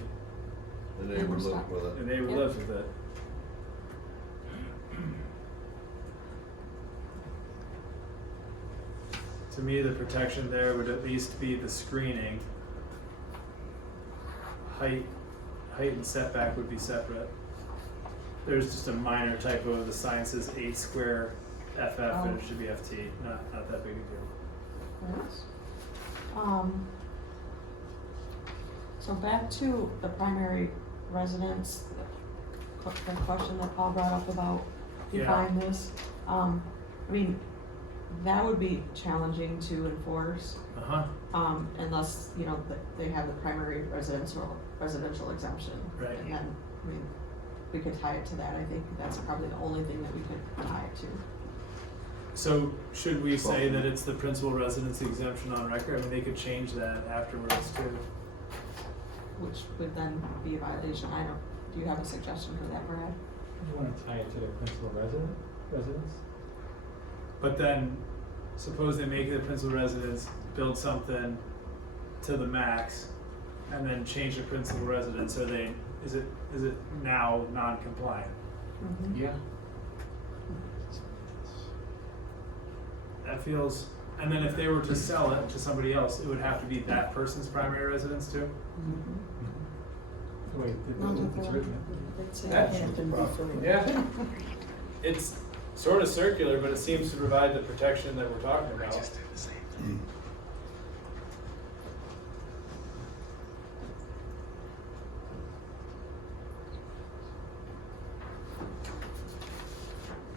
The neighbor lived with it. the neighbor Yep. lives with it. To me, the protection there would at least be the screening. Height and setback would be separate. there's just a minor typo, the sign says 8 square FF and it should be FT, not that big a deal. Yes. So back to the primary residence, the question that Paul brought up about define this. I mean, that would be challenging to enforce, unless, you know, they have the primary residential exemption. Right. And then, I mean, we could tie it to that. I think that's probably the only thing that we could tie it to. So should we say that it's the principal residence exemption on record? I mean, they could change that afterwards too. Which would then be a violation. Do you have a suggestion for that, Brad? You wanna tie it to the principal residence? But then, suppose they make it a principal residence, build something to the max, and then change the principal residence, is it now non-compliant? Mm-hmm. Yeah. That feels, and then if they were to sell it to somebody else, it would have to be that person's primary residence too? The way it's written. Yeah. It's sort of circular, but it seems to provide the protection that we're talking about.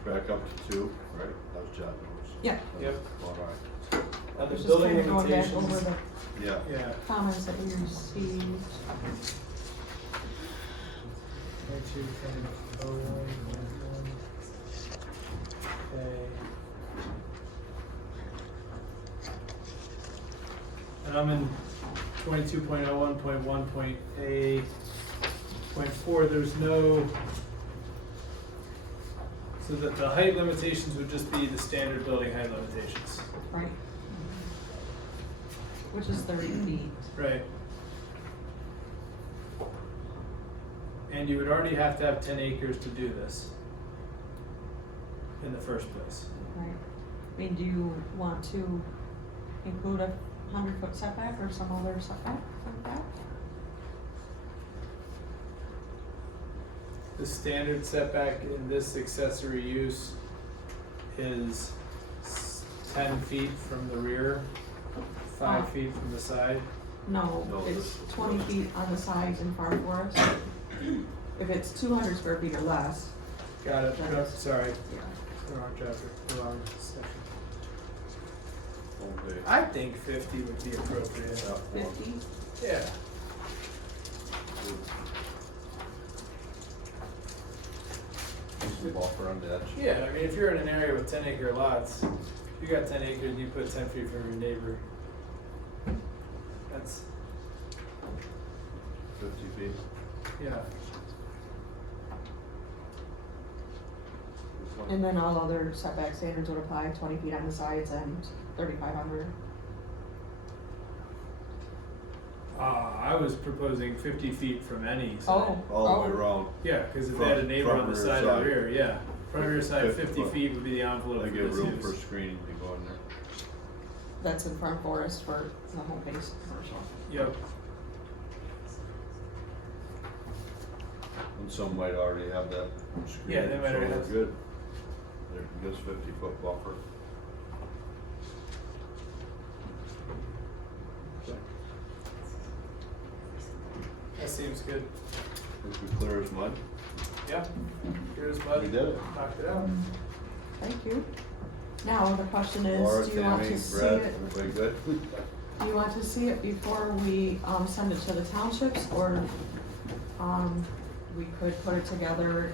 Back up to 2, right? That was John numbers. Yeah. Yep. All right. The Just building kind of going back limitations. over the Yeah. Yeah. comments that we received. 22.01. Okay. And I'm in 22.01.1.A.4, there's no, so that the height limitations would just be the standard building height limitations. Right. Which is 30 feet. Right. And you would already have to have 10 acres to do this in the first place. Right. I mean, do you want to include a 100-foot setback or some other setback like that? The standard setback in this accessory use is 10 feet from the rear, 5 feet from the side. No, it's 20 feet on the sides in farm forest. If it's 200 square feet or less. Got it, That no, is- sorry, Yeah. wrong chapter, wrong section. Okay. I think 50 would be appropriate. 50? Yeah. Some buffer on the edge. Yeah, I mean, if you're in an area with 10-acre lots, you got 10 acres, you put 10 feet from your neighbor. That's, 50 feet. yeah. And then all other setback standards would apply, 20 feet on the sides and 3,500. I was proposing 50 feet from any side. All the way around. Yeah, because if they had a neighbor on the Front, side rear, or rear, yeah. Front, rear, side, 50 50 foot. feet would be the envelope They for give this room for use. screening to go in there. That's in farm forest for the home-based commercial. Yep. And some might already have that screening. Yeah, they might already so have- they're good. There goes 50-foot buffer. Okay. That seems good. Think we clear as mud? Yeah. Here's Bud. We did it. Knocked it out. Thank you. Now, the question is, Laura, do you want Tammy, to see Brad, it? everybody good? Do you want to see it before we, send it to the townships, or, we could put it together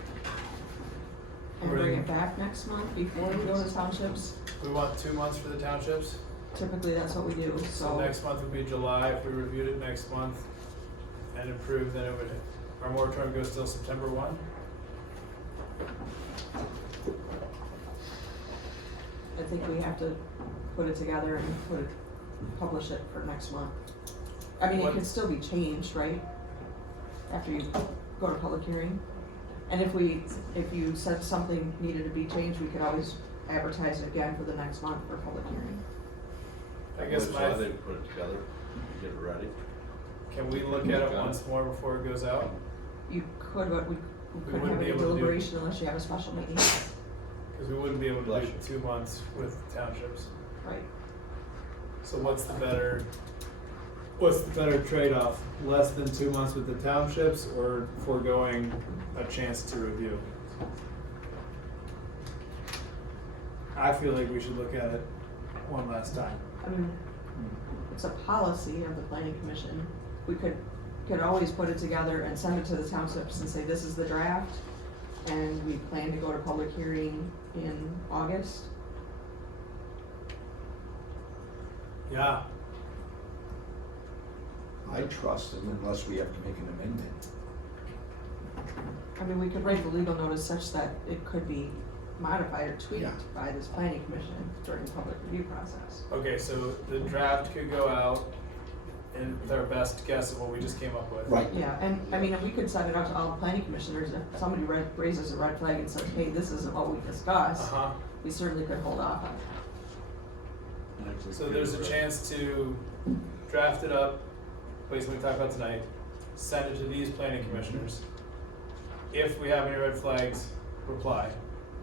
and bring it back next month before we go to townships? We want 2 months for the townships. Typically, that's what we do, So so. next month would be July. If we reviewed it next month and approved, then it would, our moratorium goes till September 1. I think we have to put it together and publish it for next month. I mean, it What- can still be changed, right? After you go to public hearing. And if you said something needed to be changed, we could always advertise it again for the next month for public hearing. I guess Which my, they put it together, get it ready. can we look at it once more before it goes out? You could, but we We We couldn't wouldn't have be any able to do- deliberation unless you have a special meeting. Because we wouldn't be able to Bless do you. 2 months with townships. Right. So what's the better trade-off? Less than 2 months with the townships or foregoing a chance to review? I feel like we should look at it one last time. I mean, it's a policy of the planning commission. We could always put it together and send it to the townships and say, this is the draft, and we plan to go to public hearing in August. Yeah. I trust them unless we have to make an amendment. I mean, we could write the legal notice such that it could be modified or tweaked Yeah. by this planning commission during the public review process. Okay, so the draft could go out and with our best guess of what we just came up with. Right. Yeah, and I mean, we could send it out to all the planning commissioners. If somebody raises a red flag and says, hey, this isn't what we discussed, Uh-huh. we certainly could hold off on that. So there's a chance to draft it up, based on what we talked about tonight, send it to these planning commissioners. If we have any red flags, reply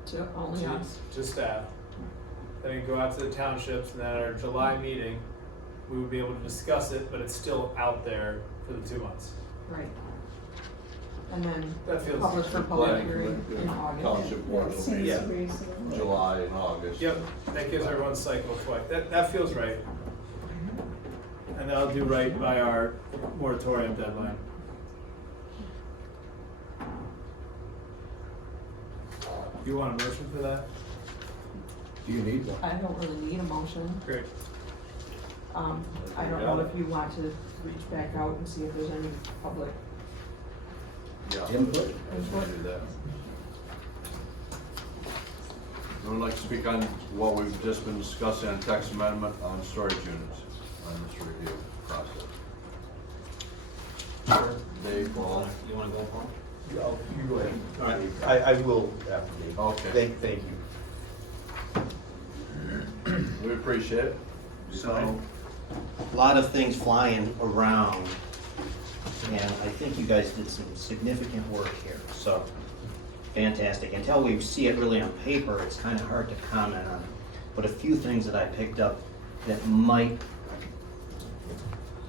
To only us. to staff. Then it go out to the townships, and then at our July meeting, we would be able to discuss it, but it's still out there for the 2 months. Right. And then That feels- publish for public Planning hearing commission, in August. Township board That will seems be reasonable. July and August. Yep, that gives everyone cycle twice. That feels right. And that'll do right by our moratorium deadline. You want a motion for that? Do you need one? I don't really need a motion. Great. I don't know if you want to reach back out and see if there's any public Yeah. Input? We'll do that. I would like to speak on what we've just been discussing on text amendment on storage units on this review process. Dave, Paul? You wanna go, Paul? You go ahead. All right. I will after Dave. Okay. Thank you. We appreciate it. So, a lot of things flying around, and I think you guys did some significant work here, so, fantastic. Until we see it really on paper, it's kind of hard to comment on it. But a few things that I picked up that might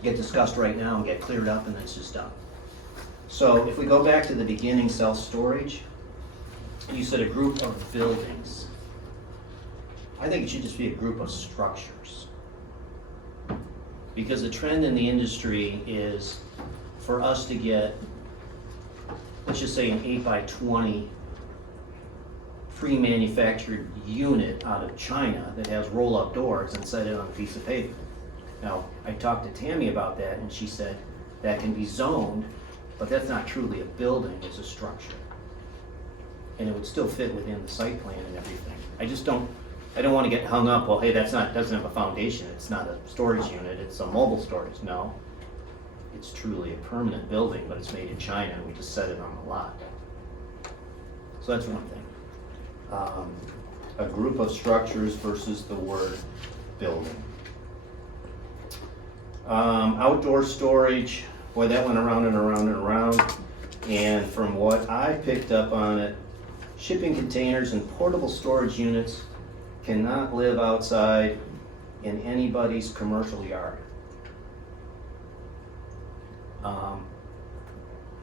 get discussed right now and get cleared up, and it's just done. So, if we go back to the beginning, self-storage, you said a group of buildings. I think it should just be a group of structures. Because the trend in the industry is for us to get, let's just say an 8x20 pre-manufactured unit out of China that has roll-up doors and set it on a piece of paper. Now, I talked to Tammy about that and she said that can be zoned, but that's not truly a building, it's a structure. And it would still fit within the site plan and everything. I don't want to get hung up, well, hey, doesn't have a foundation, it's not a storage unit, it's a mobile storage. No, it's truly a permanent building, but it's made in China and we just set it on the lot. So that's one thing. A group of structures versus the word building. Outdoor storage, boy, that went around and around and around. And from what I picked up on it, shipping containers and portable storage units cannot live outside in anybody's commercial yard.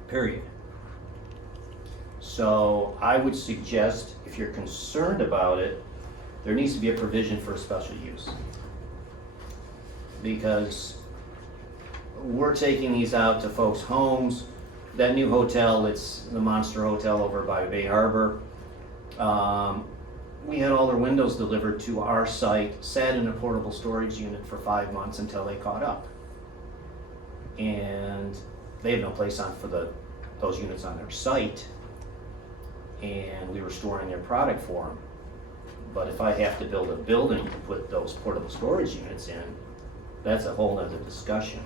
Period. So I would suggest, if you're concerned about it, there needs to be a provision for a special use. Because we're taking these out to folks' homes. That new hotel, it's the Monster Hotel over by Bay Harbor. We had all their windows delivered to our site, sat in a portable storage unit for 5 months until they caught up. And they have no place for those units on their site. And we were storing their product for them. But if I have to build a building to put those portable storage units in, that's a whole other discussion.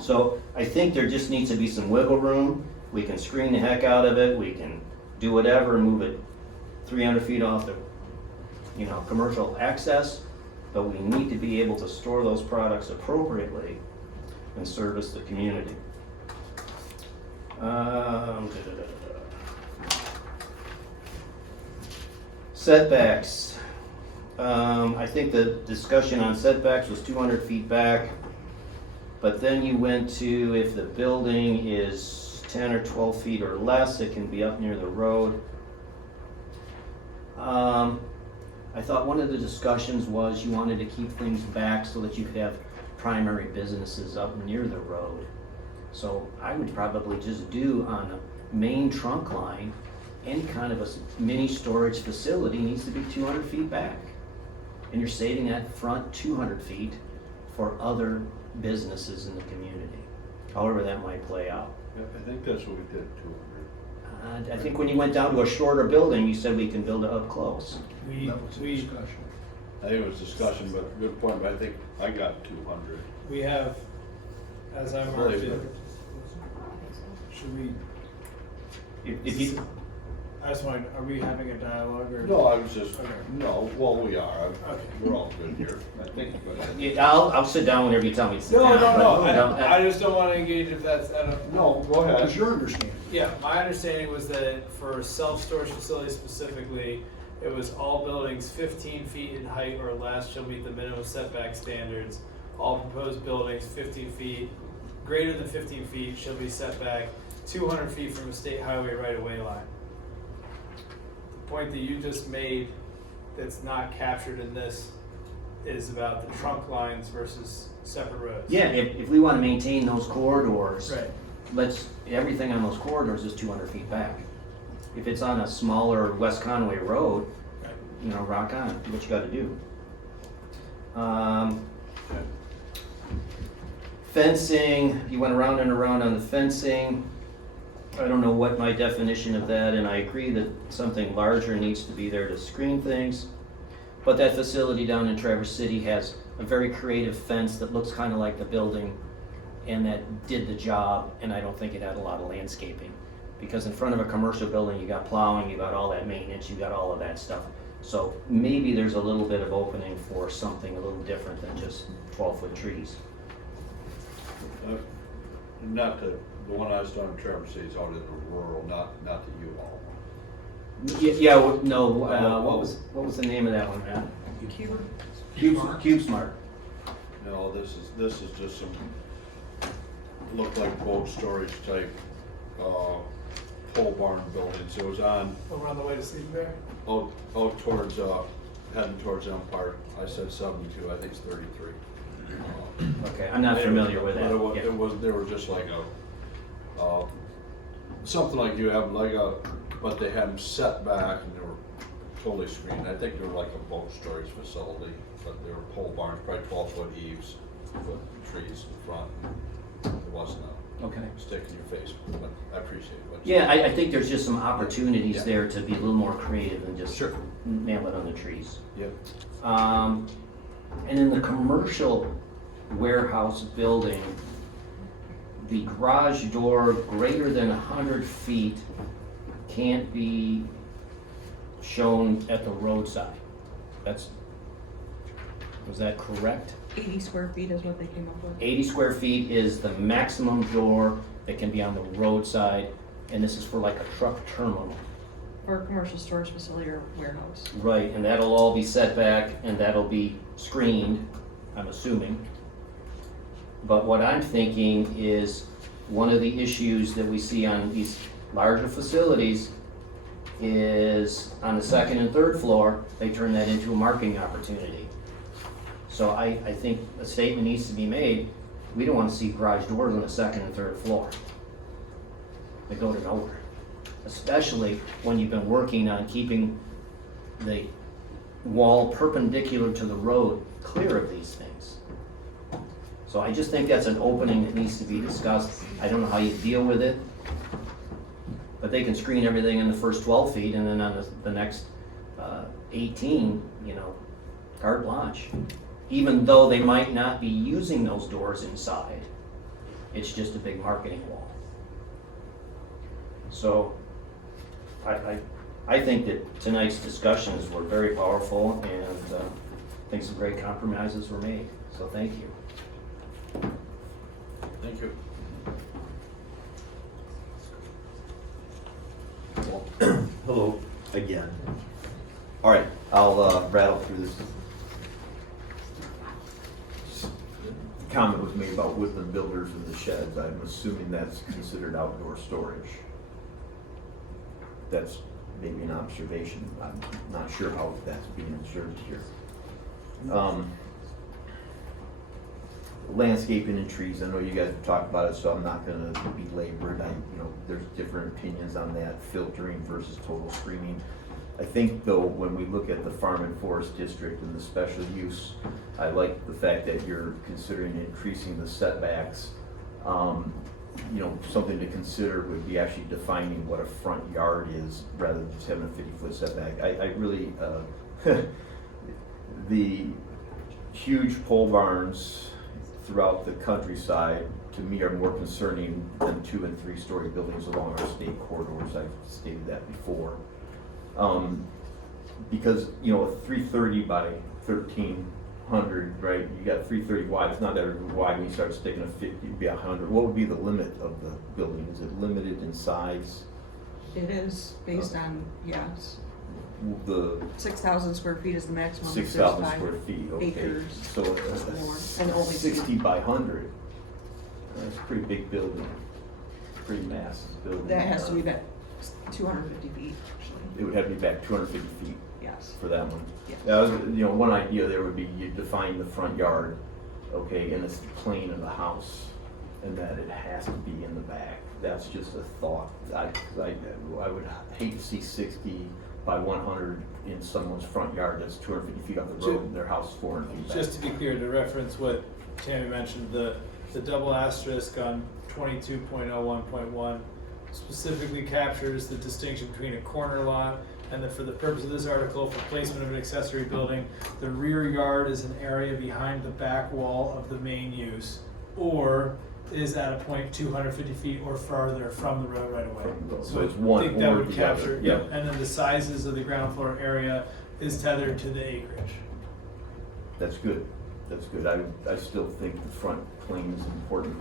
So I think there just needs to be some wiggle room. We can screen the heck out of it, we can do whatever and move it 300 feet off the commercial access, but we need to be able to store those products appropriately and service the community. Setbacks. I think the discussion on setbacks was 200 feet back, but then you went to if the building is 10 or 12 feet or less, it can be up near the road. I thought one of the discussions was you wanted to keep things back so that you could have primary businesses up near the road. So I would probably just do on the main trunk line, any kind of a mini storage facility needs to be 200 feet back. And you're saving that front 200 feet for other businesses in the community, however that might play out. I think that's what we did, 200. I think when you went down to a shorter building, you said we can build it up close. That was a discussion. I think it was discussion, but good point, but I think I got 200. We have, as I marked it, should we, If you, I just want, are we having a dialogue or? No, I was just, Okay. no, well, we are. Okay. We're all good here. I think, but yeah, I'll sit down whenever you tell me to sit No, down. no, but, no, I just don't wanna engage if that's, I don't. no, go ahead. What's your understanding? Yeah, my understanding was that for self-storage facilities specifically, it was all buildings 15 feet in height or less shall meet the minimum setback standards. All proposed buildings 15 feet, greater than 15 feet shall be set back 200 feet from a state highway right-of-way line. The point that you just made that's not captured in this is about the trunk lines versus separate roads. Yeah, if we want to maintain those corridors, Right. everything on those corridors is 200 feet back. If it's on a smaller West Conway road, you know, rock on, do what you gotta do. Fencing, you went around and around on the fencing. I don't know what my definition of that, and I agree that something larger needs to be there to screen things. But that facility down in Traverse City has a very creative fence that looks kind of like the building and that did the job, and I don't think it had a lot of landscaping. Because in front of a commercial building, you got plowing, you got all that maintenance, you got all of that stuff. So maybe there's a little bit of opening for something a little different than just 12-foot trees. Not the one I was doing in Traverse City is out in the rural, not the U-Haul. Yeah, no, what was the name of that one, Matt? CubeSmart. No, this is just some, looked like boat storage type, pole barn buildings. It was on, Over on the way to sleep there? out towards, heading towards Empire. I said 72, I think it's 33. Okay, I'm not familiar with that. But Yeah. it was, they were just like something like you have, like but they had them set back and they were totally screened. I think they were like a boat storage facility, but they were pole barns, probably 12-foot eaves, with trees in front. It wasn't a Okay. stick in your face, but I appreciate it. Yeah, I think there's just some opportunities Yeah. there to be a little more creative than just Sure. nail it on the trees. Yep. And in the commercial warehouse building, the garage door greater than 100 feet can't be shown at the roadside. Was that correct? 80 square feet is what they came up with. 80 square feet is the maximum door that can be on the roadside, and this is for like a truck terminal. For a commercial storage facility or warehouse. Right, and that'll all be set back and that'll be screened, I'm assuming. But what I'm thinking is one of the issues that we see on these larger facilities is on the second and third floor, they turn that into a marketing opportunity. So I think a statement needs to be made, we don't want to see garage doors on the second and third floor. They go to nowhere. Especially when you've been working on keeping the wall perpendicular to the road clear of these things. So I just think that's an opening that needs to be discussed. I don't know how you deal with it, but they can screen everything in the first 12 feet and then on the next 18, carte blanche. Even though they might not be using those doors inside, it's just a big marketing wall. So I think that tonight's discussions were very powerful and I think some great compromises were made. So thank you. Thank you. Hello again. All right. I'll rattle through this. Comment was made about woodland builders and the sheds. I'm assuming that's considered outdoor storage. That's maybe an observation. I'm not sure how that's being observed here. Landscaping and trees, I know you guys have talked about it, so I'm not gonna belabor it. There's different opinions on that, filtering versus total screening. I think though, when we look at the farm and forest district and the special use, I like the fact that you're considering increasing the setbacks. Something to consider would be actually defining what a front yard is rather than just having a 50-foot setback. I really, the huge pole barns throughout the countryside, to me, are more concerning than 2- and 3-story buildings along our state corridors. I've stated that before. Because, a 330 by 1300, right? You got 330 wide, it's not that wide when you start sticking a 50, it'd be 100. What would be the limit of the building? Is it limited in size? It is based on, yes, The 6,000 square feet is the maximum. 6,000 There's square 5 feet, okay. acres So or more, and only 60 by 100, that's a pretty big building, pretty massive building. That has to be back 250 feet, actually. It would have to be back 250 feet Yes. for that one. Yes. One idea there would be you define the front yard, okay, and it's the plane of the house, and that it has to be in the back. That's just a thought. I would hate to see 60 by 100 in someone's front yard that's 250 feet off the road and their house is 400 feet back. Just to be clear, to reference what Tammy mentioned, the double asterisk on 22.01.1 specifically captures the distinction between a corner lot and that for the purpose of this article, for placement of an accessory building, the rear yard is an area behind the back wall of the main use, or is at a point 250 feet or farther from the road right away. So it's one I think that or would the capture, other. Yep. and then the sizes of the ground floor area is tethered to the acreage. That's good. That's good. I still think the front plane is important.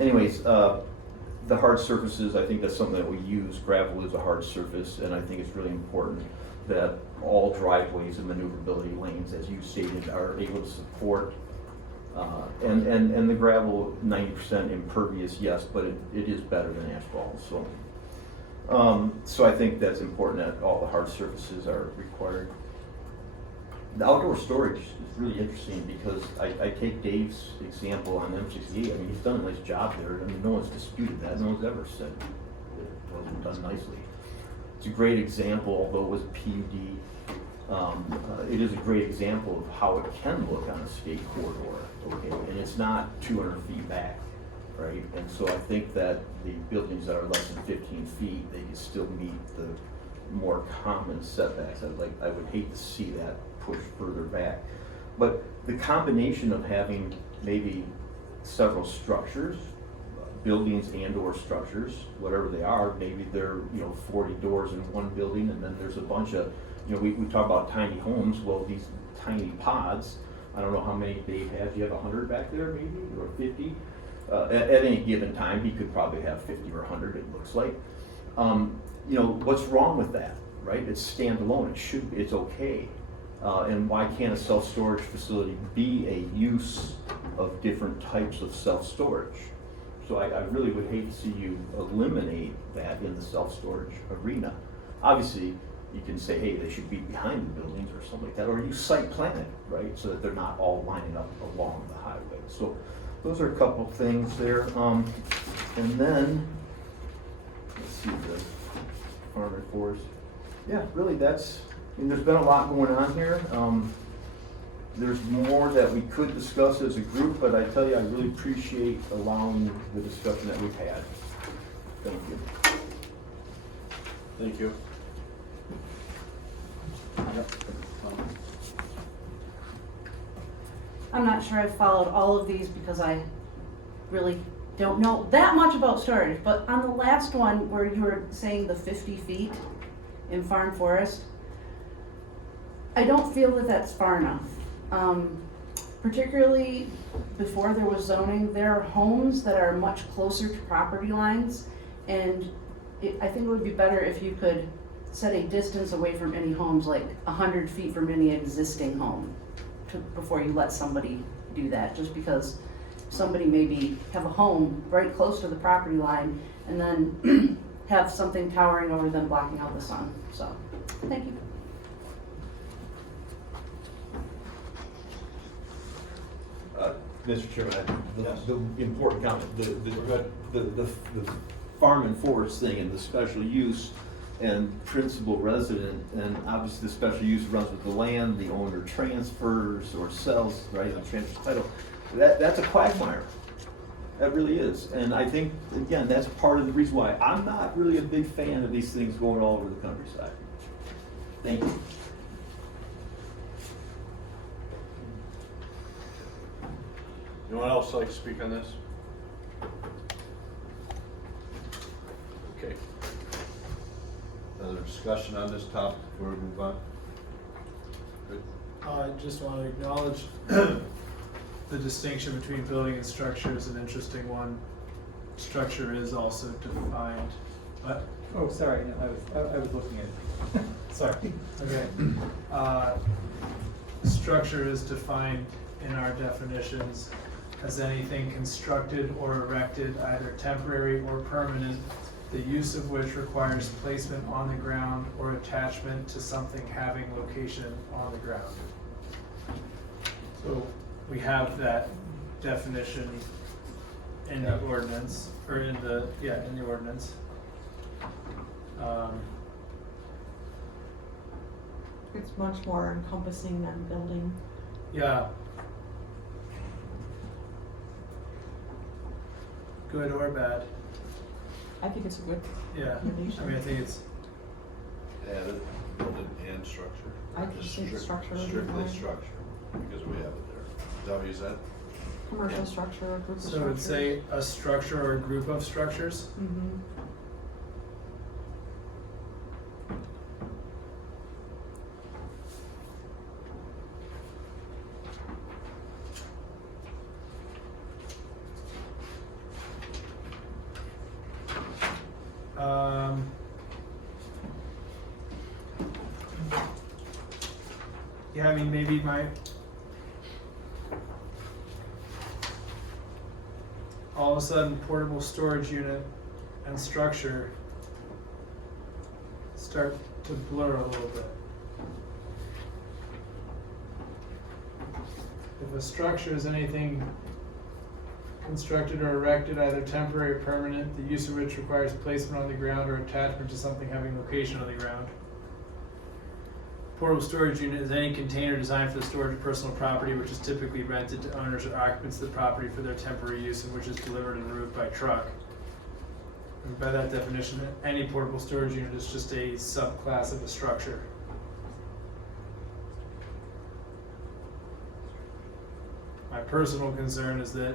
Anyways, the hard surfaces, I think that's something that we use. Gravel is a hard surface, and I think it's really important that all driveways and maneuverability lanes, as you stated, are able to support. And the gravel, 90% impervious, yes, but it is better than asphalt. So I think that's important that all the hard surfaces are required. The outdoor storage is really interesting because I take Dave's example on M68. I mean, he's done a nice job there. I mean, no one's disputed that. No one's ever said it wasn't done nicely. It's a great example, although it was PUD. It is a great example of how it can look on a state corridor, okay? And it's not 200 feet back, right? And so I think that the buildings that are less than 15 feet, they can still meet the more common setbacks. I would hate to see that push further back. But the combination of having maybe several structures, buildings and or structures, whatever they are, maybe they're 40 doors in one building, and then there's a bunch of, we talk about tiny homes. Well, these tiny pods, I don't know how many Dave has. You have 100 back there maybe, or 50? At any given time, he could probably have 50 or 100, it looks like. What's wrong with that, right? It's standalone, it's okay. And why can't a self-storage facility be a use of different types of self-storage? So I really would hate to see you eliminate that in the self-storage arena. Obviously, you can say, hey, they should be behind the buildings or something like that, or you site plan it, right? So that they're not all lining up along the highway. So those are a couple things there. And then, let's see, the farm and forest. Yeah, really there's been a lot going on here. There's more that we could discuss as a group, but I tell you, I really appreciate allowing the discussion that we've had. Thank you. Thank you. I'm not sure I've followed all of these because I really don't know that much about storage, but on the last one where you were saying the 50 feet in farm forest, I don't feel that that's far enough. Particularly before there was zoning, there are homes that are much closer to property lines, and I think it would be better if you could set a distance away from any homes, like 100 feet from any existing home, before you let somebody do that, just because somebody maybe have a home right close to the property line and then have something towering over them blocking out the sun. So, thank you. Mr. Chairman, Yes. the important comment, the farm and forest thing and the special use and principal resident, and obviously the special use runs with the land, the owner transfers or sells, right, and transfers title. That's a quagmire. That really is. And I think, again, that's part of the reason why I'm not really a big fan of these things going all over the countryside. Thank you. Anyone else like to speak on this? Okay. Another discussion on this topic before we move on? Good. I just want to acknowledge the distinction between building and structure is an interesting one. Structure is also defined, but, Oh, sorry, no, I was looking at it. Sorry. okay. Structure is defined in our definitions as anything constructed or erected, either temporary or permanent, the use of which requires placement on the ground or attachment to something having location on the ground. So we have that definition in the ordinance, or in the ordinance. It's much more encompassing than building. Yeah. Good or bad? I think it's a good Yeah, recommendation. I mean, I think it's, Added building and structure. I just think structure would be Strictly fine. structure, because we have it there. Is that what you said? Commercial structure or group of so structures. it'd say a structure or a group of structures. Mm-hmm. Yeah, I mean, maybe all of a sudden portable storage unit and structure start to blur a little bit. If a structure is anything constructed or erected, either temporary or permanent, the use of which requires placement on the ground or attachment to something having location on the ground. Portable storage unit is any container designed for the storage of personal property, which is typically rented to owners or occupants of the property for their temporary use, and which is delivered en route by truck. And by that definition, any portable storage unit is just a subclass of a structure. My personal concern is that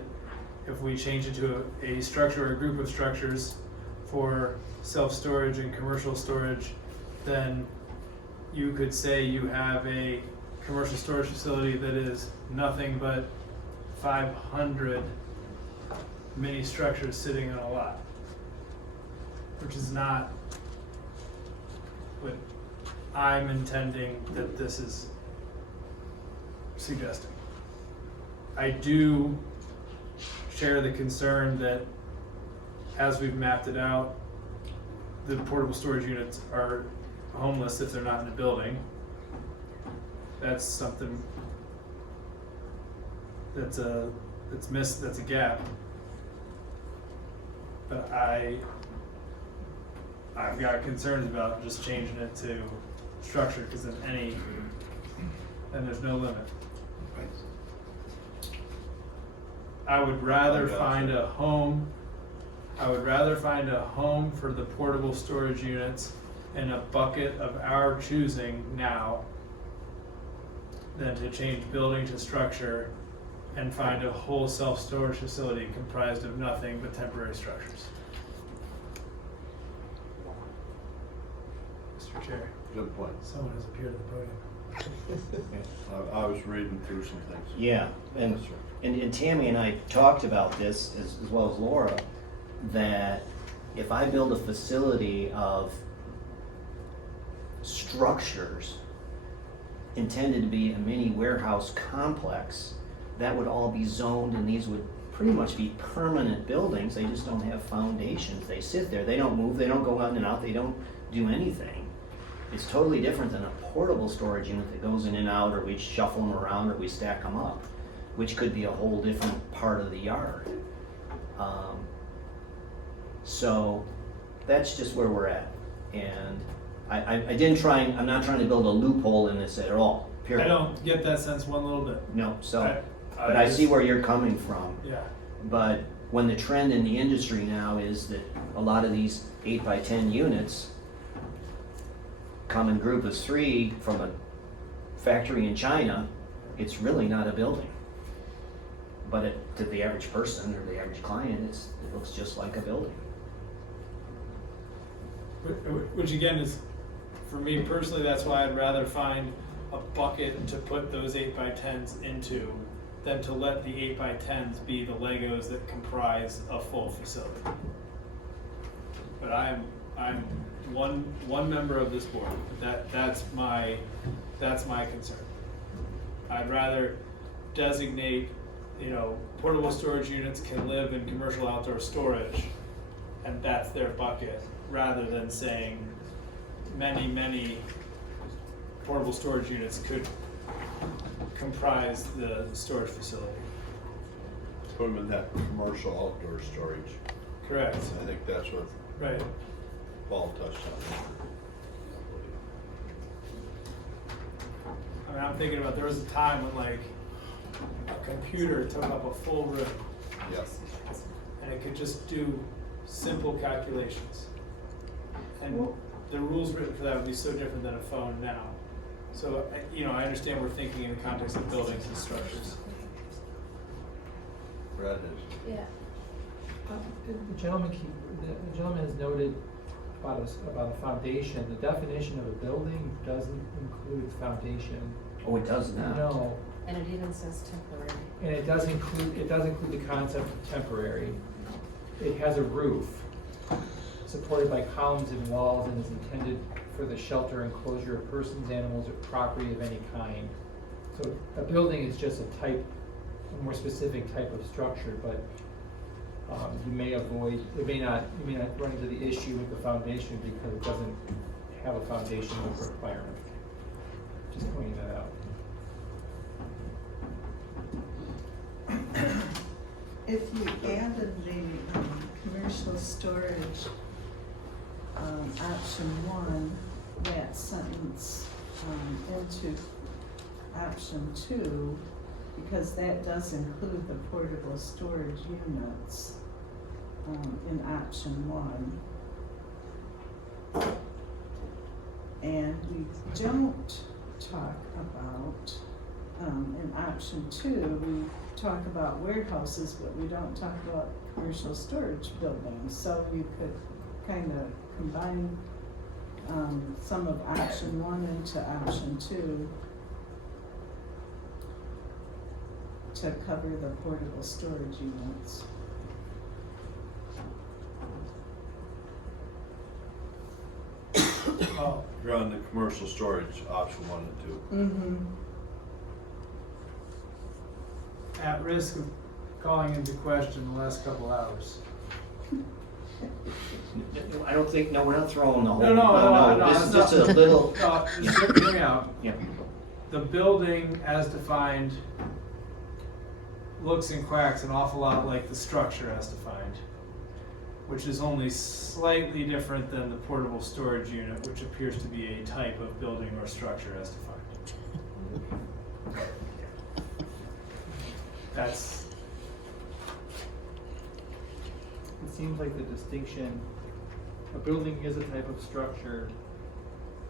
if we change it to a structure or a group of structures for self-storage and commercial storage, then you could say you have a commercial storage facility that is nothing but 500 mini structures sitting on a lot, which is not what I'm intending that this is suggesting. I do share the concern that as we've mapped it out, the portable storage units are homeless if they're not in a building. That's something that's a gap. But I've got concerns about just changing it to structure, because then there's no limit. I would rather find a home for the portable storage units in a bucket of our choosing now than to change building to structure and find a whole self-storage facility comprised of nothing but temporary structures. Mr. Chair. Good point. Someone has appeared at the podium. I was reading through some things. Yeah, and, Yes, sir. and Tammy and I talked about this, as well as Laura, that if I build a facility of structures intended to be a mini warehouse complex, that would all be zoned, and these would pretty much be permanent buildings. They just don't have foundations. They sit there, they don't move, they don't go in and out, they don't do anything. It's totally different than a portable storage unit that goes in and out, or we shuffle them around, or we stack them up, which could be a whole different part of the yard. So that's just where we're at. And I didn't try, I'm not trying to build a loophole in this at all, period. I don't get that sense one little bit. No, so, but I see where you're coming from. Yeah. But when the trend in the industry now is that a lot of these 8x10 units come in group of 3 from a factory in China, it's really not a building. But to the average person or the average client, it looks just like a building. Which again is, for me personally, that's why I'd rather find a bucket to put those 8x10s into than to let the 8x10s be the Legos that comprise a full facility. But I'm one member of this board. That's my concern. I'd rather designate, portable storage units can live in commercial outdoor storage, and that's their bucket, rather than saying many portable storage units could comprise the storage facility. Put them in that commercial outdoor storage. Correct. I think that's what Right. Paul touched on. I mean, I'm thinking about, there was a time when like a computer took up a full room. Yes. And it could just do simple calculations. And the rules written for that would be so different than a phone now. So, I understand we're thinking in the context of buildings and structures. Brad is. Yeah. The gentleman has noted about a foundation. The definition of a building doesn't include foundation. Oh, it does now? No. And it even says temporary. And it does include the concept of temporary. It has a roof supported by columns and walls and is intended for the shelter and enclosure of persons, animals, or property of any kind. So a building is just a more specific type of structure, but you may not run into the issue with the foundation because it doesn't have a foundation requirement. Just pointing that out. If you added the commercial storage, option 1, that sentence, into option 2, because that does include the portable storage units, in option 1. And we don't talk about, in option 2, we talk about warehouses, but we don't talk about commercial storage buildings. So you could kind of combine some of option 1 into option 2 to cover the portable storage units. Oh, You're on the commercial storage, option 1 and 2. Mm-hmm. at risk of calling into question the last couple hours. I don't think, no, we're not throwing the whole. No, This is that's just a little. No, just hear me out. Yeah. The building as defined looks and quacks an awful lot like the structure as defined, which is only slightly different than the portable storage unit, which appears to be a type of building or structure as defined. That's. It seems like the distinction, a building is a type of structure.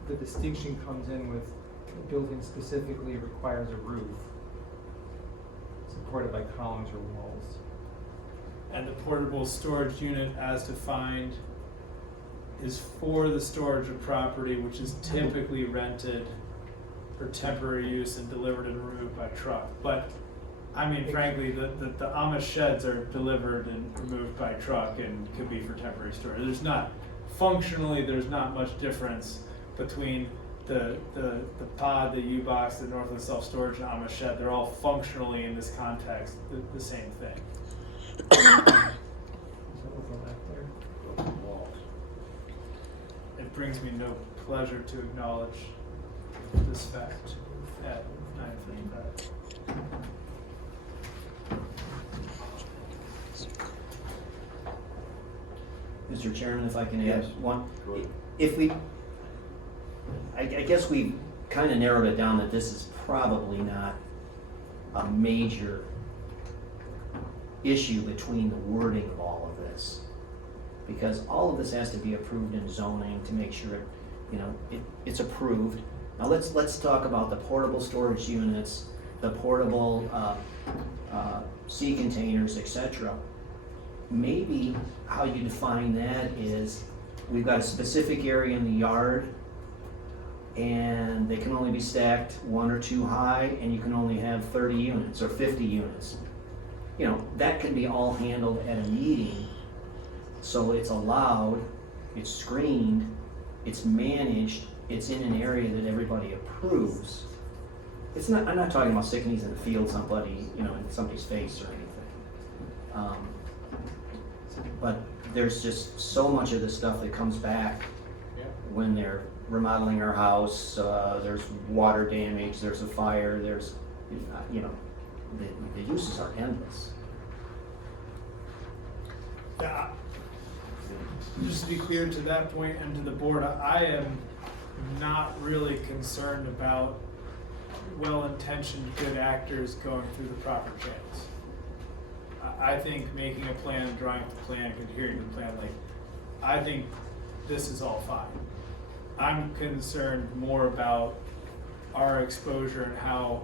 The distinction comes in with a building specifically requires a roof supported by columns or walls. And the portable storage unit as defined is for the storage of property, which is typically rented for temporary use and delivered and removed by truck. But I mean, frankly, the Amish sheds are delivered and removed by truck and could be for temporary storage. There's not, functionally, there's not much difference between the pod, the U-Box, the Northland Self-Storage, and Amish Shed, they're all functionally in this context the same thing. Is there overlap there? It brings me no pleasure to acknowledge this fact at 9:55. Mr. Chairman, if I can Yes. add one. Go ahead. If we, I guess we kind of narrowed it down that this is probably not a major issue between the wording of all of this. Because all of this has to be approved in zoning to make sure it's approved. Now let's talk about the portable storage units, the portable sea containers, etc. Maybe how you define that is, we've got a specific area in the yard and they can only be stacked 1 or 2 high, and you can only have 30 units or 50 units. That can be all handled at a meeting, so it's allowed, it's screened, it's managed, it's in an area that everybody approves. I'm not talking about sticking these in the field in somebody's face or anything. But there's just so much of this stuff that comes back when they're remodeling our house. There's water damage, there's a fire, there's, the uses are endless. Yeah. Just to be clear to that point and to the board, I am not really concerned about well-intentioned good actors going through the proper channels. I think making a plan, drawing up the plan, adhering to the plan, I think this is all fine. I'm concerned more about our exposure and how